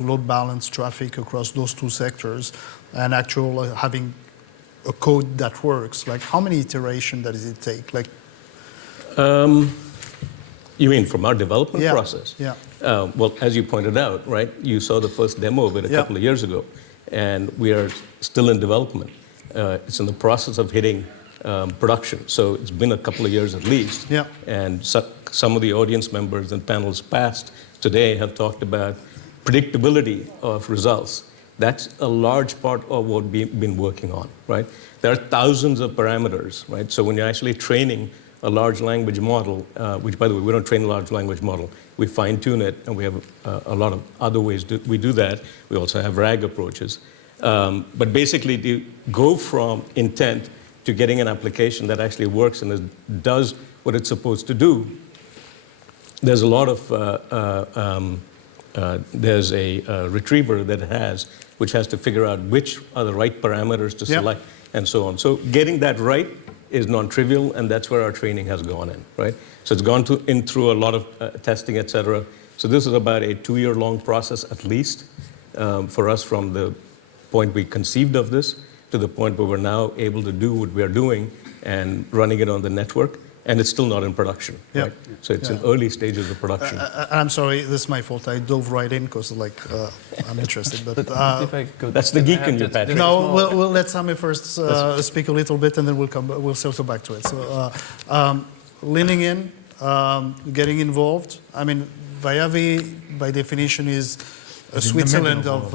load balance traffic across those two sectors, and actual having a code that works. How many iterations does it take? You mean from our development process? Yeah. Well, as you pointed out, right, you saw the first demo of it a couple of years ago, and we are still in development. It's in the process of hitting production. So it's been a couple of years at least. Yeah. And some of the audience members and panels past today have talked about predictability of results. That's a large part of what we've been working on, right? There are thousands of parameters, right? So when you're actually training a large language model, which, by the way, we don't train a large language model. We fine-tune it, and we have a lot of other ways we do that. We also have RAG approaches. But basically, to go from intent to getting an application that actually works and does what it's supposed to do, there's a lot of, there's a retriever which has to figure out which are the right parameters to select and so on. So getting that right is non-trivial, and that's where our training has gone in, right? So it's gone through a lot of testing, et cetera. So this is about a 2-year-long process at least for us from the point we conceived of this to the point where we're now able to do what we are doing and running it on the network. And it's still not in production, right? So it's in early stages of production. I'm sorry, this is my fault. I dove right in because I'm interested. But if I could, that's the geek in you, Patrick. No, we'll let Sami first speak a little bit, and then we'll circle back to it. So leaning in, getting involved. I mean, Viavi, by definition, is a Switzerland of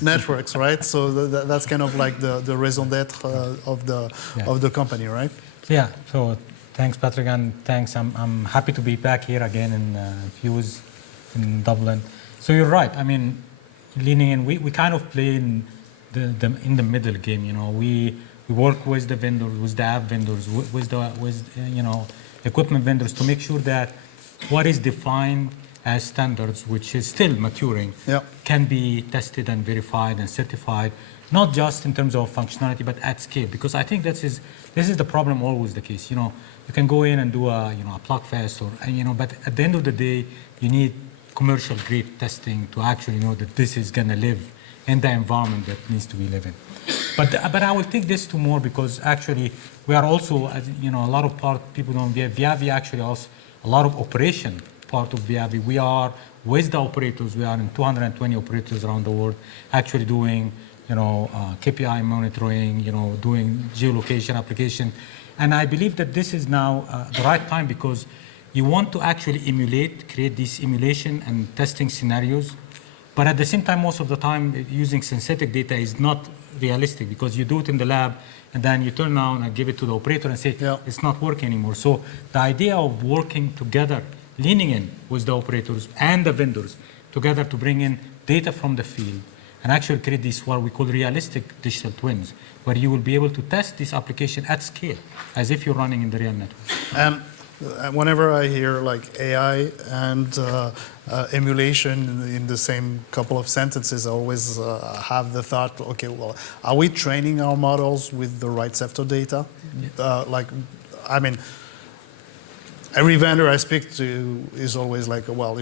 networks, right? So that's kind of like the raison d'être of the company, right? Yeah. So thanks, Patrick, and thanks. I'm happy to be back here again in FYUZ in Dublin. So you're right. I mean, leaning in, we kind of play in the middle game. We work with the vendors, with the app vendors, with equipment vendors to make sure that what is defined as standards, which is still maturing, can be tested and verified and certified, not just in terms of functionality, but at scale. Because I think this is the problem always the case. You can go in and do a plug fest, but at the end of the day, you need commercial grade testing to actually know that this is going to live in the environment that needs to be living. But I will take this to more, because actually we are also, a lot of people don't Viavi actually also a lot of operation part of Viavi. We are with the operators. We are in 220 operators around the world, actually doing KPI monitoring, doing geolocation application. And I believe that this is now the right time, because you want to actually create these emulation and testing scenarios. But at the same time, most of the time, using synthetic data is not realistic, because you do it in the lab and then you turn around and give it to the operator and say, it's not working anymore. So the idea of working together, leaning in with the operators and the vendors together to bring in data from the field and actually create these what we call realistic digital twins, where you will be able to test this application at scale, as if you're running in the real network. And whenever I hear like AI and emulation in the same couple of sentences, I always have the thought, okay, well, are we training our models with the right set of data? Every vendor I speak to is always like, well,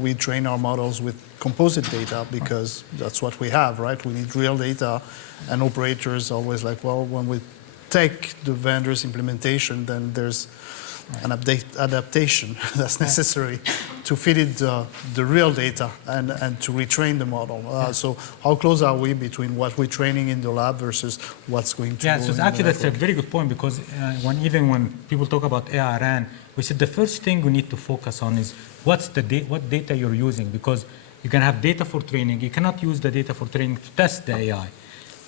we train our models with composite data because that's what we have, right? We need real data, and operators always like, well, when we take the vendor's implementation, then there's an adaptation that's necessary to fit it the real data and to retrain the model. So how close are we between what we're training in the lab versus what's going to go so in actually the that's a very good point, because when people talk about AI-RAN, we said the first thing we need to focus on is what data you're using, because you can have data for training. You cannot use the data for training to test the AI.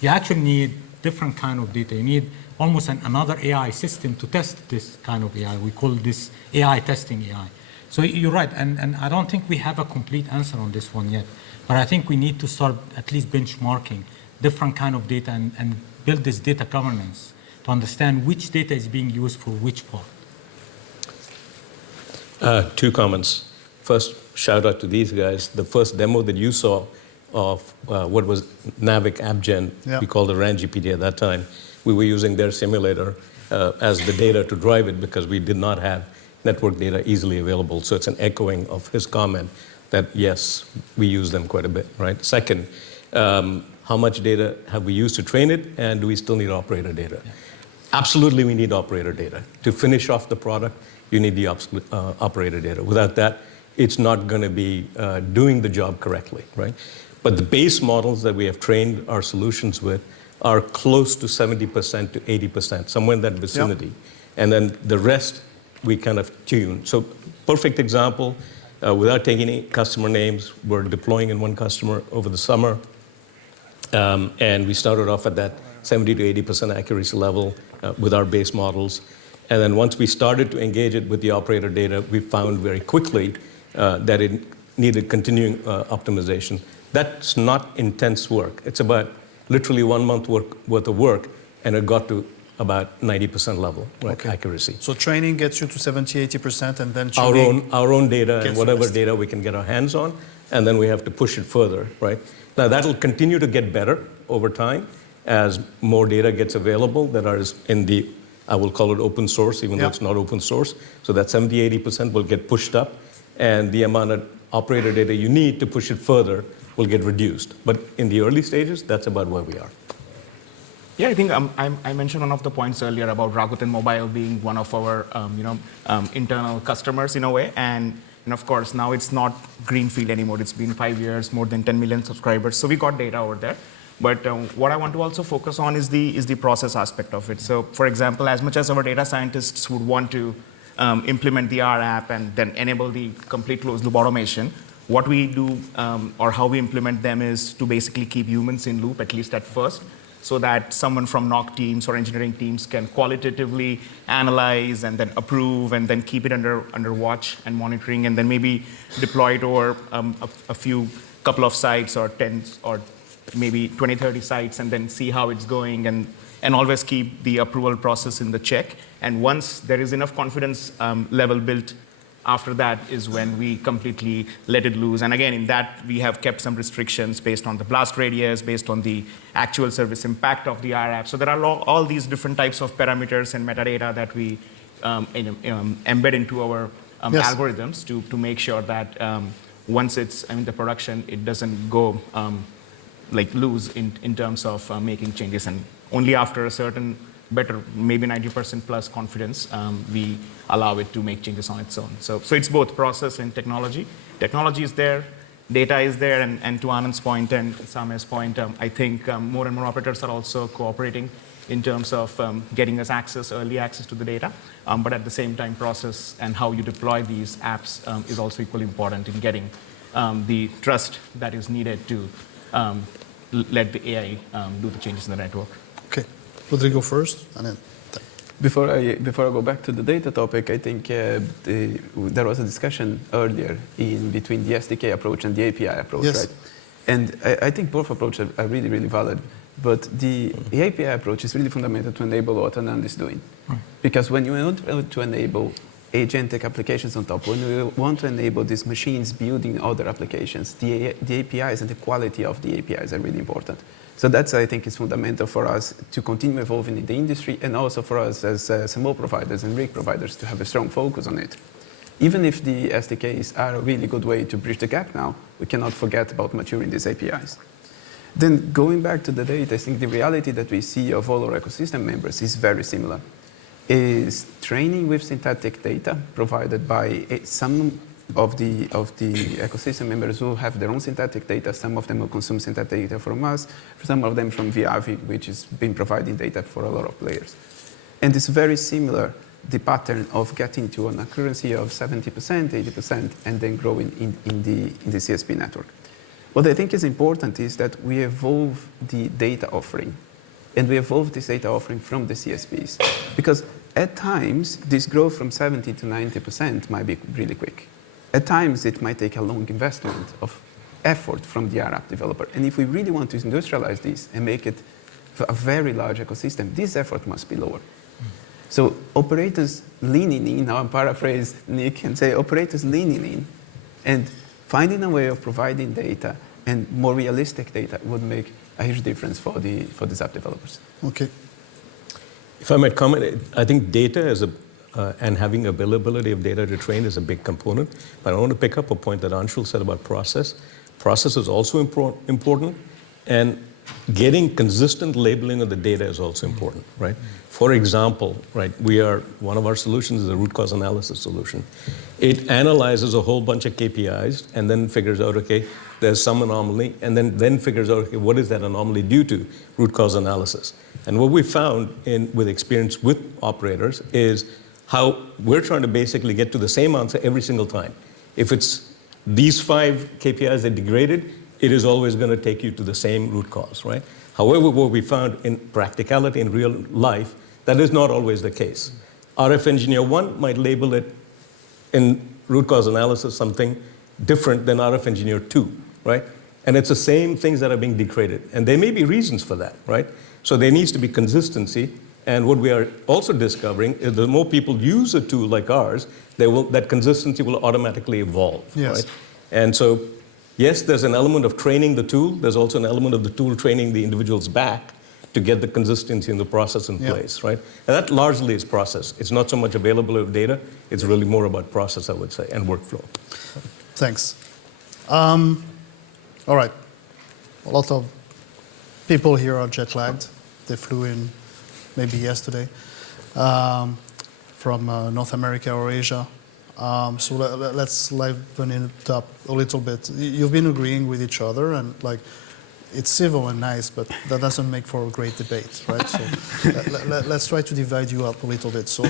You actually need different kind of data. You need almost another AI system to test this kind of AI. We call this AI testing AI. So you're right, and I don't think we have a complete answer on this one yet. But I think we need to start at least benchmarking different kind of data and build this data governance to understand which data is being used for which part. 2 comments. First, shout out to these guys. The first demo that you saw of what was Navic AppGen, we called it RAN GPT at that time. We were using their simulator as the data to drive it, because we did not have network data easily available. So it's an echoing of his comment that, yes, we use them quite a bit, right? Second, how much data have we used to train it, and do we still need operator data? Absolutely, we need operator data. To finish off the product, you need the operator data. Without that, it's not going to be doing the job correctly, right? But the base models that we have trained our solutions with are close to 70% to 80%, somewhere in that vicinity. And then the rest, we kind of tune. So perfect example, without taking any customer names, we're deploying in one customer over the summer. And we started off at that 70 to 80% accuracy level with our base models. And then once we started to engage it with the operator data, we found very quickly that it needed continuing optimization. That's not intense work. It's about literally 1 month worth of work, and it got to about 90% level accuracy. So training gets you to 70, 80%, and then tuning our own data and whatever data we can get our hands on, and then we have to push it further, right? Now that'll continue to get better over time as more data gets available that are in the, I will call it open source, even though it's not open source. So that 70, 80% will get pushed up, and the amount of operator data you need to push it further will get reduced. But in the early stages, that's about where we are. Yeah, I think I mentioned one of the points earlier about Rakuten Mobile being one of our internal customers in a way, and of course now it's not greenfield anymore. It's been 5 years, more than 10 million subscribers, so we got data over there. But what I want to also focus on is the process aspect of it. So, for example, as much as our data scientists would want to implement the R app and then enable the complete closed loop automation, what we do or how we implement them is to basically keep humans in loop, at least at first, so that someone from NOC teams or engineering teams can qualitatively analyze and then approve and then keep it under watch and monitoring, and then maybe deploy it over a couple of sites or 10 or maybe 20, 30 sites, and then see how it's going, and always keep the approval process in the check. And once there is enough confidence level built after that is when we completely let it loose. And again, in that, we have kept some restrictions based on the blast radius, based on the actual service impact of the IRAP. So there are all these different types of parameters and metadata that we embed into our algorithms to make sure that once it's in the production, it doesn't go like loose in terms of making changes. And only after a certain better, maybe 90% plus confidence, we allow it to make changes on its own. So it's both process and technology. Technology is there, data is there, and to Anand's point and Same's point, I think more and more operators are also cooperating in terms of getting us early access to the data. But at the same time, process and how you deploy these apps is also equally important in getting the trust that is needed to let the AI do the changes in the network. Okay. Rodrigo first, and then Before I go back to the data topic, I think there was a discussion earlier between the SDK approach and the API approach, Yes. right? And I think both approaches are really, really valid. But the API approach is really fundamental to enable what Anand is doing. Because when you want to enable agentic applications on top, when you want to enable these machines building other applications, the APIs and the quality of the APIs are really important. So that's, I think, is fundamental for us to continue evolving in the industry, and also for us as SMO providers and rig providers to have a strong focus on it. Even if the SDKs are a really good way to bridge the gap now, we cannot forget about maturing these APIs. Then going back to the data, I think the reality that we see of all our ecosystem members is very similar. Is training with synthetic data provided by some of the ecosystem members who have their own synthetic data. Some of them will consume synthetic data from us, some of them from Viavi, which has been providing data for a lot of players. And it's very similar, the pattern of getting to an accuracy of 70%, 80%, and then growing in the CSP network. What I think is important is that we evolve the data offering, and we evolve this data offering from the CSPs. Because at times, this growth from 70 to 90% might be really quick. At times, it might take a long investment of effort from the IRAP developer. And if we really want to industrialize this and make it a very large ecosystem, this effort must be lower. So operators leaning in, I'll paraphrase Nick and say operators leaning in and finding a way of providing data and more realistic data would make a huge difference for these app developers. Okay. If I might comment, I think data and having availability of data to train is a big component. But I want to pick up a point that Anshul said about process. Process is also important, and getting consistent labeling of the data is also important, right? For example, right, one of our solutions is a root cause analysis solution. It analyzes a whole bunch of KPIs and then figures out, okay, there's some anomaly, and then figures out, okay, what is that anomaly due to? Root cause analysis. And what we found with experience with operators is how we're trying to basically get to the same answer every single time. If it's these 5 KPIs that degraded, it is always going to take you to the same root cause, right? However, what we found in practicality in real life, that is not always the case. RF engineer 1 might label it in root cause analysis something different than RF engineer 2, right? And it's the same things that are being degraded. And there may be reasons for that, right? So there needs to be consistency. And what we are also discovering is the more people use a tool like ours, that consistency will automatically evolve, yes. Right? And so, yes, there's an element of training the tool. There's also an element of the tool training the individuals back to get the consistency in the process in place, right? And that largely is process. It's not so much availability of data. It's really more about process, I would say, and workflow. Thanks. All right. A lot of people here are jet lagged. They flew in maybe yesterday from North America or Asia. So let's liven it up a little bit. You've been agreeing with each other, and like it's civil and nice, but that doesn't make for a great debate, right? So let's try to divide you up a little bit. So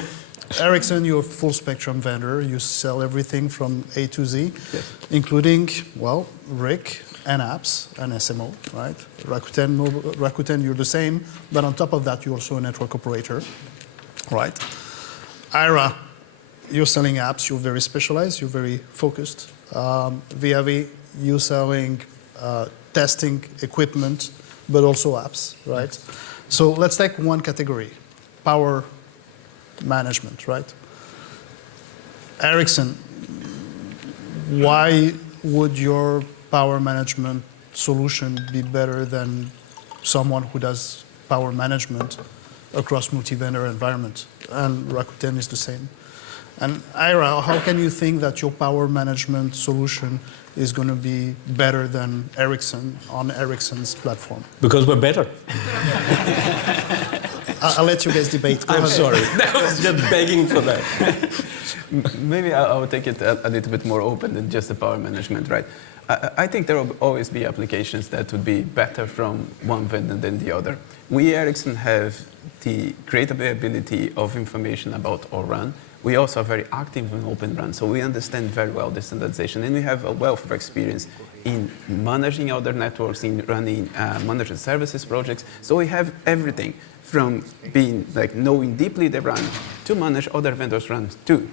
Ericsson, you're a full spectrum vendor. You sell everything from A to Z, yes. Including, well, RIC and apps and SMO, right? Rakuten, you're the same, but on top of that, you're also a network operator, right? IRA, you're selling apps, you're very specialized, you're very focused. Viavi, you're selling testing equipment, but also apps, right? So let's take one category, power management, right? Ericsson, why would your power management solution be better than someone who does power management across multi-vendor environments? And Rakuten is the same. And Ira, how can you think that your power management solution is going to be better than Ericsson on Ericsson's platform? Because we're better. I'll let you guys debate. Go I'm ahead. sorry. I was just begging for that. Maybe I'll take it a little bit more open than just the power management, right? I think there will always be applications that would be better from one vendor than the other. We, Ericsson, have the great availability of information about our RAN. We also are very active in Open RAN, so we understand very well the standardization, and we have a wealth of experience in managing other networks, in running managed services projects. So we have everything from being knowing deeply the RAN to manage other vendors' RAN too.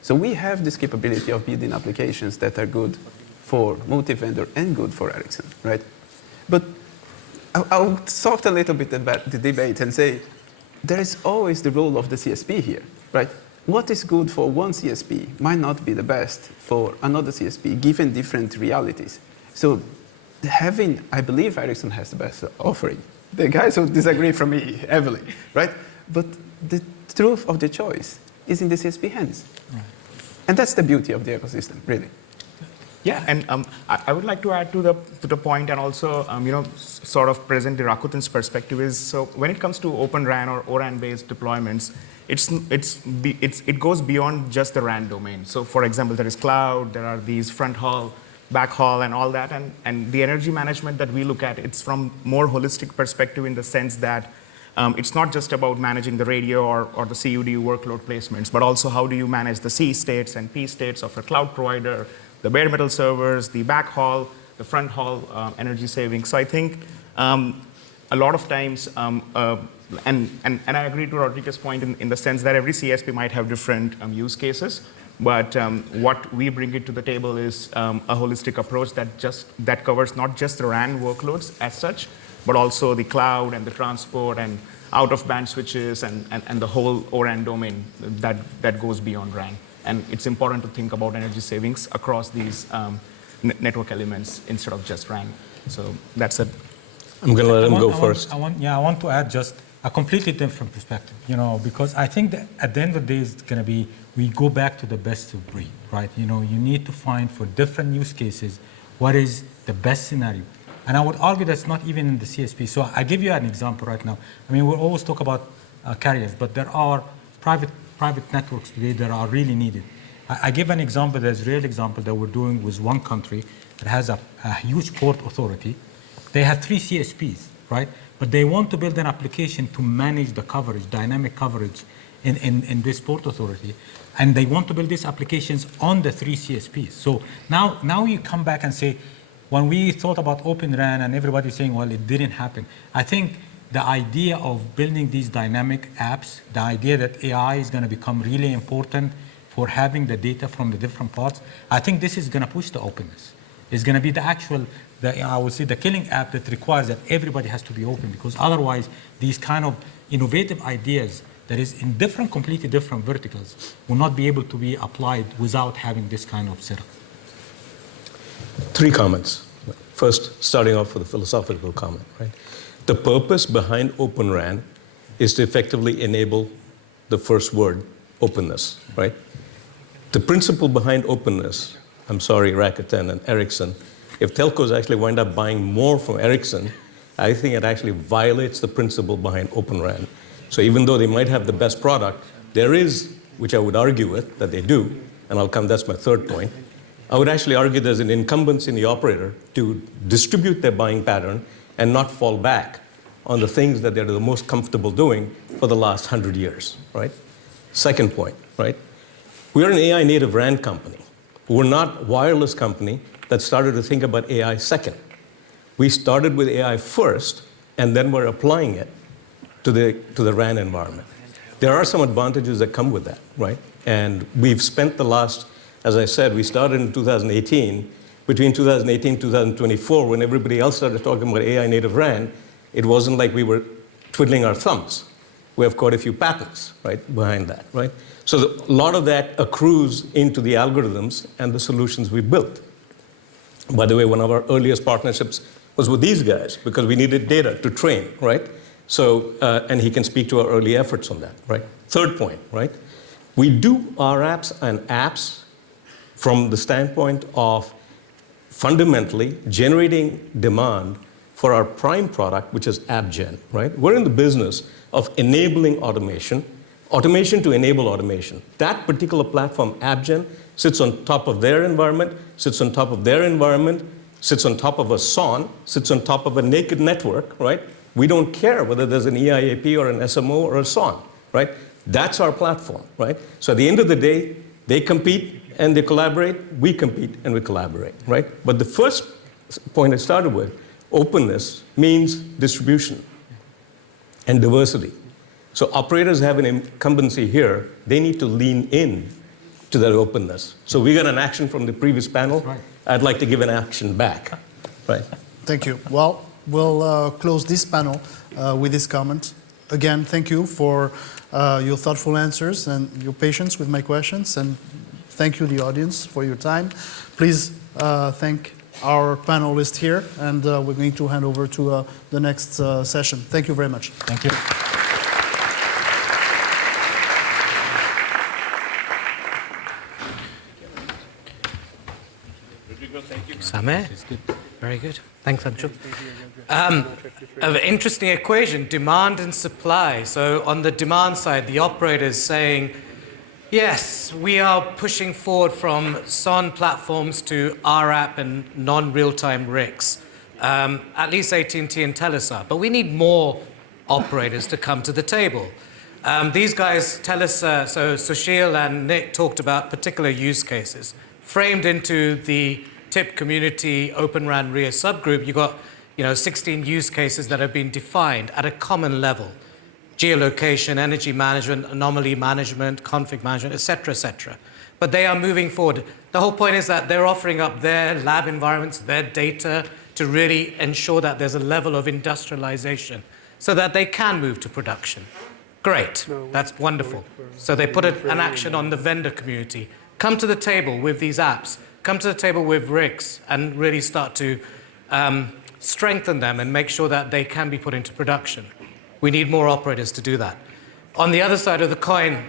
So we have this capability of building applications that are good for multi-vendor and good for Ericsson, right? But I'll soften a little bit the debate and say there is always the role of the CSP here, right? What is good for one CSP might not be the best for another CSP, given different realities. So I believe Ericsson has the best offering. The guys will disagree from me heavily, right? But the truth of the choice is in the CSP hands. Right. And that's the beauty of the ecosystem, really. Yeah, and I would like to add to the point, and also sort of present the Rakuten's perspective is, so when it comes to Open RAN or ORAN-based deployments, it goes beyond just the RAN domain. So for example, there is cloud, there are these front haul, back haul, and all that, and the energy management that we look at, it's from more holistic perspective in the sense that it's not just about managing the radio or the CUD workload placements, but also how do you manage the C states and P states of a cloud provider, the bare metal servers, the backhaul, the front haul energy saving. So I think a lot of times, and I agree to Rodriguez's point in the sense that every CSP might have different use cases, but what we bring it to the table is a holistic approach that covers not just the RAN workloads as such, but also the cloud and the transport and out-of-band switches and the whole ORAN domain that goes beyond RAN. And it's important to think about energy savings across these network elements instead of just RAN. So that's it. I'm going to let him go first. I want to add just a completely different perspective, because I think that at the end of the day, it's going to be, we go back to the best of breed, right? You need to find for different use cases what is the best scenario. And I would argue that's not even in the CSP. So I give you an example right now. I mean, we always talk about carriers, but there are private networks today that are really needed. I give an example, there's a real example that we're doing with one country that has a huge port authority. They have 3 CSPs, right? But they want to build an application to manage the coverage, dynamic coverage in this port authority. And they want to build these applications on the 3 CSPs. So now you come back and say, when we thought about Open RAN and everybody's saying, well, it didn't happen. I think the idea of building these dynamic apps, the idea that AI is going to become really important for having the data from the different parts, I think this is going to push the openness. It's going to be I would say the killing app that requires that everybody has to be open, because otherwise these kind of innovative ideas that is in completely different verticals will not be able to be applied without having this kind of setup. 3 comments. First, starting off with a philosophical comment, right? The purpose behind Open RAN is to effectively enable the first word, openness, right? The principle behind openness, I'm sorry, Rakuten and Ericsson, if telcos actually wind up buying more from Ericsson, I think it actually violates the principle behind Open RAN. So even though they might have the best product, there is, which I would argue with, that they do, and that's my third point, I would actually argue there's an incumbence in the operator to distribute their buying pattern and not fall back on the things that they're the most comfortable doing for the last 100 years, right? Second point, right? We're an AI native RAN company. We're not a wireless company that started to think about AI second. We started with AI first, and then we're applying it to the RAN environment. There are some advantages that come with that, right? And we've spent the last, as I said, we started in 2018. Between 2018 and 2024, when everybody else started talking about AI native RAN, it wasn't like we were twiddling our thumbs. we have quite a few patents, right, behind that, right? So a lot of that accrues into the algorithms and the solutions we built. By the way, one of our earliest partnerships was with these guys because we needed data to train, right? So, and he can speak to our early efforts on that, right? Third point, right? We do our apps and apps from the standpoint of fundamentally generating demand for our prime product, which is AppGen, right? We're in the business of enabling automation, automation to enable automation. That particular platform, AppGen, sits on top of their environment, sits on top of their environment, sits on top of a SON, sits on top of a naked network, right? We don't care whether there's an EIAP or an SMO or a SON, right? That's our platform, right? So at the end of the day, they compete and they collaborate, we compete and we collaborate, right? But the first point I started with, openness means distribution and diversity. So operators have an incumbency here. They need to lean in to that openness. So we got an action from the previous panel. Right. I'd like to give an action back, right? Thank you. Well, we'll close this panel with this comment. Again, thank you for your thoughtful answers and your patience with my questions. And thank you, the audience, for your time. Please thank our panelists here. And we're going to hand over to the next session. Thank you very much. Thank you. Samir? Very good. Thanks, Anshul. An interesting equation, demand and supply. So on the demand side, the operator's saying, yes, we are pushing forward from SON platforms to RAP and non-real-time RICs. At least AT&T and Telus are. But we need more operators to come to the table. These guys, Telus, so Sushil and Nick talked about particular use cases framed into the TIP community Open RAN RIA subgroup. You got 16 use cases that have been defined at a common level. Geolocation, energy management, anomaly management, config management, etc., etc. But they are moving forward. The whole point is that they're offering up their lab environments, their data, to really ensure that there's a level of industrialization so that they can move to production. Great, that's wonderful. So they put an action on the vendor community. Come to the table with these apps. Come to the table with RICs and really start to strengthen them and make sure that they can be put into production. We need more operators to do that. On the other side of the coin,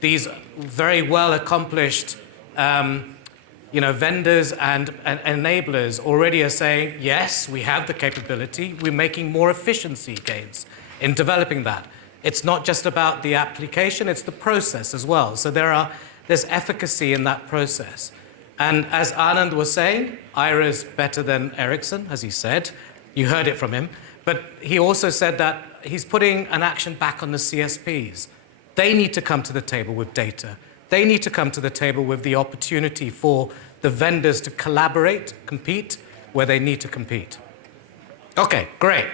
these very well-accomplished vendors and enablers already are saying, yes, we have the capability. We're making more efficiency gains in developing that. It's not just about the application, it's the process as well. So there's efficacy in that process. And as Anand was saying, Ira is better than Ericsson, as he said. You heard it from him. But he also said that he's putting an action back on the CSPs. They need to come to the table with data. They need to come to the table with the opportunity for the vendors to collaborate, compete, where they need to compete. Okay, great.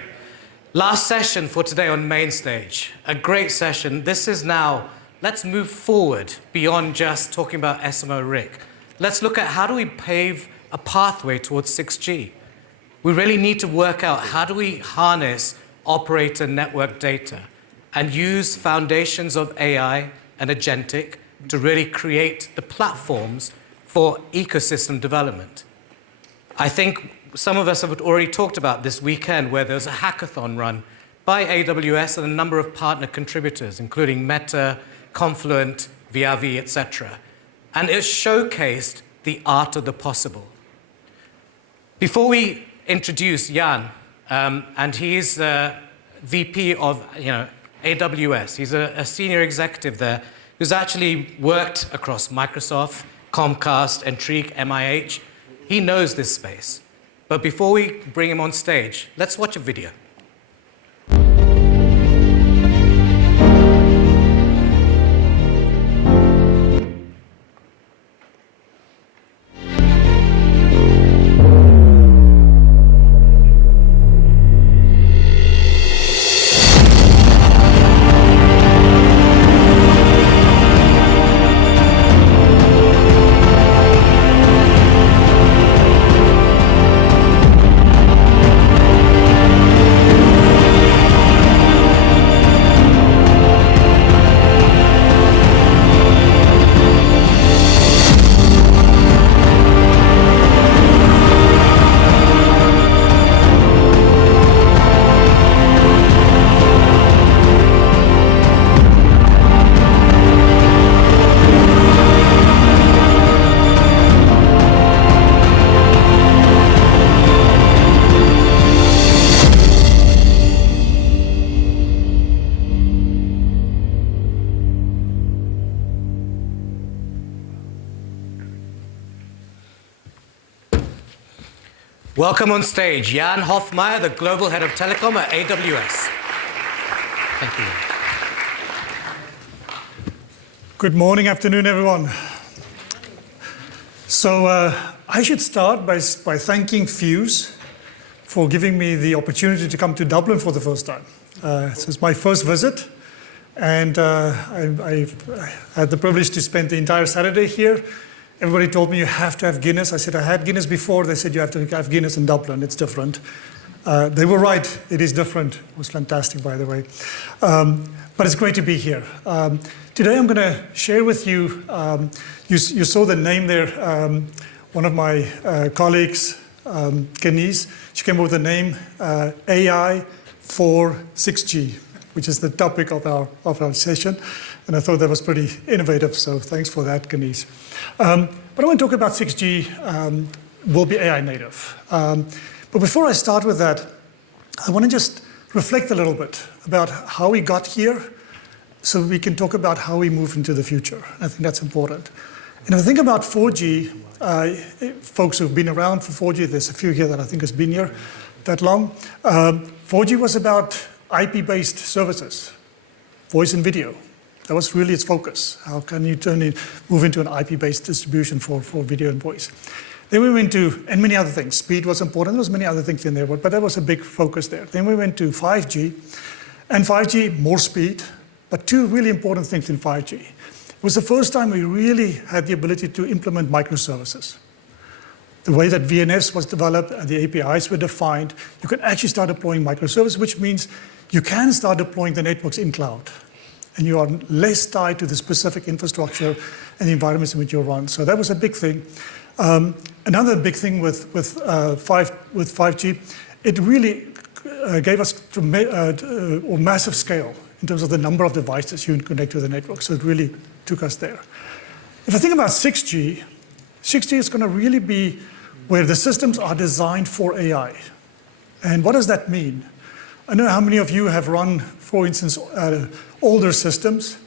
Last session for today on main stage. A great session. This is now, let's move forward beyond just talking about SMO RIC. Let's look at how do we pave a pathway towards 6G. We really need to work out how do we harness operator network data and use foundations of AI and agentic to really create the platforms for ecosystem development. I think some of us have already talked about this weekend where there's a hackathon run by AWS and a number of partner contributors, including Meta, Confluent, Viavi, etc. And it showcased the art of the possible. Before we introduce Jan, and he's VP of AWS. He's a senior executive there who's actually worked across Microsoft, Comcast, Intrigue, MIH. He knows this space. But before we bring him on stage, let's watch a video. Welcome on stage, Jan Hofmeier, the Global Head of Telecom at AWS. Thank you. Good morning, afternoon, everyone. So I should start by thanking FYUZ for giving me the opportunity to come to Dublin for the first time. This is my first visit, and I had the privilege to spend the entire Saturday here. Everybody told me you have to have Guinness. I said I had Guinness before. They said you have to have Guinness in Dublin. It's different. They were right. It is different. It was fantastic, by the way. But it's great to be here. Today I'm going to share with you, you saw the name there, one of my colleagues, Kenise, she came up with the name AI for 6G, which is the topic of our session. And I thought that was pretty innovative, so thanks for that, Kenise. But I want to talk about 6G will be AI native. But before I start with that, I want to just reflect a little bit about how we got here so we can talk about how we move into the future. I think that's important. And if I think about 4G, folks who've been around for 4G, there's a few here that I think has been here that long. 4G was about IP-based services, voice and video. That was really its focus. How can you move into an IP-based distribution for video and voice? Then we went to, and many other things. Speed was important. There was many other things in there, but that was a big focus there. Then we went to 5G, and 5G, more speed, but two really important things in 5G. It was the first time we really had the ability to implement microservices. The way that VNFs was developed and the APIs were defined, you can actually start deploying microservices, which means you can start deploying the networks in cloud. And you are less tied to the specific infrastructure and the environments in which you run. So that was a big thing. Another big thing with 5G, it really gave us massive scale in terms of the number of devices you can connect to the network. So it really took us there. If I think about 6G, 6G is going to really be where the systems are designed for AI. And what does that mean? I know how many of you have run, for instance, older systems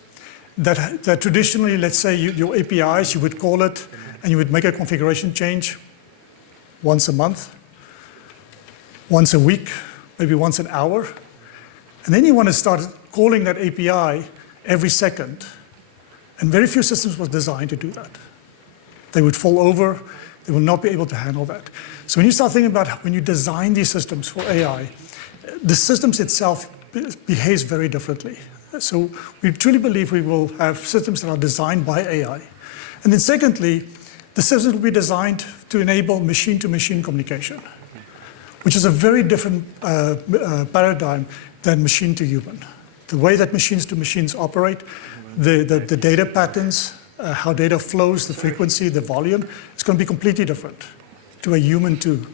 that traditionally, let's say your APIs, you would call it, and you would make a configuration change once a month, once a week, maybe once an hour. And then you want to start calling that API every second. And very few systems were designed to do that. They would fall over. They will not be able to handle that. So when you start thinking about when you design these systems for AI, the systems itself behaves very differently. So we truly believe we will have systems that are designed by AI. And then secondly, the systems will be designed to enable machine-to-machine communication, which is a very different paradigm than machine-to-human. The way that machines-to-machines operate, the data patterns, how data flows, the frequency, the volume, it's going to be completely different to a human-to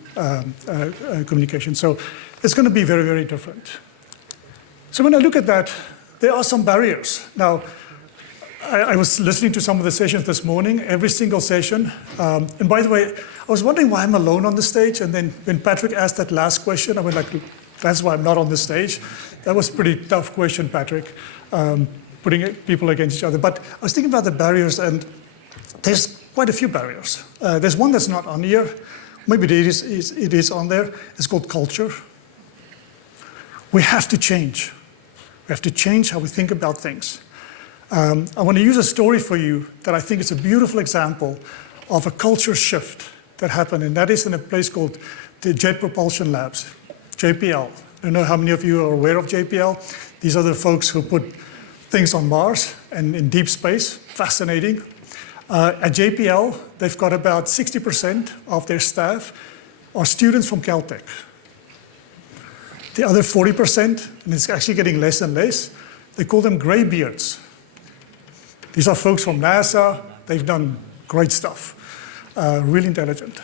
communication. So it's going to be very, very different. So when I look at that, there are some barriers. Now, I was listening to some of the sessions this morning, every single session. And by the way, I was wondering why I'm alone on the stage. And then when Patrick asked that last question, I went like, that's why I'm not on the stage. That was a pretty tough question, Patrick, putting people against each other. But I was thinking about the barriers, and there's quite a few barriers. There's one that's not on here. Maybe it is on there. It's called culture. We have to change. We have to change how we think about things. I want to use a story for you that I think is a beautiful example of a culture shift that happened, and that is in a place called the Jet Propulsion Labs, JPL. I don't know how many of you are aware of JPL. These are the folks who put things on Mars and in deep space. Fascinating. At JPL, they've got about 60% of their staff are students from Caltech. The other 40%, and it's actually getting less and less, they call them graybeards. These are folks from NASA. They've done great stuff, really intelligent.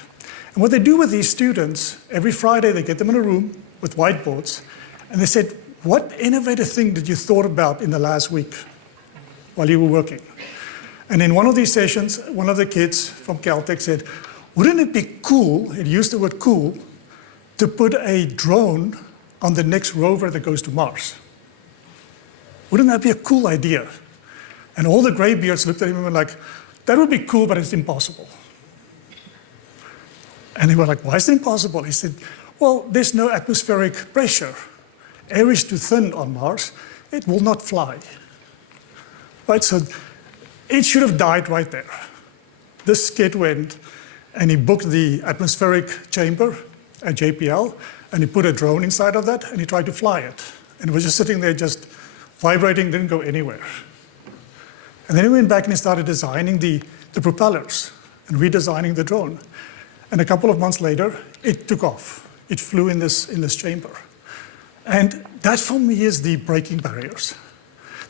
And what they do with these students, every Friday they get them in a room with whiteboards, and they said, what innovative thing did you thought about in the last week while you were working? And in one of these sessions, one of the kids from Caltech said, wouldn't it be cool, it used the word cool, to put a drone on the next rover that goes to Mars? Wouldn't that be a cool idea? And all the graybeards looked at him and were like, that would be cool, but it's impossible. And they were like, why is it impossible? He said, well, there's no atmospheric pressure. Air is too thin on Mars. It will not fly. Right, so it should have died right there. This kid went and he booked the atmospheric chamber at JPL, and he put a drone inside of that, and he tried to fly it. And it was just sitting there, just vibrating, didn't go anywhere. And then he went back and he started designing the propellers and redesigning the drone. And a couple of months later, it took off. It flew in this chamber. And that for me is the breaking barriers.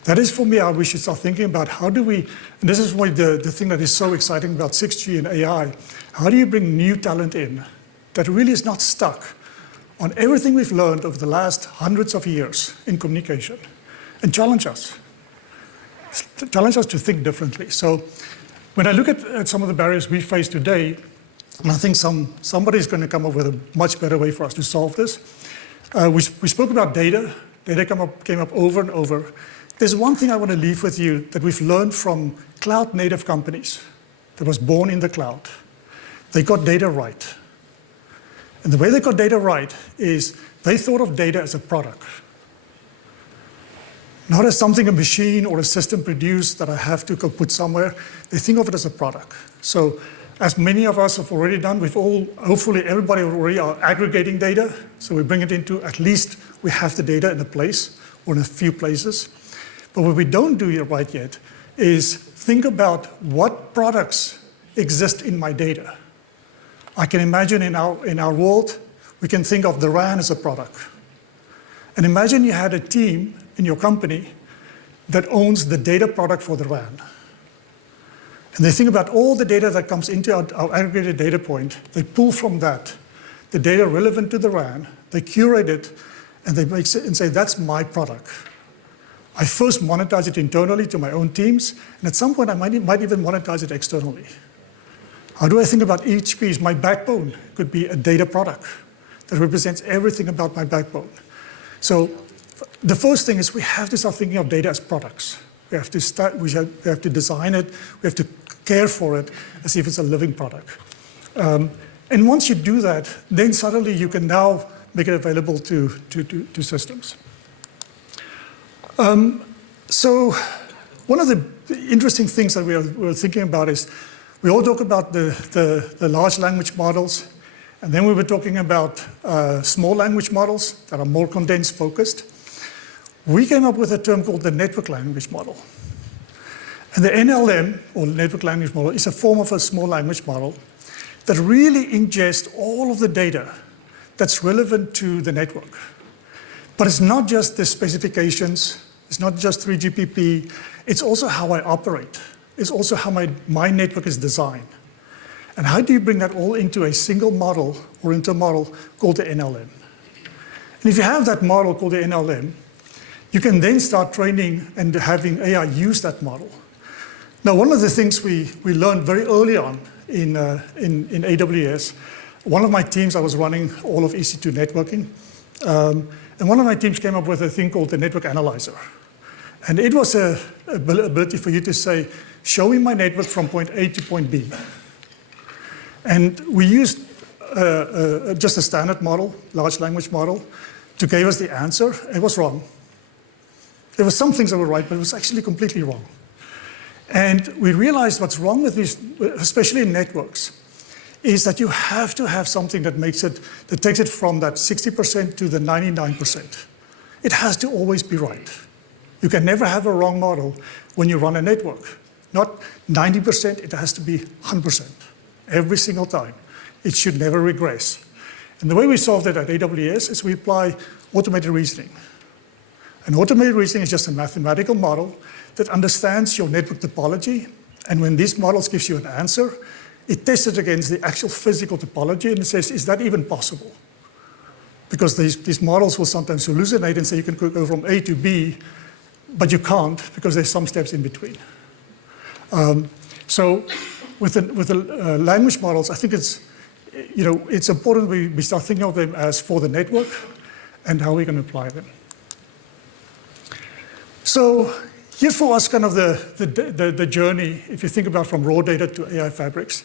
That is for me how we should start thinking about how do we, and this is why the thing that is so exciting about 6G and AI, how do you bring new talent in that really is not stuck on everything we've learned over the last hundreds of years in communication and challenge us to think differently. So when I look at some of the barriers we face today, and I think somebody's going to come up with a much better way for us to solve this. We spoke about data. Data came up over and over. There's one thing I want to leave with you that we've learned from cloud-native companies that was born in the cloud. They got data right. And the way they got data right is they thought of data as a product. Not as something a machine or a system produced that I have to go put somewhere. They think of it as a product. So as many of us have already done, hopefully everybody already are aggregating data. So we bring it into, at least we have the data in a place or in a few places. But what we don't do right yet is think about what products exist in my data. I can imagine in our world, we can think of the RAN as a product. And imagine you had a team in your company that owns the data product for the RAN. And they think about all the data that comes into our aggregated data point. They pull from that the data relevant to the RAN, they curate it, and they make it and say, that's my product. I first monetize it internally to my own teams, and at some point I might even monetize it externally. How do I think about each piece? My backbone could be a data product that represents everything about my backbone. So the first thing is we have to start thinking of data as products. We have to design it, we have to care for it as if it's a living product. And once you do that, then suddenly you can now make it available to systems. So one of the interesting things that we're thinking about is we all talk about the large language models, and then we were talking about small language models that are more condensed focused. We came up with a term called the network language model. And the NLM, or network language model, is a form of a small language model that really ingests all of the data that's relevant to the network. But it's not just the specifications, it's not just 3GPP, it's also how I operate. It's also how my network is designed. And how do you bring that all into a single model or into a model called the NLM? And if you have that model called the NLM, you can then start training and having AI use that model. Now, one of the things we learned very early on in AWS, one of my teams, I was running all of EC2 networking, and one of my teams came up with a thing called the network analyzer. And it was an ability for you to say, show me my network from point A to point B. And we used just a standard model, large language model, to give us the answer. It was wrong. There were some things that were right, but it was actually completely wrong. And we realized what's wrong with these, especially in networks, is that you have to have something that takes it from that 60% to the 99%. It has to always be right. You can never have a wrong model when you run a network. Not 90%, it has to be 100%. Every single time. It should never regress. And the way we solve that at AWS is we apply automated reasoning. And automated reasoning is just a mathematical model that understands your network topology, and when these models gives you an answer, it tests it against the actual physical topology, and it says, is that even possible? Because these models will sometimes hallucinate and say you can go from A to B, but you can't because there's some steps in between. So with the language models, I think it's important we start thinking of them as for the network and how we can apply them. So here's for us kind of the journey, if you think about from raw data to AI fabrics.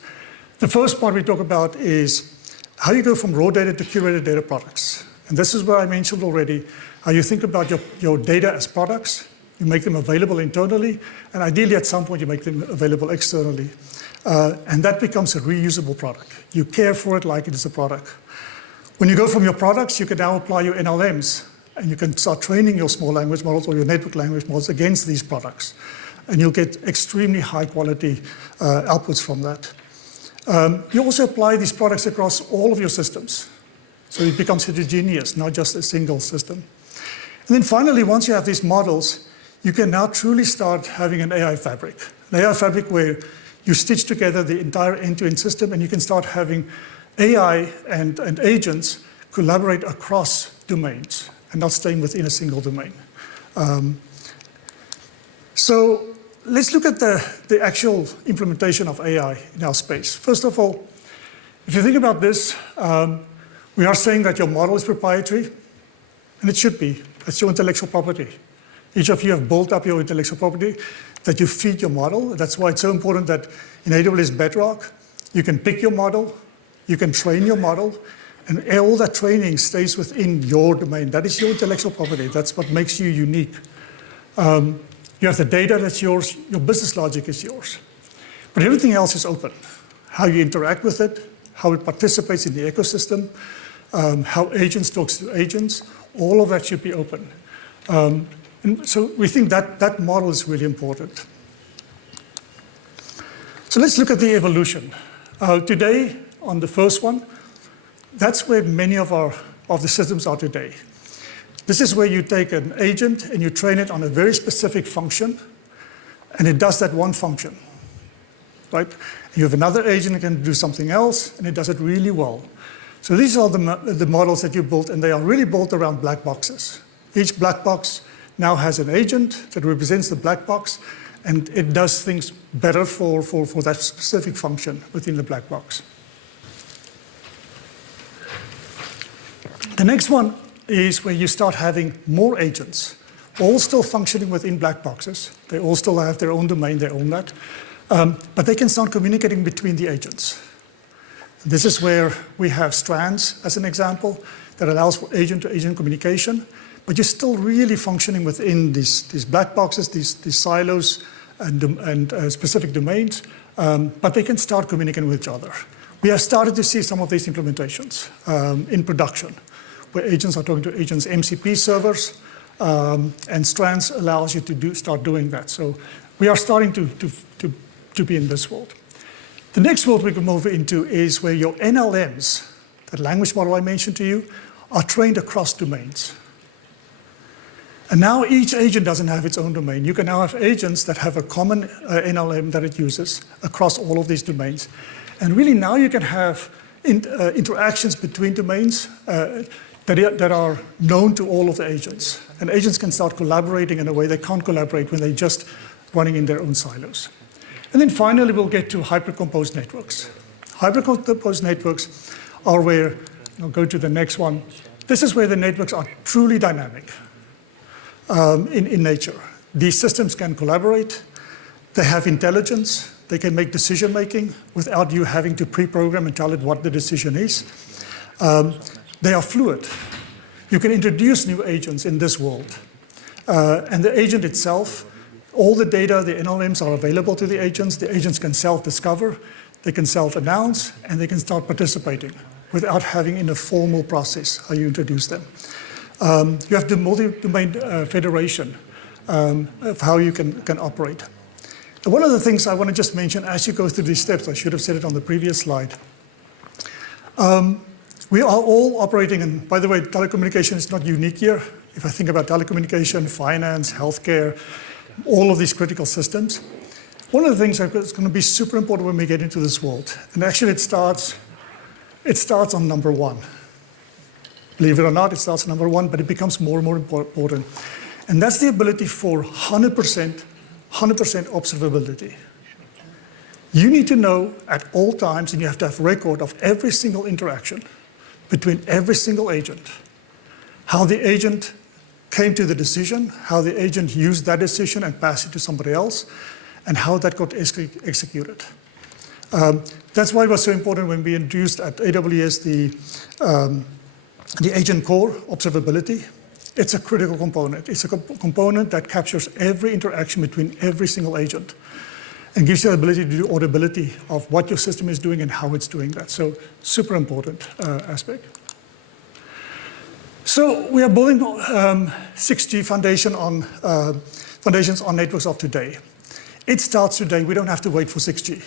The first part we talk about is how you go from raw data to curated data products. And this is where I mentioned already how you think about your data as products. You make them available internally, and ideally at some point you make them available externally. And that becomes a reusable product. You care for it like it is a product. When you go from your products, you can now apply your NLMs, and you can start training your small language models or your network language models against these products. And you'll get extremely high quality outputs from that. You also apply these products across all of your systems. So it becomes heterogeneous, not just a single system. And then finally, once you have these models, you can now truly start having an AI fabric. An AI fabric where you stitch together the entire end-to-end system, and you can start having AI and agents collaborate across domains and not staying within a single domain. So let's look at the actual implementation of AI in our space. First of all, if you think about this, we are saying that your model is proprietary, and it should be. It's your intellectual property. Each of you have built up your intellectual property that you feed your model. That's why it's so important that in AWS Bedrock, you can pick your model, you can train your model, and all that training stays within your domain. That is your intellectual property. That's what makes you unique. You have the data that's yours, your business logic is yours. But everything else is open. How you interact with it, how it participates in the ecosystem, how agents talk to agents, all of that should be open. And so we think that model is really important. So let's look at the evolution. Today, on the first one, that's where many of the systems are today. This is where you take an agent and you train it on a very specific function, and it does that one function, right? You have another agent that can do something else, and it does it really well. So these are the models that you built, and they are really built around black boxes. Each black box now has an agent that represents the black box, and it does things better for that specific function within the black box. The next one is where you start having more agents, all still functioning within black boxes. They all still have their own domain, they own that. But they can start communicating between the agents. This is where we have strands, as an example, that allows for agent-to-agent communication. But you're still really functioning within these black boxes, these silos, and specific domains. But they can start communicating with each other. We have started to see some of these implementations in production, where agents are talking to agents' MCP servers, and strands allows you to start doing that. So we are starting to be in this world. The next world we can move into is where your NLMs, that language model I mentioned to you, are trained across domains. And now each agent doesn't have its own domain. You can now have agents that have a common NLM that it uses across all of these domains. And really now you can have interactions between domains that are known to all of the agents. And agents can start collaborating in a way they can't collaborate when they're just running in their own silos. And then finally, we'll get to hypercomposed networks. Hypercomposed networks are where, I'll go to the next one. This is where the networks are truly dynamic in nature. These systems can collaborate. They have intelligence. They can make decision making without you having to pre-program and tell it what the decision is. They are fluid. You can introduce new agents in this world. And the agent itself, all the data, the NLMs are available to the agents. The agents can self-discover, they can self-announce, and they can start participating without having in a formal process how you introduce them. You have the multi-domain federation of how you can operate. And one of the things I want to just mention as you go through these steps, I should have said it on the previous slide. We are all operating, and by the way, telecommunication is not unique here. If I think about telecommunication, finance, healthcare, all of these critical systems, one of the things that's going to be super important when we get into this world, and actually it starts on number one. Believe it or not, it starts on number one, but it becomes more and more important. And that's the ability for 100% observability. You need to know at all times, and you have to have record of every single interaction between every single agent, how the agent came to the decision, how the agent used that decision and passed it to somebody else, and how that got executed. That's why it was so important when we introduced at AWS the agent core observability. It's a critical component. It's a component that captures every interaction between every single agent and gives you the ability to do auditability of what your system is doing and how it's doing that. So super important aspect. So we are building 6G foundations on networks of today. It starts today. We don't have to wait for 6G.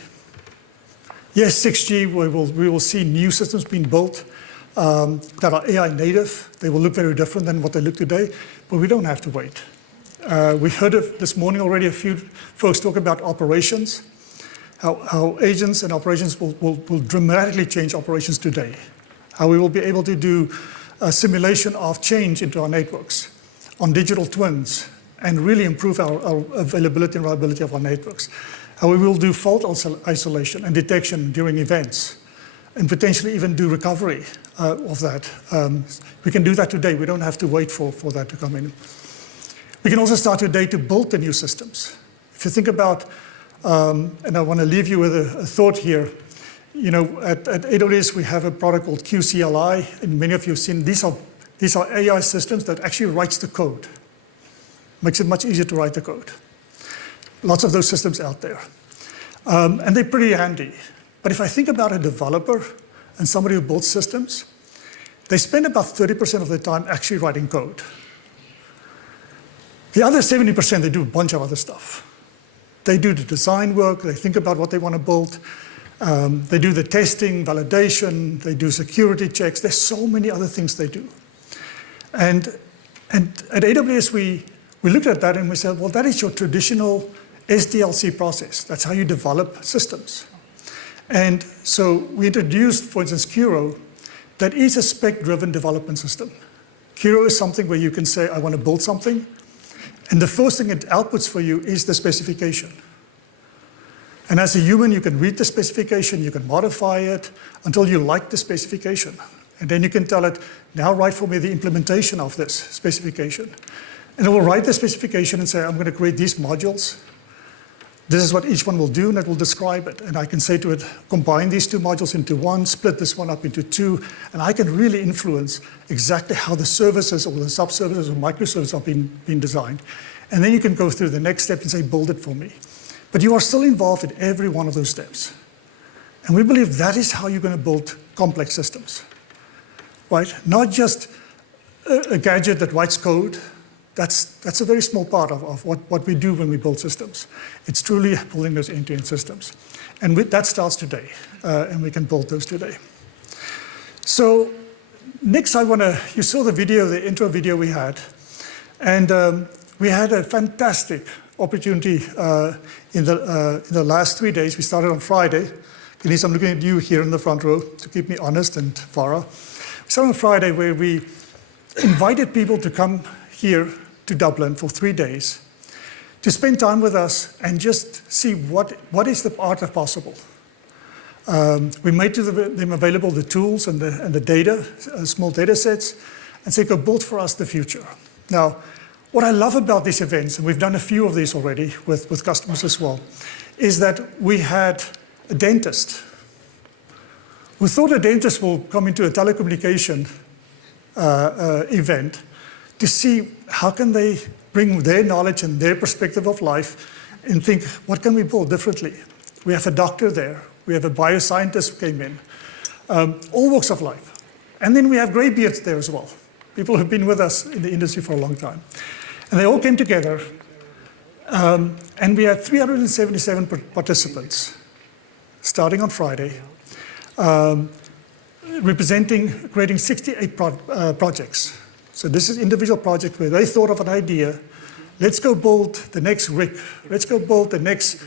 Yes, 6G, we will see new systems being built that are AI native. They will look very different than what they look today, but we don't have to wait. We heard of this morning already a few folks talk about operations, how agents and operations will dramatically change operations today, how we will be able to do a simulation of change into our networks on digital twins and really improve our availability and reliability of our networks, how we will do fault isolation and detection during events and potentially even do recovery of that. We can do that today. We don't have to wait for that to come in. We can also start today to build the new systems. If you think about, and I want to leave you with a thought here, you know, at AWS we have a product called QCLI, and many of you have seen these are AI systems that actually writes the code. Makes it much easier to write the code. Lots of those systems out there. And they're pretty handy. But if I think about a developer and somebody who builds systems, they spend about 30% of their time actually writing code. The other 70%, they do a bunch of other stuff. They do the design work, they think about what they want to build, they do the testing, validation, they do security checks. There's so many other things they do. And at AWS, we looked at that and we said, well, that is your traditional SDLC process. That's how you develop systems. And so we introduced, for instance, Kuro, that is a spec-driven development system. Kuro is something where you can say, I want to build something, and the first thing it outputs for you is the specification. And as a human, you can read the specification, you can modify it until you like the specification. And then you can tell it, now write for me the implementation of this specification. And it will write the specification and say, I'm going to create these modules. This is what each one will do, and it will describe it. And I can say to it, combine these two modules into one, split this one up into two, and I can really influence exactly how the services or the sub-services or microservices are being designed. And then you can go through the next step and say, build it for me. But you are still involved in every one of those steps. And we believe that is how you're going to build complex systems, right? Not just a gadget that writes code. That's a very small part of what we do when we build systems. It's truly building those end-to-end systems. And that starts today, and we can build those today. So next you saw the video, the intro video we had, and we had a fantastic opportunity in the last 3 days. We started on Friday. Denise, I'm looking at you here in the front row to keep me honest, and Farah. We started on Friday where we invited people to come here to Dublin for 3 days to spend time with us and just see what is the art of possible. We made to them available the tools and the data, small data sets, and say, go build for us the future. Now, what I love about these events, and we've done a few of these already with customers as well, is that we had a dentist who thought a dentist will come into a telecommunication event to see how can they bring their knowledge and their perspective of life and think, what can we build differently? We have a doctor there. We have a bioscientist who came in. All walks of life. And then we have graybeards there as well. People who've been with us in the industry for a long time. And they all came together. And we had 377 participants starting on Friday, creating 68 projects. So this is individual project where they thought of an idea. Let's go build the next rig. Let's go build the next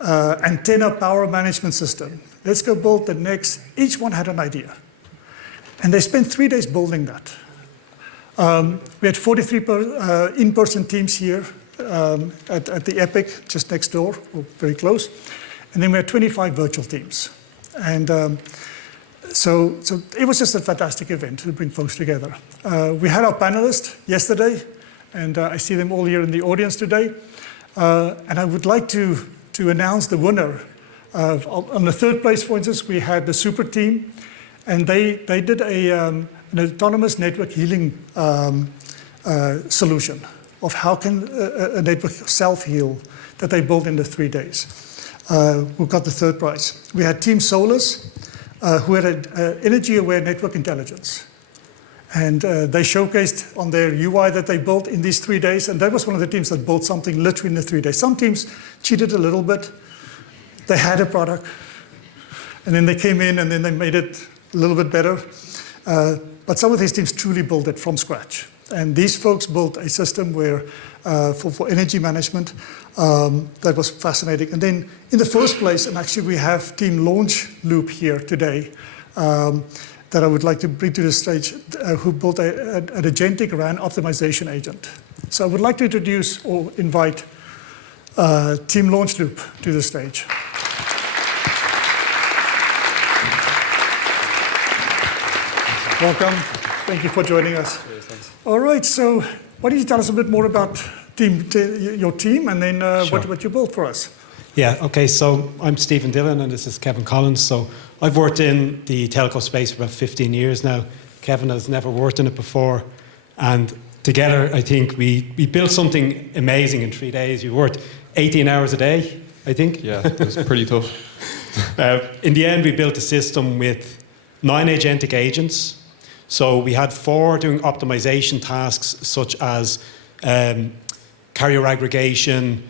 antenna power management system. Let's go build the next. Each one had an idea. And they spent 3 days building that. We had 43 in-person teams here at the Epic, just next door, or very close. And then we had 25 virtual teams. And so it was just a fantastic event to bring folks together. We had our panelists yesterday, and I see them all here in the audience today. And I would like to announce the winner On the third place, for instance, we had the super team, and they did an autonomous network healing solution of how can a network self-heal that they built in the 3 days. Who got the third prize. We had Team Solus, who had an energy-aware network intelligence. And they showcased on their UI that they built in these 3 days, and that was one of the teams that built something literally in the 3 days. Some teams cheated a little bit. They had a product, and then they came in and then they made it a little bit better. But some of these teams truly built it from scratch. And these folks built a system where, for energy management that was fascinating. And then in the first place, and actually we have Team Launch Loop here today, that I would like to bring to the stage, who built an agentic RAN optimization agent. So I would like to introduce or invite Team Launch Loop to the stage. Welcome. Thank you for joining us. All right, so why don't you tell us a bit more about your team and then Sure. what you built for us? Yeah, okay, so I'm Stephen Dillon and this is Kevin Collins. So I've worked in the telco space for about 15 years now. Kevin has never worked in it before. And together, I think we built something amazing in 3 days. We worked 18 hours a day, I think. Yeah, it was pretty tough. In the end, we built a system with 9 agentic agents. So we had 4 doing optimization tasks such as carrier aggregation,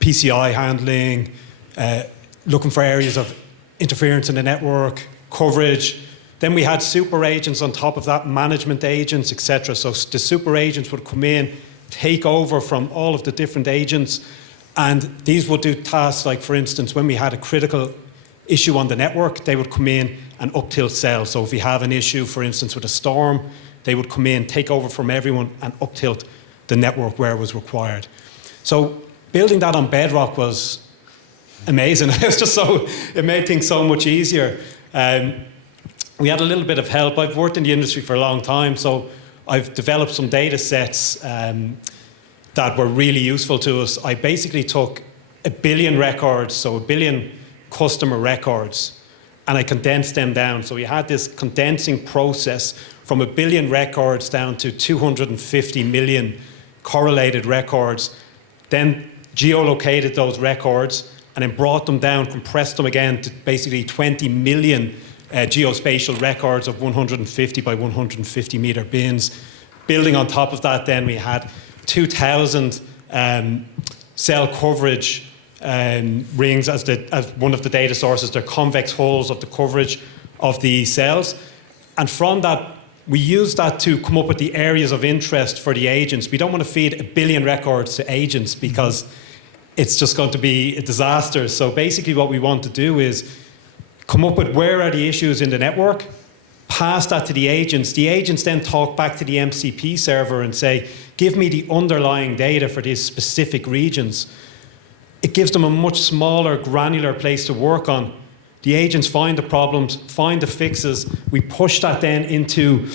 PCI handling, looking for areas of interference in the network, coverage. Then we had super agents on top of that, management agents, etc. So the super agents would come in, take over from all of the different agents, and these would do tasks like, for instance, when we had a critical issue on the network, they would come in and up-tilt cells. So if we have an issue, for instance, with a storm, they would come in, take over from everyone, and up-tilt the network where it was required. So building that on Bedrock was amazing. It made things so much easier. We had a little bit of help. I've worked in the industry for a long time, so I've developed some data sets that were really useful to us. I basically took 1 billion records, so 1 billion customer records, and I condensed them down. So we had this condensing process from 1 billion records down to 250 million correlated records, then geolocated those records, and then brought them down, compressed them again to basically 20 million geospatial records of 150 by 150 meter bins. Building on top of that, then we had 2,000 cell coverage rings as one of the data sources. They're convex holes of the coverage of the cells. And from that, we use that to come up with the areas of interest for the agents. We don't want to feed 1 billion records to agents because it's just going to be a disaster. So basically what we want to do is come up with where are the issues in the network, pass that to the agents. The agents then talk back to the MCP server and say, give me the underlying data for these specific regions. It gives them a much smaller, granular place to work on. The agents find the problems, find the fixes. We push that then into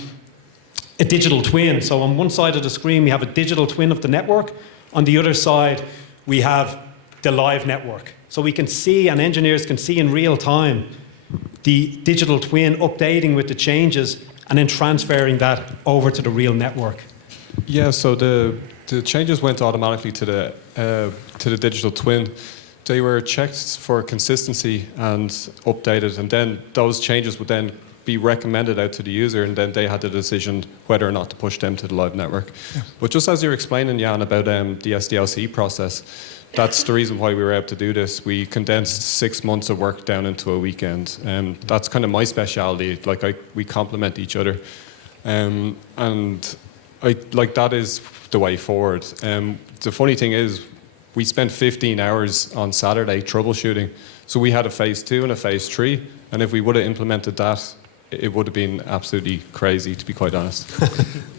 a digital twin. So on one side of the screen, we have a digital twin of the network. On the other side, we have the live network. So we can see, and engineers can see in real time, the digital twin updating with the changes and then transferring that over to the real network. Yeah, so the changes went automatically to the digital twin. They were checked for consistency and updated, and then those changes would then be recommended out to the user, and then they had the decision whether or not to push them to the live network. Yeah. But just as you're explaining, Jan, about the SDLC process, that's the reason why we were able to do this. We condensed 6 months of work down into a weekend. That's kind of my speciality. We complement each other, and that is the way forward. The funny thing is, we spent 15 hours on Saturday troubleshooting. So we had a phase 2 and a phase 3, and if we would have implemented that, it would have been absolutely crazy, to be quite honest.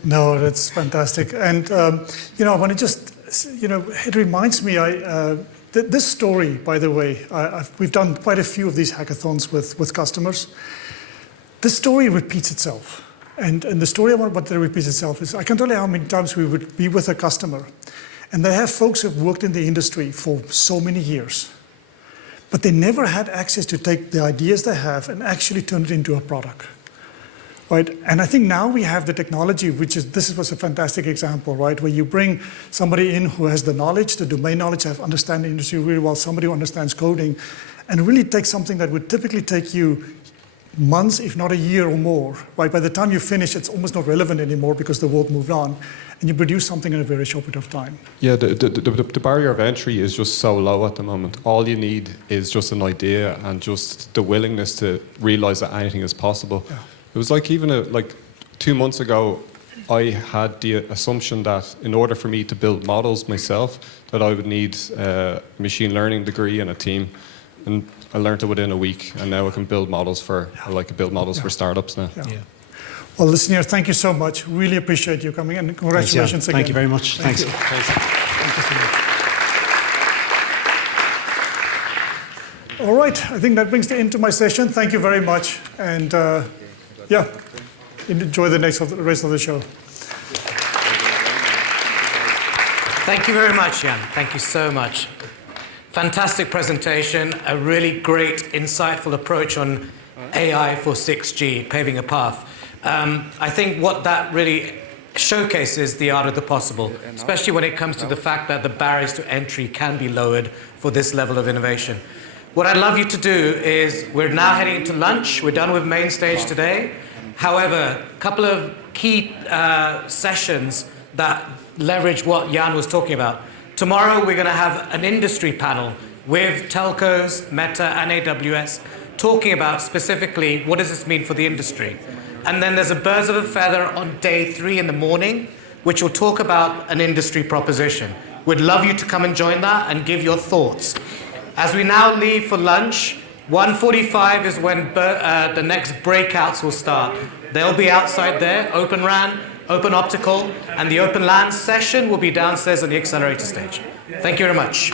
No, that's fantastic. And, I want to just, it reminds me, this story, by the way, we've done quite a few of these hackathons with customers. This story repeats itself. And the story I want to repeat itself is, I can tell you how many times we would be with a customer, and they have folks who've worked in the industry for so many years. but they never had access to take the ideas they have and actually turn it into a product. Right? And I think now we have the technology, this was a fantastic example, right? Where you bring somebody in who has the knowledge, the domain knowledge, have understand the industry really well, somebody who understands coding, and really take something that would typically take you months, if not a year or more, right? By the time you finish, it's almost not relevant anymore because the world moved on, and you produce something in a very short period of time. Yeah, the barrier of entry is just so low at the moment. All you need is just an idea and just the willingness to realize that anything is possible. Yeah. It was like even like 2 months ago, I had the assumption that in order for me to build models myself, that I would need a machine learning degree and a team. And I learned it within a week, and now I can build models for for startups now. Yeah. Well, listen here, thank you so much. Really appreciate you coming, and congratulations again. Thank you very much. Thanks. You. Thank you so much. All right, I think that brings the end to my session. Thank you very much, and enjoy the rest of the show. Thank you very much, Jan. Thank you so much. Fantastic presentation, a really great, insightful approach on AI for 6G, paving a path. I think what that really showcases the art of the possible, especially when it comes to the fact that the barriers to entry can be lowered for this level of innovation. What I'd love you to do is, we're now heading into lunch. We're done with main stage today. However, a couple of key sessions that leverage what Jan was talking about. Tomorrow, we're going to have an industry panel with telcos, Meta, and AWS, talking about specifically what does this mean for the industry. And then there's a birds of a feather on day 3 in the morning, which will talk about an industry proposition. We'd love you to come and join that and give your thoughts. As we now leave for lunch, 1:45 is when the next breakouts will start. They'll be outside there, Open RAN, Open Optical, and the Open LAN session will be downstairs on the accelerator stage. Thank you very much.